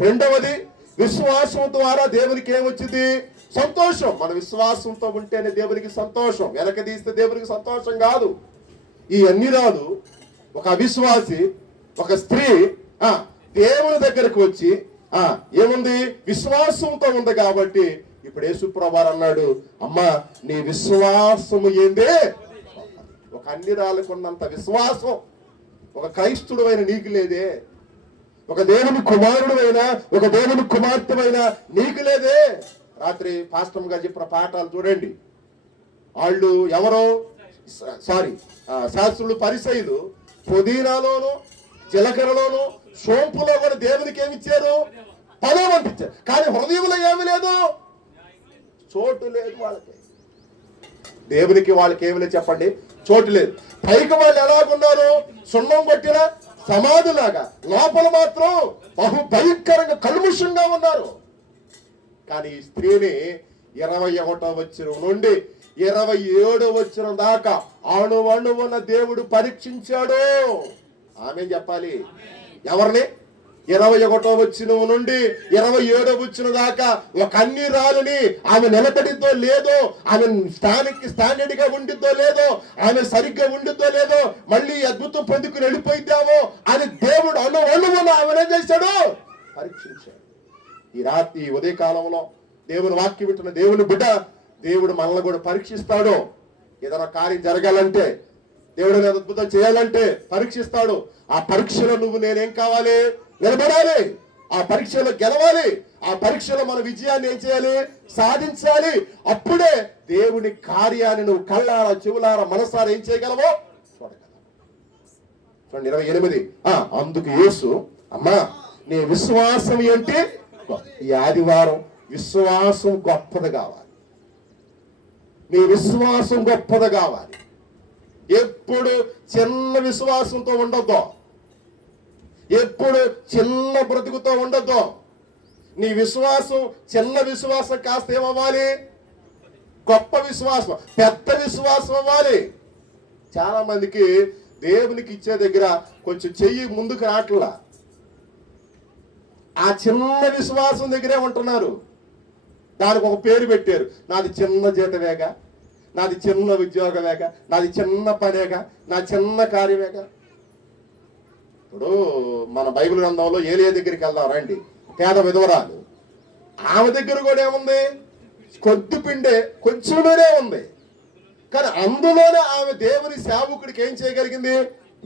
రెండవది, విశ్వాసం ద్వారా దేవునికి ఏమొచ్చింది? సంతోషం. మన విశ్వాసంతో ఉంటేనే దేవునికి సంతోషం. వెనక తీస్తే దేవునికి సంతోషం కాదు. ఈ అన్నిరాలు, ఒక అవిశ్వాసి, ఒక స్త్రీ దేవుని దగ్గరకు వచ్చి ఏముంది? విశ్వాసంతో ఉంది. కాబట్టి ఇప్పుడు యేసుప్రభువారు అన్నాడు, అమ్మా నీ విశ్వాసము ఏందే? ఒక అన్నిరాలకు ఉన్నంత విశ్వాసం ఒక క్రైస్తుడు అయిన నీకు లేదే, ఒక దేవుని కుమారుడు అయినా, ఒక దేవుని కుమార్తెమైనా నీకు లేదే. రాత్రి పాస్టర్ గారు చెప్పిన పాఠాలు చూడండి. వాళ్ళు ఎవరో శాస్త్రులు, పరిసయ్యులు పుదీనాలోను, జీలకర్రలోను, సోంపులో కూడా దేవునికి ఏమిచ్చారు? ఫలం పంపించారు. కానీ హృదయంలో ఏమి లేదు, చోటు లేదు వాళ్ళకి. దేవునికి వాళ్ళకి ఏమి లేదు చెప్పండి? చోటు లేదు. పైకి వాళ్ళు ఎలాగున్నారు? సున్నం కొట్టిన సమాధిలాగా, లోపల మాత్రం బహు భయంకరంగా కల్ముషంగా ఉన్నారు. కానీ ఈ స్త్రీని 21వ వచనం నుండి 27వ వచనం దాకా అణువణువున దేవుడు పరీక్షించాడు. ఆమె చెప్పాలి. ఎవరిని? 21వ వచనం నుండి 27వ వచనం దాకా ఒక అన్యురాలిని ఆమె నిలబడిద్దో లేదో, ఆమె స్టాండర్డ్ గా ఉండిద్దో లేదో, ఆమె సరిగ్గా ఉండిద్దో లేదో, మళ్ళీ అద్భుతం పొందుకుని వెళ్ళిపోయిద్దామో అని దేవుడు అణువణువున ఆమెను ఏం చేశాడు? పరీక్షించాడు. ఈ ఉదయకాలంలో దేవుని వాక్యం వింటున్న దేవుని బిడ్డ, దేవుడు మనల్ని కూడా పరీక్షిస్తాడు. ఏదైనా కార్యం జరగాలంటే, దేవుడు అద్భుతం చేయాలంటే పరీక్షిస్తాడు. ఆ పరీక్షలో నువ్వు నేనేం కావాలి? నిలబడాలి. ఆ పరీక్షలో గెలవాలి. ఆ పరీక్షలో మన విజయాన్ని ఏం చేయాలి? సాధించాలి. అప్పుడే దేవుని కార్యాన్ని నువ్వు కళ్ళారా, చెవులారా, మనసారా ఏం చేయగలవో చూడగలవు. 28. అందుకు యేసు, అమ్మా నీ విశ్వాసం ఏంటి? ఈ ఆదివారం విశ్వాసం గొప్పది కావాలి. నీ విశ్వాసం గొప్పది కావాలి. ఎప్పుడు చిన్న విశ్వాసంతో ఉండొద్దు. ఎప్పుడు చిన్న బ్రతుకుతో ఉండొద్దు. నీ విశ్వాసం చిన్న విశ్వాసం కాస్త ఏమవ్వాలి? గొప్ప విశ్వాసం, పెద్ద విశ్వాసం అవ్వాలి. చాలా మందికి దేవునికి ఇచ్చే దగ్గర కొంచెం చెయ్యి ముందుకు రావట్లా. ఆ చిన్న విశ్వాసం దగ్గరే ఉంటున్నారు. దానికి ఒక పేరు పెట్టారు. నాది చిన్న జీతమేగా, నాది చిన్న ఉద్యోగమేగా, నాది చిన్న పనేగా, నా చిన్న కార్యమేగా. ఇప్పుడు మన బైబిల్ గ్రంథంలో ఏలియా దగ్గరికి వెళ్దాం రండి. పేద విధవరాలు. ఆమె దగ్గర కూడా ఏముంది? కొద్ది పిండే, కొంచెంలోనే ఉంది. కానీ అందులోనే ఆమె దేవుని సేవకుడికి ఏం చేయగలిగింది?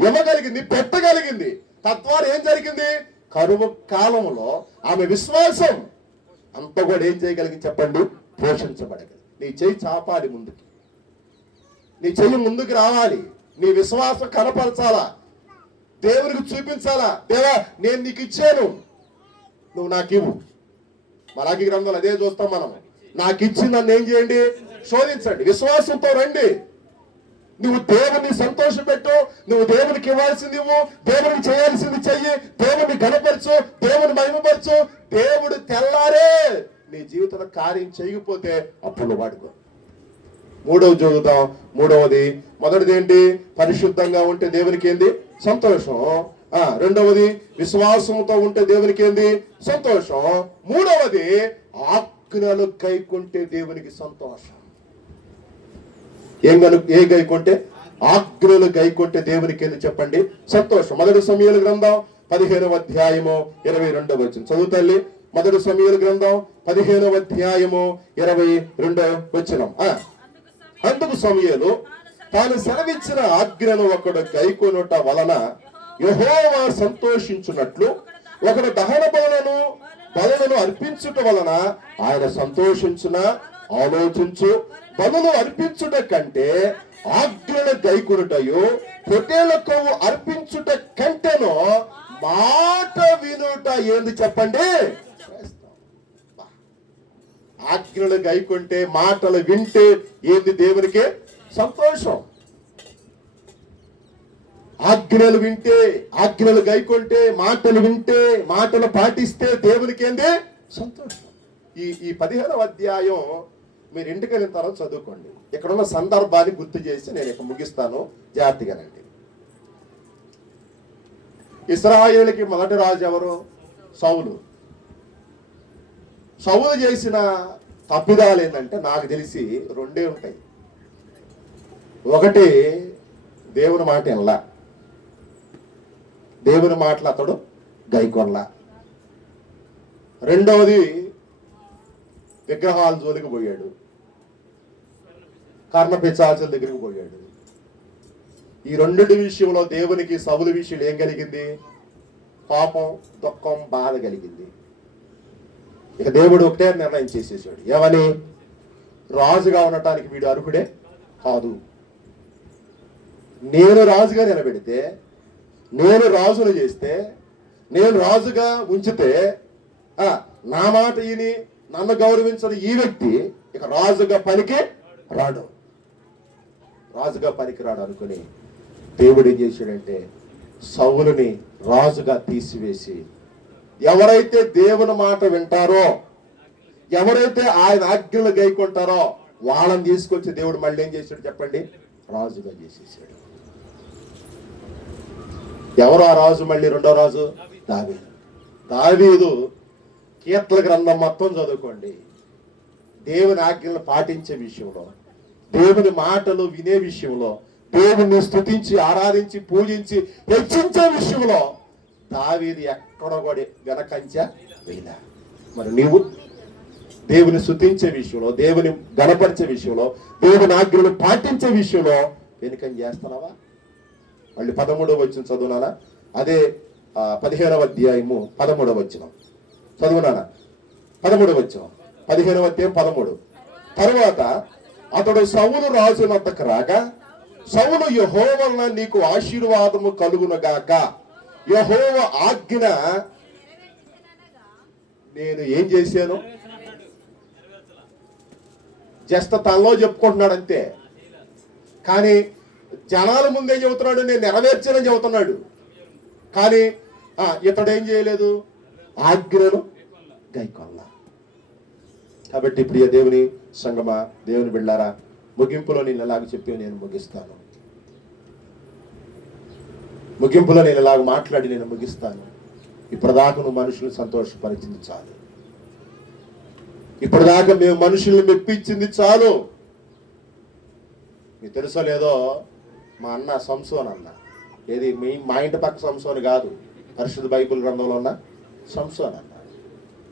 ఇవ్వగలిగింది, పెట్టగలిగింది. తద్వారా ఏం జరిగింది? కరువు కాలంలో ఆమె విశ్వాసం అంత కూడా ఏం చేయగలిగింది చెప్పండి? పోషించబడగలిగింది. నీ చెయ్యి చాపాలి ముందుకి, నీ చెయ్యి ముందుకు రావాలి. నీ విశ్వాసం కనపరచాలా, దేవునికి చూపించాలా. దేవా నేను నీకు ఇచ్చాను, నువ్వు నాకు ఇవ్వు. మలాకి గ్రంథంలో అదే చూస్తాం మనం. నాకు ఇచ్చి నన్ను ఏం చేయండి? శోధించండి. విశ్వాసంతో రండి. నువ్వు దేవుని సంతోషపెట్టు, నువ్వు దేవునికి ఇవ్వాల్సింది ఇవ్వు, దేవునికి చేయాల్సింది చెయ్యి, దేవుని గణపరచు, దేవుని మహిమపరచు. దేవుడు తెల్లారే నీ జీవితంలో కార్యం చేయకపోతే అప్పుడు వాడుకో. మూడవది చూద్దాం. మూడవది, మొదటిది ఏంటి? పరిశుద్ధంగా ఉంటే దేవునికి ఏంది? సంతోషం. రెండవది, విశ్వాసంతో ఉంటే దేవునికి ఏంది? సంతోషం. మూడవది, ఆజ్ఞలు గైకుంటే దేవునికి సంతోషం. ఏ గైకుంటే? ఆజ్ఞలు గైకుంటే దేవునికి ఏంది చెప్పండి? సంతోషం. మొదటి సమూయేలు గ్రంథం 15వ అధ్యాయము 22వ వచనం చదువుతల్లి. మొదటి సమూయేలు గ్రంథం 15వ అధ్యాయము 22వ వచనం. అందుకు సమూయేలు తాను సెలవిచ్చిన ఆజ్ఞను ఒకడు గైకొనుట వలన యెహోవా సంతోషించున్నట్లు ఒకడు దహన బలులను అర్పించుట వలన ఆయన సంతోషించున. ఆలోచించు, బలులు అర్పించుట కంటే ఆజ్ఞను గైకొనుటయు పొట్టేళ్ల కొవ్వు అర్పించుట కంటేనో మాట వినుట ఏంది చెప్పండి? ఆజ్ఞలు గైకొంటే, మాటలు వింటే ఏంది దేవునికి? సంతోషం. ఆజ్ఞలు వింటే, ఆజ్ఞలు గైకొంటే, మాటలు వింటే, మాటలు పాటిస్తే దేవునికి ఏంది? సంతోషం. ఈ 15వ అధ్యాయం మీరు ఇంటికి వెళ్ళిన తర్వాత చదువుకోండి. ఇక్కడున్న సందర్భాన్ని గుర్తు చేసి నేను ఇక ముగిస్తాను. జాగ్రత్తగానండి. ఇశ్రాయేలుకి మొదటి రాజు ఎవరు? సౌలు. సౌలు చేసిన తప్పిదాలు ఏంటంటే నాకు తెలిసి రెండే ఉంటాయి. ఒకటి, దేవుని మాట వినలా, దేవుని మాటలు అతడు గైకొనలా. రెండవది, విగ్రహాల జోలికి పోయాడు, కర్ణపిశాచుల దగ్గరికి పోయాడు. ఈ రెండింటి విషయంలో దేవునికి సౌలు విషయంలో ఏం కలిగింది? పాపం, దుఃఖం, బాధ కలిగింది. ఇక దేవుడు ఒకటే నిర్ణయం చేసేసాడు. ఏమని? రాజుగా ఉండటానికి వీడు అర్హుడే కాదు. నేను రాజుగా నిలబెడితే, నేను రాజును చేస్తే, నేను రాజుగా ఉంచితే నా మాట ఈని నన్ను గౌరవించని ఈ వ్యక్తి ఇక రాజుగా పనికి రాడు. రాజుగా పనికి రాడు అనుకుని దేవుడు ఏం చేశాడంటే సౌలుని రాజుగా తీసివేసి, ఎవరైతే దేవుని మాట వింటారో, ఎవరైతే ఆయన ఆజ్ఞలు గైకుంటారో వాళ్ళని తీసుకొచ్చి దేవుడు మళ్ళీ ఏం చేశాడు చెప్పండి? రాజుగా చేసేసాడు. ఎవరు ఆ రాజు? మళ్ళీ రెండో రాజు దావీదు. దావీదు కీర్తన గ్రంథం మొత్తం చదువుకోండి. దేవుని ఆజ్ఞలను పాటించే విషయంలో, దేవుని మాటలు వినే విషయంలో, దేవుని స్తుతించి ఆరాధించి పూజించి హెచ్చించే విషయంలో దావీదు ఎక్కడ కూడా వెనకంచ వేయలే. మరి నీవు దేవుని స్తుతించే విషయంలో, దేవుని గణపరిచే విషయంలో, దేవుని ఆజ్ఞలను పాటించే విషయంలో వెనుకం చేస్తున్నావా? మళ్ళీ 13వ వచనం చదువునానా? అదే 15వ అధ్యాయము 13వ వచనం చదువునానా? 13వ వచనం, 15వ అధ్యాయం 13. తరువాత అతడు సౌలు రాజు వద్దకు రాగా, సౌలు యెహోవా వలన నీకు ఆశీర్వాదము కలుగునుగాక, యెహోవా ఆజ్ఞ నేను ఏం చేశాను? జస్ట్ తనలో చెప్పుకుంటున్నాడు అంతే. కానీ జనాల ముందే చెబుతున్నాడు, నేను నెరవేర్చానని చెబుతున్నాడు. కానీ ఇతడు ఏం చేయలేదు? ఆజ్ఞను గైకొల్లా. కాబట్టి ప్రియ దేవుని సంగమా, దేవుని బిడ్డారా, ముగింపులో నేను ఇలాగ చెప్పి నేను ముగిస్తాను. ముగింపులో నేను ఇలాగ మాట్లాడి నేను ముగిస్తాను. ఇప్పటిదాకా నువ్వు మనుషులను సంతోషపరిచింది చాలు. ఇప్పటిదాకా మేము మనుషుల్ని మెప్పించింది చాలు. మీకు తెలుసో లేదో, మా అన్న సంసోన్ అన్న, ఏది మా ఇంటి పక్క సంసోన్ కాదు, పరిశుద్ధ బైబిల్ గ్రంథంలో ఉన్న సంసోన్ అన్న.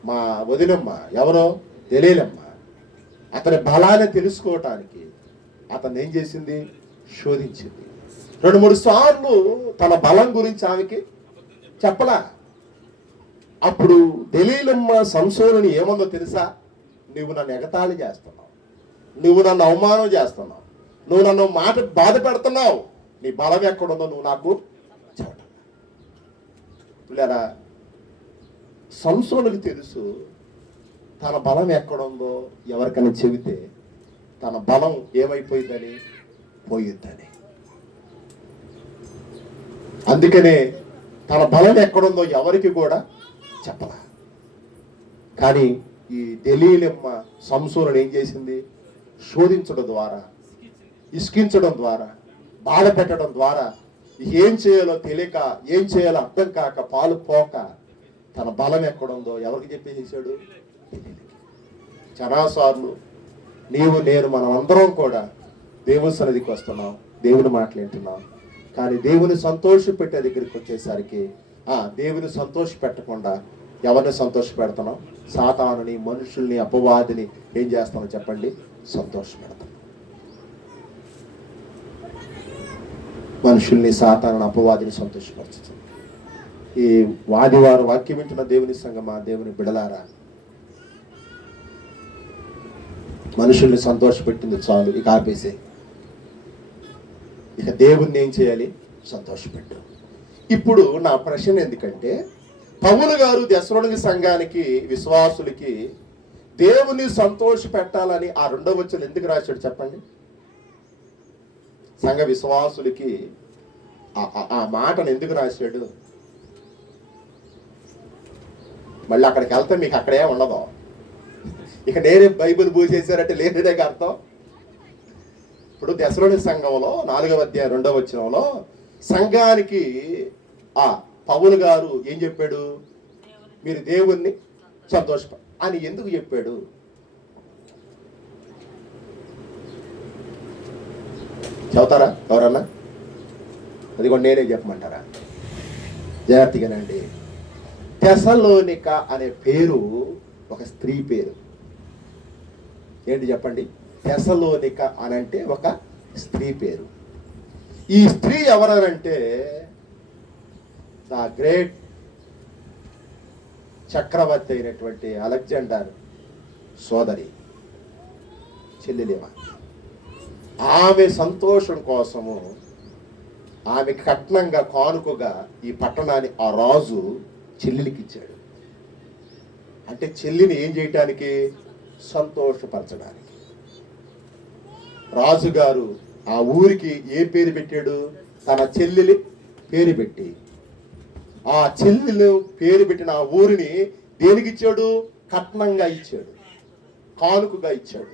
మా వదినమ్మ ఎవరో తెలియలమ్మ. అతని బలాన్ని తెలుసుకోవటానికి అతను ఏం చేసింది? శోధించింది. 2-3 సార్లు తన బలం గురించి ఆమెకి చెప్పలా. అప్పుడు తెలియలమ్మ సంసోనుని ఏమందో తెలుసా? నువ్వు నన్ను ఎగతాళి చేస్తున్నావు, నువ్వు నన్ను అవమానం చేస్తున్నావు, నువ్వు నన్ను మాట బాధ పెడుతున్నావు, నీ బలం ఎక్కడుందో నువ్వు నాకు చెప్పలేరా? సంసోనుకి తెలుసు తన బలం ఎక్కడుందో. ఎవరికైనా చెబితే తన బలం ఏమైపోయిందని, పోయిద్దని. అందుకనే తన బలం ఎక్కడుందో ఎవరికి కూడా చెప్పలా. కానీ ఈ దెలీలమ్మ సంసోనుని ఏం చేసింది? శోధించడం ద్వారా, ఇసుకించడం ద్వారా, బాధ పెట్టడం ద్వారా, ఏం చేయాలో తెలియక, ఏం చేయాలో అర్థం కాక, పాలు పోక తన బలం ఎక్కడుందో ఎవరికి చెప్పేసాడు? చాలాసార్లు నీవు నేను మనం అందరం కూడా దేవుని సన్నిధికి వస్తున్నాం, దేవుని మాటలు వింటున్నాం. కానీ దేవుని సంతోష పెట్టే దగ్గరికి వచ్చేసరికి దేవుని సంతోష పెట్టకుండా ఎవరిని సంతోష పెడుతున్నాం? సాతానుని, మనుషుల్ని, అపవాదిని ఏం చేస్తామో చెప్పండి? సంతోష పెడతాం. మనుషుల్ని, సాతానుని, అపవాదిని సంతోషపరచుతాం. ఈ ఆదివారం వాక్యం వింటున్న దేవుని సంగమా, దేవుని బిడలారా, మనుషుల్ని సంతోషపెట్టింది చాలు, ఇక ఆపేసే. ఇక దేవుణ్ణి ఏం చేయాలి? సంతోషపెట్టు. ఇప్పుడు నా ప్రశ్న ఎందుకంటే, పౌలు గారు దెస్సలోనిక సంఘానికి, విశ్వాసులకి దేవుని సంతోష పెట్టాలని ఆ 2వ వచనం ఎందుకు రాశాడు చెప్పండి? సంఘ విశ్వాసులకి ఆ మాటను ఎందుకు రాశాడు? మళ్ళీ అక్కడికి వెళ్తే మీకు అక్కడే ఉండదు. ఇక నేనే బైబిల్ పూసేశారంటే లేనిదే అర్థం. ఇప్పుడు దెస్సలోనిక సంఘంలో 4వ అధ్యాయం 2వ వచనంలో సంఘానికి పౌలు గారు ఏం చెప్పాడు? మీరు దేవుణ్ణి సంతోషప అని ఎందుకు చెప్పాడు? చెబుతారా ఎవరన్నా? అది కూడా నేనే చెప్పమంటారా? జాగ్రత్తగానండి. తెస్సలోనిక అనే పేరు ఒక స్త్రీ పేరు. ఏంటి చెప్పండి? తెస్సలోనిక అని అంటే ఒక స్త్రీ పేరు. ఈ స్త్రీ ఎవరనంటే ద గ్రేట్ చక్రవర్తి అయినటువంటి అలెగ్జాండర్ సోదరి, చెల్లెలేమ. ఆమె సంతోషం కోసము, ఆమె కట్నంగా, కానుకగా ఈ పట్టణాన్ని ఆ రాజు చెల్లెలికి ఇచ్చాడు. అంటే చెల్లిని ఏం చేయటానికి? సంతోషపరచడానికి. రాజుగారు ఆ ఊరికి ఏ పేరు పెట్టాడు? తన చెల్లెలి పేరు పెట్టి ఆ చెల్లెలు పేరు పెట్టిన ఆ ఊరిని దేనికి ఇచ్చాడు? కట్నంగా ఇచ్చాడు, కానుకగా ఇచ్చాడు.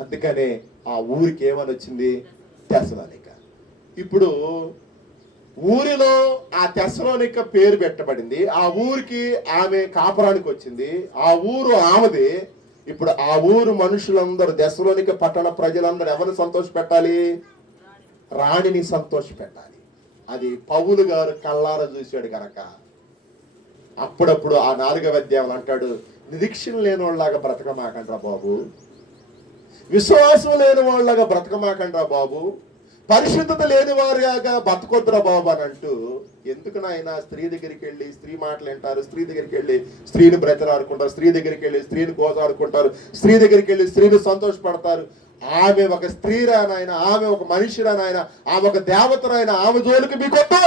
అందుకనే ఆ ఊరికి ఏమని వచ్చింది? తెస్సలోనిక. ఇప్పుడు ఊరిలో ఆ తెస్సలోనిక పేరు పెట్టబడింది. ఆ ఊరికి ఆమె కాపురానికి వచ్చింది. ఆ ఊరు ఆమెది. ఇప్పుడు ఆ ఊరు మనుషులందరూ, తెస్సలోనిక పట్టణ ప్రజలందరూ ఎవరిని సంతోష పెట్టాలి? రాణిని సంతోష పెట్టాలి. అది పౌలు గారు కళ్ళారా చూశాడు కనుక అప్పుడప్పుడు ఆ 4వ అధ్యాయం అంటాడు, నిరీక్షణ లేని వాళ్ళలాగా బ్రతకమాకండ్రా బాబు, విశ్వాసం లేని వాళ్ళలాగా బ్రతకమాకండ్రా బాబు, పరిశుద్ధత లేని వారిగా బతకొద్దురా బాబు అని అంటూ. ఎందుకు నాయన స్త్రీ దగ్గరికి వెళ్ళి స్త్రీ మాటలు వింటారు, స్త్రీ దగ్గరికి వెళ్ళి స్త్రీని బ్రతలాడుకుంటారు, స్త్రీ దగ్గరికి వెళ్ళి స్త్రీని కోసాడుకుంటారు, స్త్రీ దగ్గరికి వెళ్ళి స్త్రీని సంతోషపడతారు. ఆమె ఒక స్త్రీరా నాయన, ఆమె ఒక మనిషిరా నాయన, ఆమె ఒక దేవతరాయన, ఆమె జోలికి మీకొద్దు.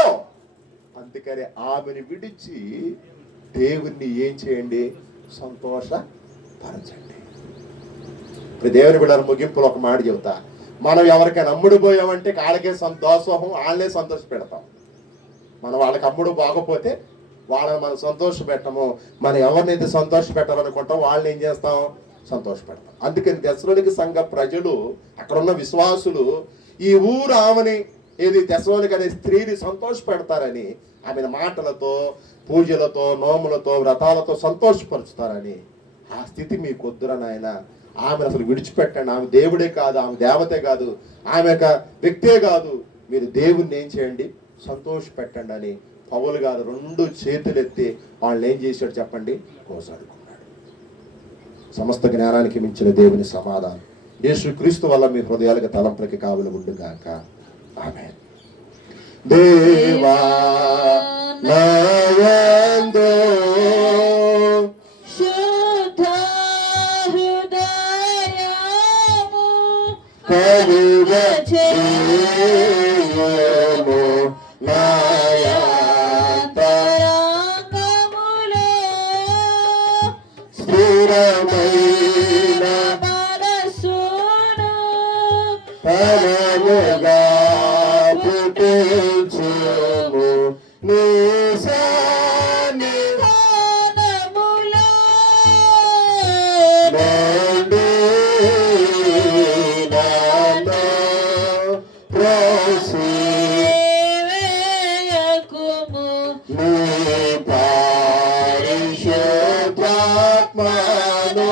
అందుకని ఆమెను విడిచి దేవుణ్ణి ఏం చేయండి? సంతోషపరచండి. ఇప్పుడు దేవుని బిడ్డల ముగింపులో ఒక మాట చెబుతా. మనం ఎవరికైనా అమ్ముడు పోయామంటే వాళ్ళకే సంతోషం, వాళ్ళనే సంతోష పెడతాం. మనం వాళ్ళకి అమ్ముడు బాగపోతే వాళ్ళని మనం సంతోష పెట్టము. మనం ఎవరినైతే సంతోష పెట్టాలనుకుంటాం వాళ్ళని ఏం చేస్తాం? సంతోష పెడతాం. అందుకని తెస్సలోనిక సంఘ ప్రజలు, అక్కడ ఉన్న విశ్వాసులు ఈ ఊరు ఆమెని, ఏది తెస్సలోనిక అనే స్త్రీని సంతోష పెడతారని, ఆమె మాటలతో, పూజలతో, నోములతో, వ్రతాలతో సంతోషపరుచుతారని. ఆ స్థితి మీకు వద్దురా నాయన. ఆమెను అసలు విడిచిపెట్టండి. ఆమె దేవుడే కాదు, ఆమె దేవతే కాదు, ఆమె ఒక వ్యక్తే కాదు. మీరు దేవుణ్ణి ఏం చేయండి? సంతోష పెట్టండి అని పౌలు గారు 2 చేతులెత్తి వాళ్ళని ఏం చేశాడు చెప్పండి? కోసాడుకున్నాడు. సమస్త జ్ఞానానికి మించిన దేవుని సమాధానం యేసుక్రీస్తు వల్ల మీ హృదయాలకు తలంపులకి కావలి ఉండుగాక. ఆమేన్. దేవా నాయందు శుద్ధ హృదయము కలుగ చేయము నాయంతరంగములో స్థిరమైన మనసును ఫలముగా పుట్టించుము. నీ సన్నిధానములో నుండి నన్ను వేయకుము నీ పరిశుద్ధాత్మను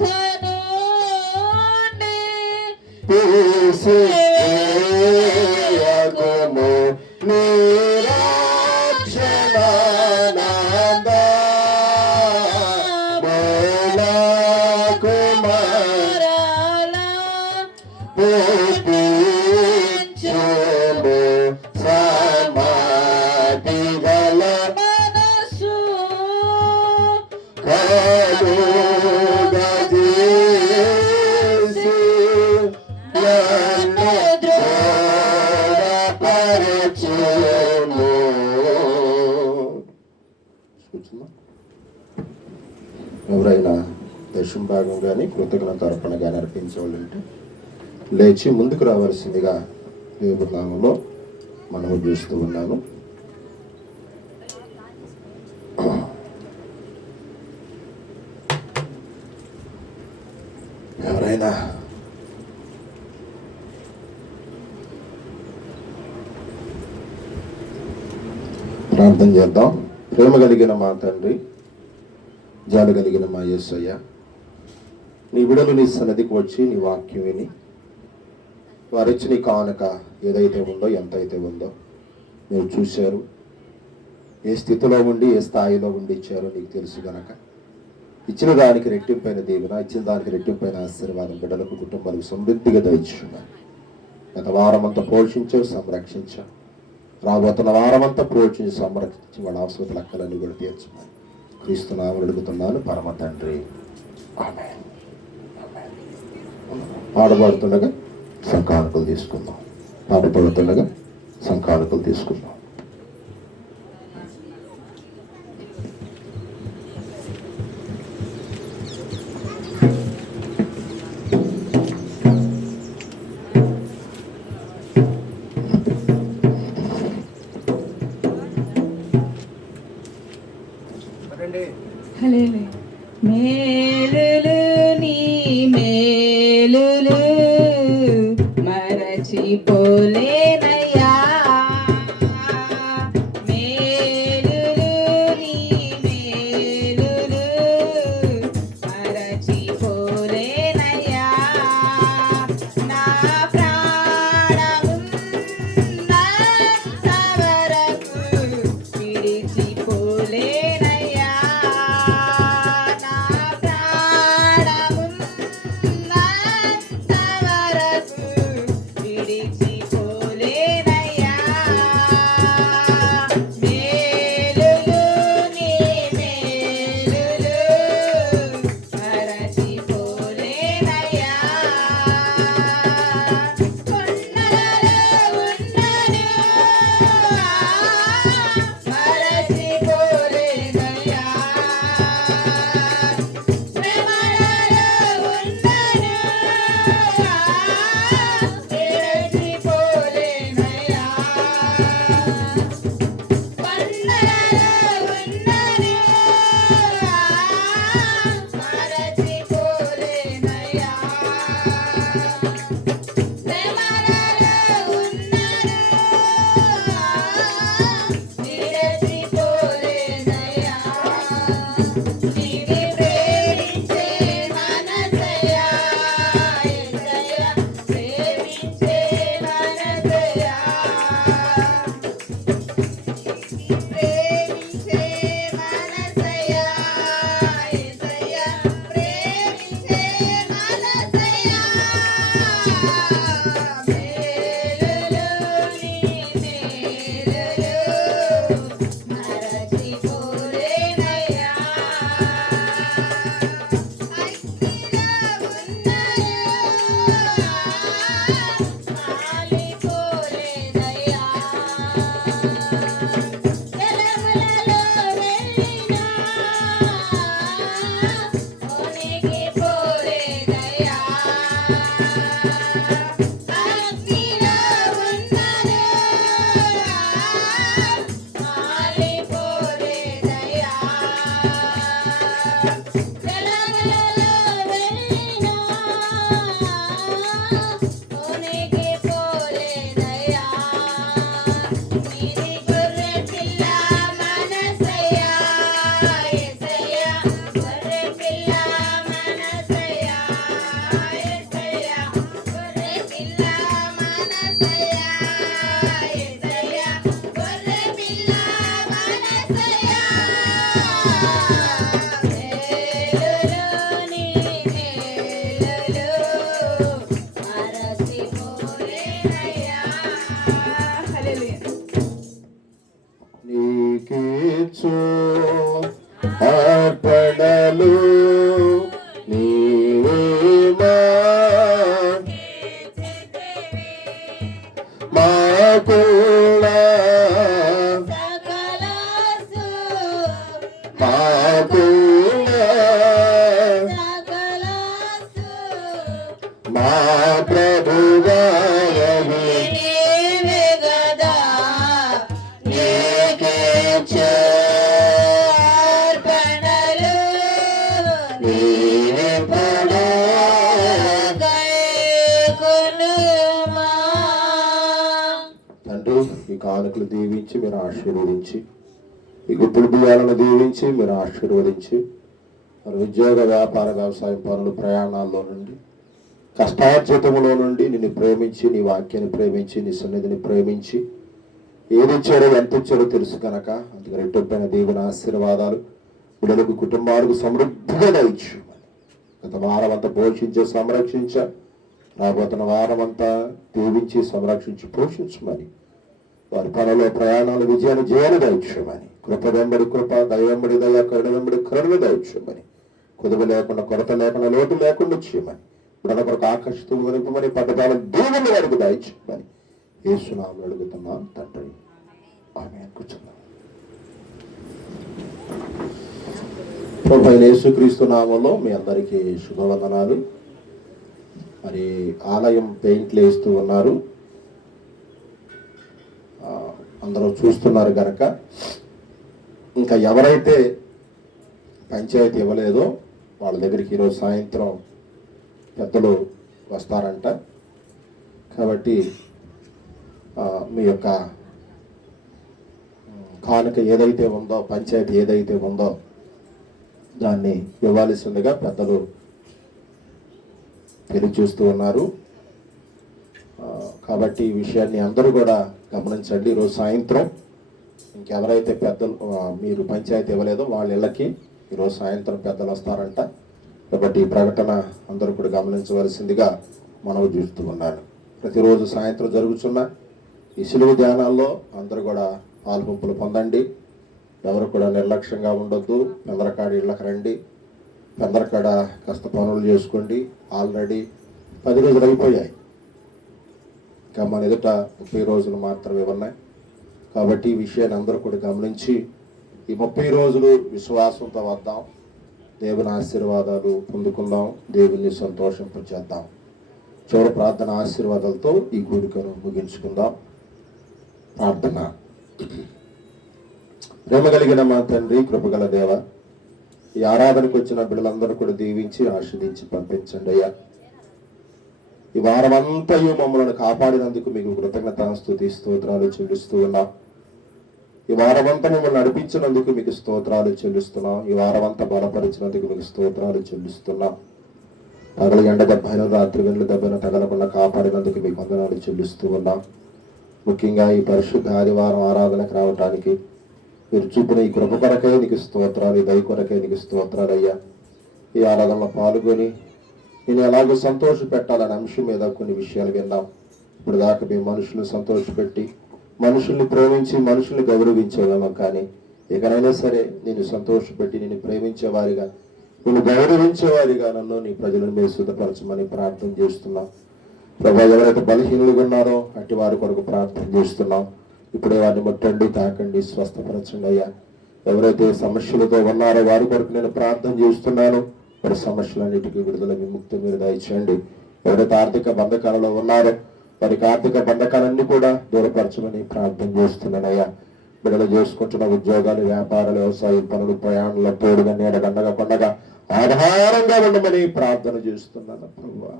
తనుని తీసివేయకుము. నీ రక్షణానందములకు మరలా పుట్టించుము. సమాధి గల మనసు కలుగజేసి నన్ను దృఢపరచుము. ఎవరైనా దశం భాగం కానీ కృతజ్ఞత అర్పణ కానీ అర్పించవాలంటే లేచి ముందుకు రావాల్సిందిగా దేవుడి నామంలో మనము చూస్తూ ఉన్నాను. ఎవరైనా ప్రార్థన చేద్దాం. ప్రేమ కలిగిన మా తండ్రి, జాలి కలిగిన మా యేసయ్య, నీ బిడ్డలు నీ సన్నిధికి వచ్చి నీ వాక్యం విని వారిచ్చి నీ కానుక ఏదైతే ఉందో, ఎంతైతే ఉందో మీరు చూశారు. ఏ స్థితిలో ఉండి ఏ స్థాయిలో ఉండి ఇచ్చారో నీకు తెలుసు గనక ఇచ్చిన దానికి రెట్టింపైన దీవెన, ఇచ్చిన దానికి రెట్టింపైన ఆశీర్వాదం బిడ్డలకు, కుటుంబాలకు సమృద్ధిగా దయచున్నాను. గత వారం అంతా పోషించావు, సంరక్షించావు. రాబోతున్న వారం అంతా పోషించి సంరక్షించి వాళ్ళ అవసరతల లెక్కలన్నీ కూడా తీర్చున్నాను. క్రీస్తు నామమున అడుగుతున్నాను పరమ తండ్రి. ఆమేన్. ఆమేన్. పాడబడుతుండగా సంకానుకలు తీసుకుందాం. పాడబడుతుండగా సంకానుకలు తీసుకుందాం. మేలులు నీ మేలులు మరచిపోలేనయ్యా, మేలులు నీ మేలులు మరచిపోలేనయ్యా, నా ప్రాణమున్నంత వరకు విడిచిపోలేనయ్యా, నా ప్రాణమున్నంత వరకు విడిచిపోలేనయ్యా, మేలులు నీ మేలులు మరచిపోలేనయ్యా, కొండలలో ఉన్నను మరచిపోలేనయ్యా, శ్రమలలో ఉన్నను విడిచిపోలేనయ్యా, కొండలలో ఉన్నను మరచిపోలేనయ్యా, శ్రమలలో ఉన్నను విడిచిపోలేనయ్యా, నీది ప్రేమించే మనసయ్యా, యేసయ్యా, ప్రేమించే మనసయ్యా, ప్రేమించే మనసయ్యా, యేసయ్యా, ప్రేమించే మనసయ్యా, మేలులు నీ మేలులు మరచిపోలేనయ్యా, అగ్నిలో ఉన్నను కాలిపోలేనయ్యా, జలములలో వెళ్ళినా మునిగిపోలేనయ్యా, అగ్నిలో ఉన్నను కాలిపోలేనయ్యా, జలములలో వెళ్ళినా మునిగిపోలేనయ్యా, నీది గొర్రె పిల్ల మనసయ్యా, యేసయ్యా, గొర్రె పిల్ల మనసయ్యా, యేసయ్యా, గొర్రె పిల్ల మనసయ్యా, యేసయ్యా, గొర్రె పిల్ల మనసయ్యా, మేలులు నీ మేలులు మరచిపోలేనయ్యా, హల్లెలూయా. నీకిచ్చు అర్పణలు నీవేమా మాకులా సకలాసు మాకులా సకలాసు మా ప్రభువాయని నీవే గదా, నీకిచ్చు అర్పణలు నీవెప్పుడు గైకొనుమా. తండ్రి ఈ కానుకలు దీవించి మీరు ఆశీర్వదించి ఈ గుప్పుడు బియ్యాలను దీవించి మీరు ఆశీర్వదించి మరి ఉద్యోగ వ్యాపార వ్యవసాయ పనులు ప్రయాణాల్లో నుండి కష్టార్జితములో నుండి నిన్ను ప్రేమించి నీ వాక్యాన్ని ప్రేమించి నీ సన్నిధిని ప్రేమించి ఏది ఇచ్చారో ఎంత ఇచ్చారో తెలుసు కనుక అందుకు రెట్టొప్పైన దేవుని ఆశీర్వాదాలు బిడ్డలకు కుటుంబాలకు సమృద్ధిగా దయచేయమని గత వారం అంతా పోషించి సంరక్షించ రాబోతున్న వారం అంతా దీవించి సంరక్షించి పోషించమని వారి పనుల ప్రయాణాలు విజయాన్ని జయాన్ని దయచేయమని కృప వెంబడి కృప దయ వెంబడి దయ కరుణ వెంబడి కరుణ దయచేయమని కుదువ లేకుండా కొరత లేకుండా లోటు లేకుండా చేయమని బిడ్డల కొరకు ఆకర్షితూ నింపమని పద్ధతాలను దేవుని వారికి దయచేయమని యేసునామములో అడుగుతున్నాను తండ్రి, ఆమేన్. కూర్చున్నాం. ప్రభువైన యేసుక్రీస్తు నామములో మీ అందరికీ శుభవందనాలు. మరి ఆలయం పెయింట్లు వేస్తూ ఉన్నారు, అందరూ చూస్తున్నారు కనుక ఇంకా ఎవరైతే పంచాయతీ ఇవ్వలేదో వాళ్ళ దగ్గరికి ఈరోజు సాయంత్రం పెద్దలు వస్తారంట. కాబట్టి మీ యొక్క కానుక ఏదైతే ఉందో, పంచాయతీ ఏదైతే ఉందో దాన్ని ఇవ్వాల్సిందిగా పెద్దలు తెలియజేస్తూ ఉన్నారు. కాబట్టి ఈ విషయాన్ని అందరూ కూడా గమనించండి. ఈరోజు సాయంత్రం ఇంకెవరైతే పెద్దలు మీరు పంచాయతీ ఇవ్వలేదో వాళ్ళ ఇళ్ళకి ఈరోజు సాయంత్రం పెద్దలు వస్తారంట. కాబట్టి ఈ ప్రకటన అందరూ కూడా గమనించవలసిందిగా మనవి చూస్తూ ఉన్నాను. ప్రతిరోజు సాయంత్రం జరుగుతున్న ఈ సిలువ ధ్యానాల్లో అందరూ కూడా పాల్గొంపులు పొందండి. ఎవరు కూడా నిర్లక్ష్యంగా ఉండొద్దు. పెందరకాడ ఇళ్ళకి రండి. పెందరకాడ కాస్త పనులు చేసుకోండి. ఆల్రెడీ 10 రోజులు అయిపోయాయి. ఇంకా మన ఎదుట 30 రోజులు మాత్రమే ఉన్నాయి. కాబట్టి ఈ విషయాన్ని అందరూ కూడా గమనించి ఈ 30 రోజులు విశ్వాసంతో వద్దాం. దేవుని ఆశీర్వాదాలు పొందుకుందాం. దేవుని సంతోషింపచేద్దాం. చివరి ప్రార్థన ఆశీర్వాదాలతో ఈ కూడికను ముగించుకుందాం. ప్రార్థన. ప్రేమ కలిగిన మా తండ్రి, కృపగల దేవ, ఈ ఆరాధనకు వచ్చిన బిడ్డలందరూ కూడా దీవించి ఆశీర్వదించి పంపించండి అయ్యా. ఈ వారమంతయు మమ్మల్ని కాపాడినందుకు మీకు కృతజ్ఞత స్తుతి స్తోత్రాలు చెల్లిస్తూ ఉన్నాం. ఈ వారమంతా మమ్మల్ని నడిపించినందుకు మీకు స్తోత్రాలు చెల్లిస్తున్నాం. ఈ వారమంతా బలపరిచినందుకు మీకు స్తోత్రాలు చెల్లిస్తున్నాం. పగలు ఎండ దెబ్బైన రాత్రి వెళ్ళు దెబ్బను తగలకుండా కాపాడినందుకు మీకు వందనాలు చెల్లిస్తూ ఉన్నాం. ముఖ్యంగా ఈ పరిశుద్ధ ఆదివారం ఆరాధనకు రావటానికి మీరు చూపిన ఈ కృప కొరకే నీకు స్తోత్రాలు, ఈ దయ కొరకే నీకు స్తోత్రాలు అయ్యా. ఈ ఆరాధనలో పాల్గొని నేను ఎలాగో సంతోష పెట్టాలనే అంశం మీద కొన్ని విషయాలు విన్నాం. ఇప్పుడు దాకా మేము మనుషులను సంతోషపెట్టి, మనుషుల్ని ప్రేమించి, మనుషుల్ని గౌరవించేవాళ్ళం. కానీ ఇకనైనా సరే నేను సంతోషపెట్టి, నేను ప్రేమించేవారిగా, నేను గౌరవించేవారిగా నన్ను నీ ప్రజలను మీరు సిద్ధపరచమని ప్రార్థన చేస్తున్నాం. ప్రభా, ఎవరైతే బలహీనులుగా ఉన్నారో అట్టి వారి కొరకు ప్రార్థన చేస్తున్నాం. ఇప్పుడే వారిని ముట్టండి, తాకండి, స్వస్థపరచండి అయ్యా. ఎవరైతే సమస్యలతో ఉన్నారో వారి కొరకు నేను ప్రార్థన చేస్తున్నాను. వారి సమస్యలన్నిటికీ విడుదల, విముక్తి మీరు దయచేయండి. ఎవరైతే ఆర్థిక బంధకాలలో ఉన్నారో వారికి ఆర్థిక బంధకాలన్నీ కూడా దూరపరచమని ప్రార్థన చేస్తున్నానయ్యా. బిడ్డలు చేసుకుంటున్న ఉద్యోగాలు, వ్యాపారాలు, వ్యవసాయం పనులు, ప్రయాణంలో తోడుగా, నీడగండగా, కొండగా, ఆధారంగా ఉండమని ప్రార్థన చేస్తున్నాను. ప్రభువా,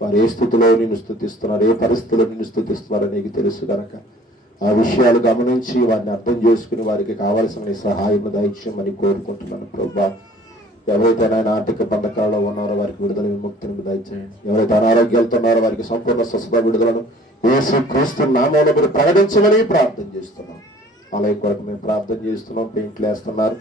వారు ఏ స్థితిలో నిన్ను స్తుతిస్తున్నారు, ఏ పరిస్థితిలో నిన్ను స్తుతిస్తున్నారో నీకు తెలుసు కనుక ఆ విషయాలు గమనించి వారిని అర్థం చేసుకుని వారికి కావాల్సిన సహాయం దయచేయమని కోరుకుంటున్నాను. ప్రభువా, ఎవరైతే ఆయన ఆర్థిక బంధకాలలో ఉన్నారో వారికి విడుదల, విముక్తిని దయచేయండి. ఎవరైతే అనారోగ్యాలతో ఉన్నారో వారికి సంపూర్ణ స్వస్థత, విడుదలను యేసుక్రీస్తు నామములో మీరు ప్రకటించమని ప్రార్థన చేస్తున్నాం. ఆలయం కొరకు మేము ప్రార్థన చేస్తున్నాం. పెయింట్లు వేస్తున్నారు,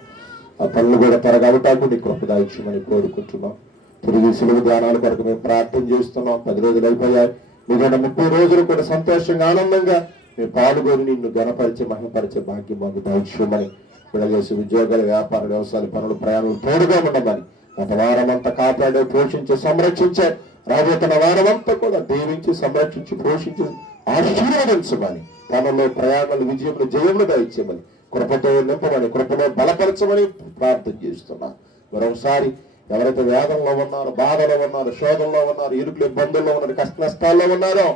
ఆ పనులు కూడా త్వరగా నీ కృప దయచేయమని కోరుకుంటున్నాం. తిరిగి సిలువ ధ్యానాల కొరకు మేము ప్రార్థన చేస్తున్నాం. 10 రోజులు అయిపోయాయి. మీకంటే 30 రోజులు కూడా సంతోషంగా, ఆనందంగా మేము పాల్గొని నిన్ను ఘనపరిచే, మహిమపరిచే భాగ్యం మాకు దయచేయమని, విడుదల చేసి ఉద్యోగాలు, వ్యాపార, వ్యవసాయ పనులు, ప్రయాణాలు తోడుగా ఉండమని, గత వారమంతా కాపాడే, పోషించే, సంరక్షించే, రాబోతున్న వారమంతా కూడా దీవించి, సంరక్షించి, పోషించి, ఆశీర్వదించమని, పనుల్లో, ప్రయాణాలు, విజయములు, జయములు దయచేయమని, కృపతో నింపమని, కృపలో బలపరచమని ప్రార్థన చేస్తున్నా. మరొకసారి ఎవరైతే వేదంలో ఉన్నారో, బాధలో ఉన్నారో, శోధంలో ఉన్నారు, ఇరుకులు, ఇబ్బందుల్లో ఉన్నారు, కష్ట నష్టాల్లో ఉన్నారో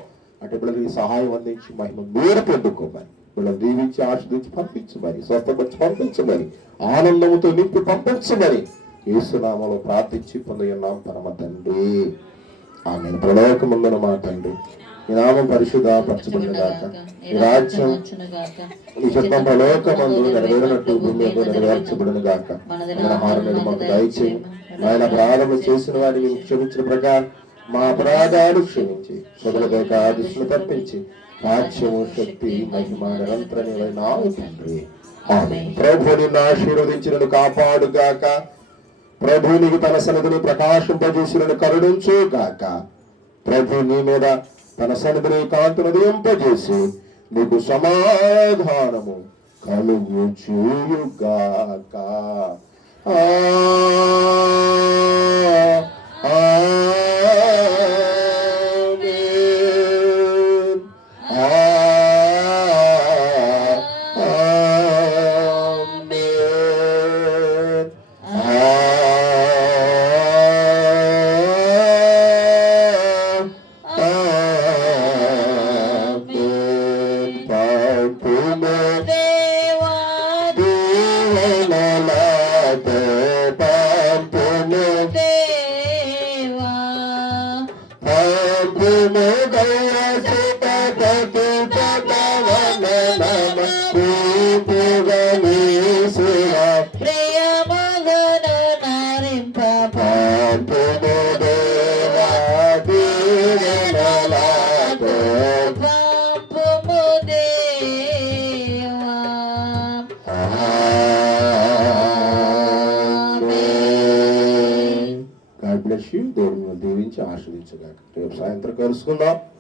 అటు బిడ్డలకి సహాయం అందించి మహిమ మీరు పొందుకోమని, వీళ్ళని దీవించి, ఆశీర్వదించి పంపించమని, స్వస్థపరిచి పంపించమని, ఆనందముతో నింపి పంపించమని యేసునామములో ప్రార్థించి పొందున్నాం పరమ తండ్రి. ఆమేన్. పరలోకమందున మా తండ్రి, ఈ నామం పరిశుద్ధపరచబడును గాక. ఈ రాజ్యం, ఈ చిత్తం పరలోకమందు నెరవేరినట్టు భూమి మీద నెరవేర్చబడును గాక. మన ఆహారం మాకు దయచేయి. ఆయన అపరాధము చేసిన వారిని క్షమించిన ప్రకారం మా అపరాధాలు క్షమించి, శుభ్రత దుష్టులు తప్పించి, రాజ్యము, శక్తి, మహిమ నిరంతరమైన తండ్రి. ఆమేన్. ప్రభు నిన్ను ఆశీర్వదించినను కాపాడుగాక. ప్రభు నీకు తన సన్నిధిని ప్రకాశింపజేసినను కరుణించు గాక. ప్రభు నీ మీద తన సన్నిధిని కాంతును ఉదయింపజేసి నీకు సమాధానము కలుగు చేయుగాక. దేవా చూపుము దేవా దీవెనలతో. పంపుము దేవా. God bless you. దేవుని దీవించి ఆశ్రదించగాక. రేపు సాయంత్రం కలుసుకుందాం.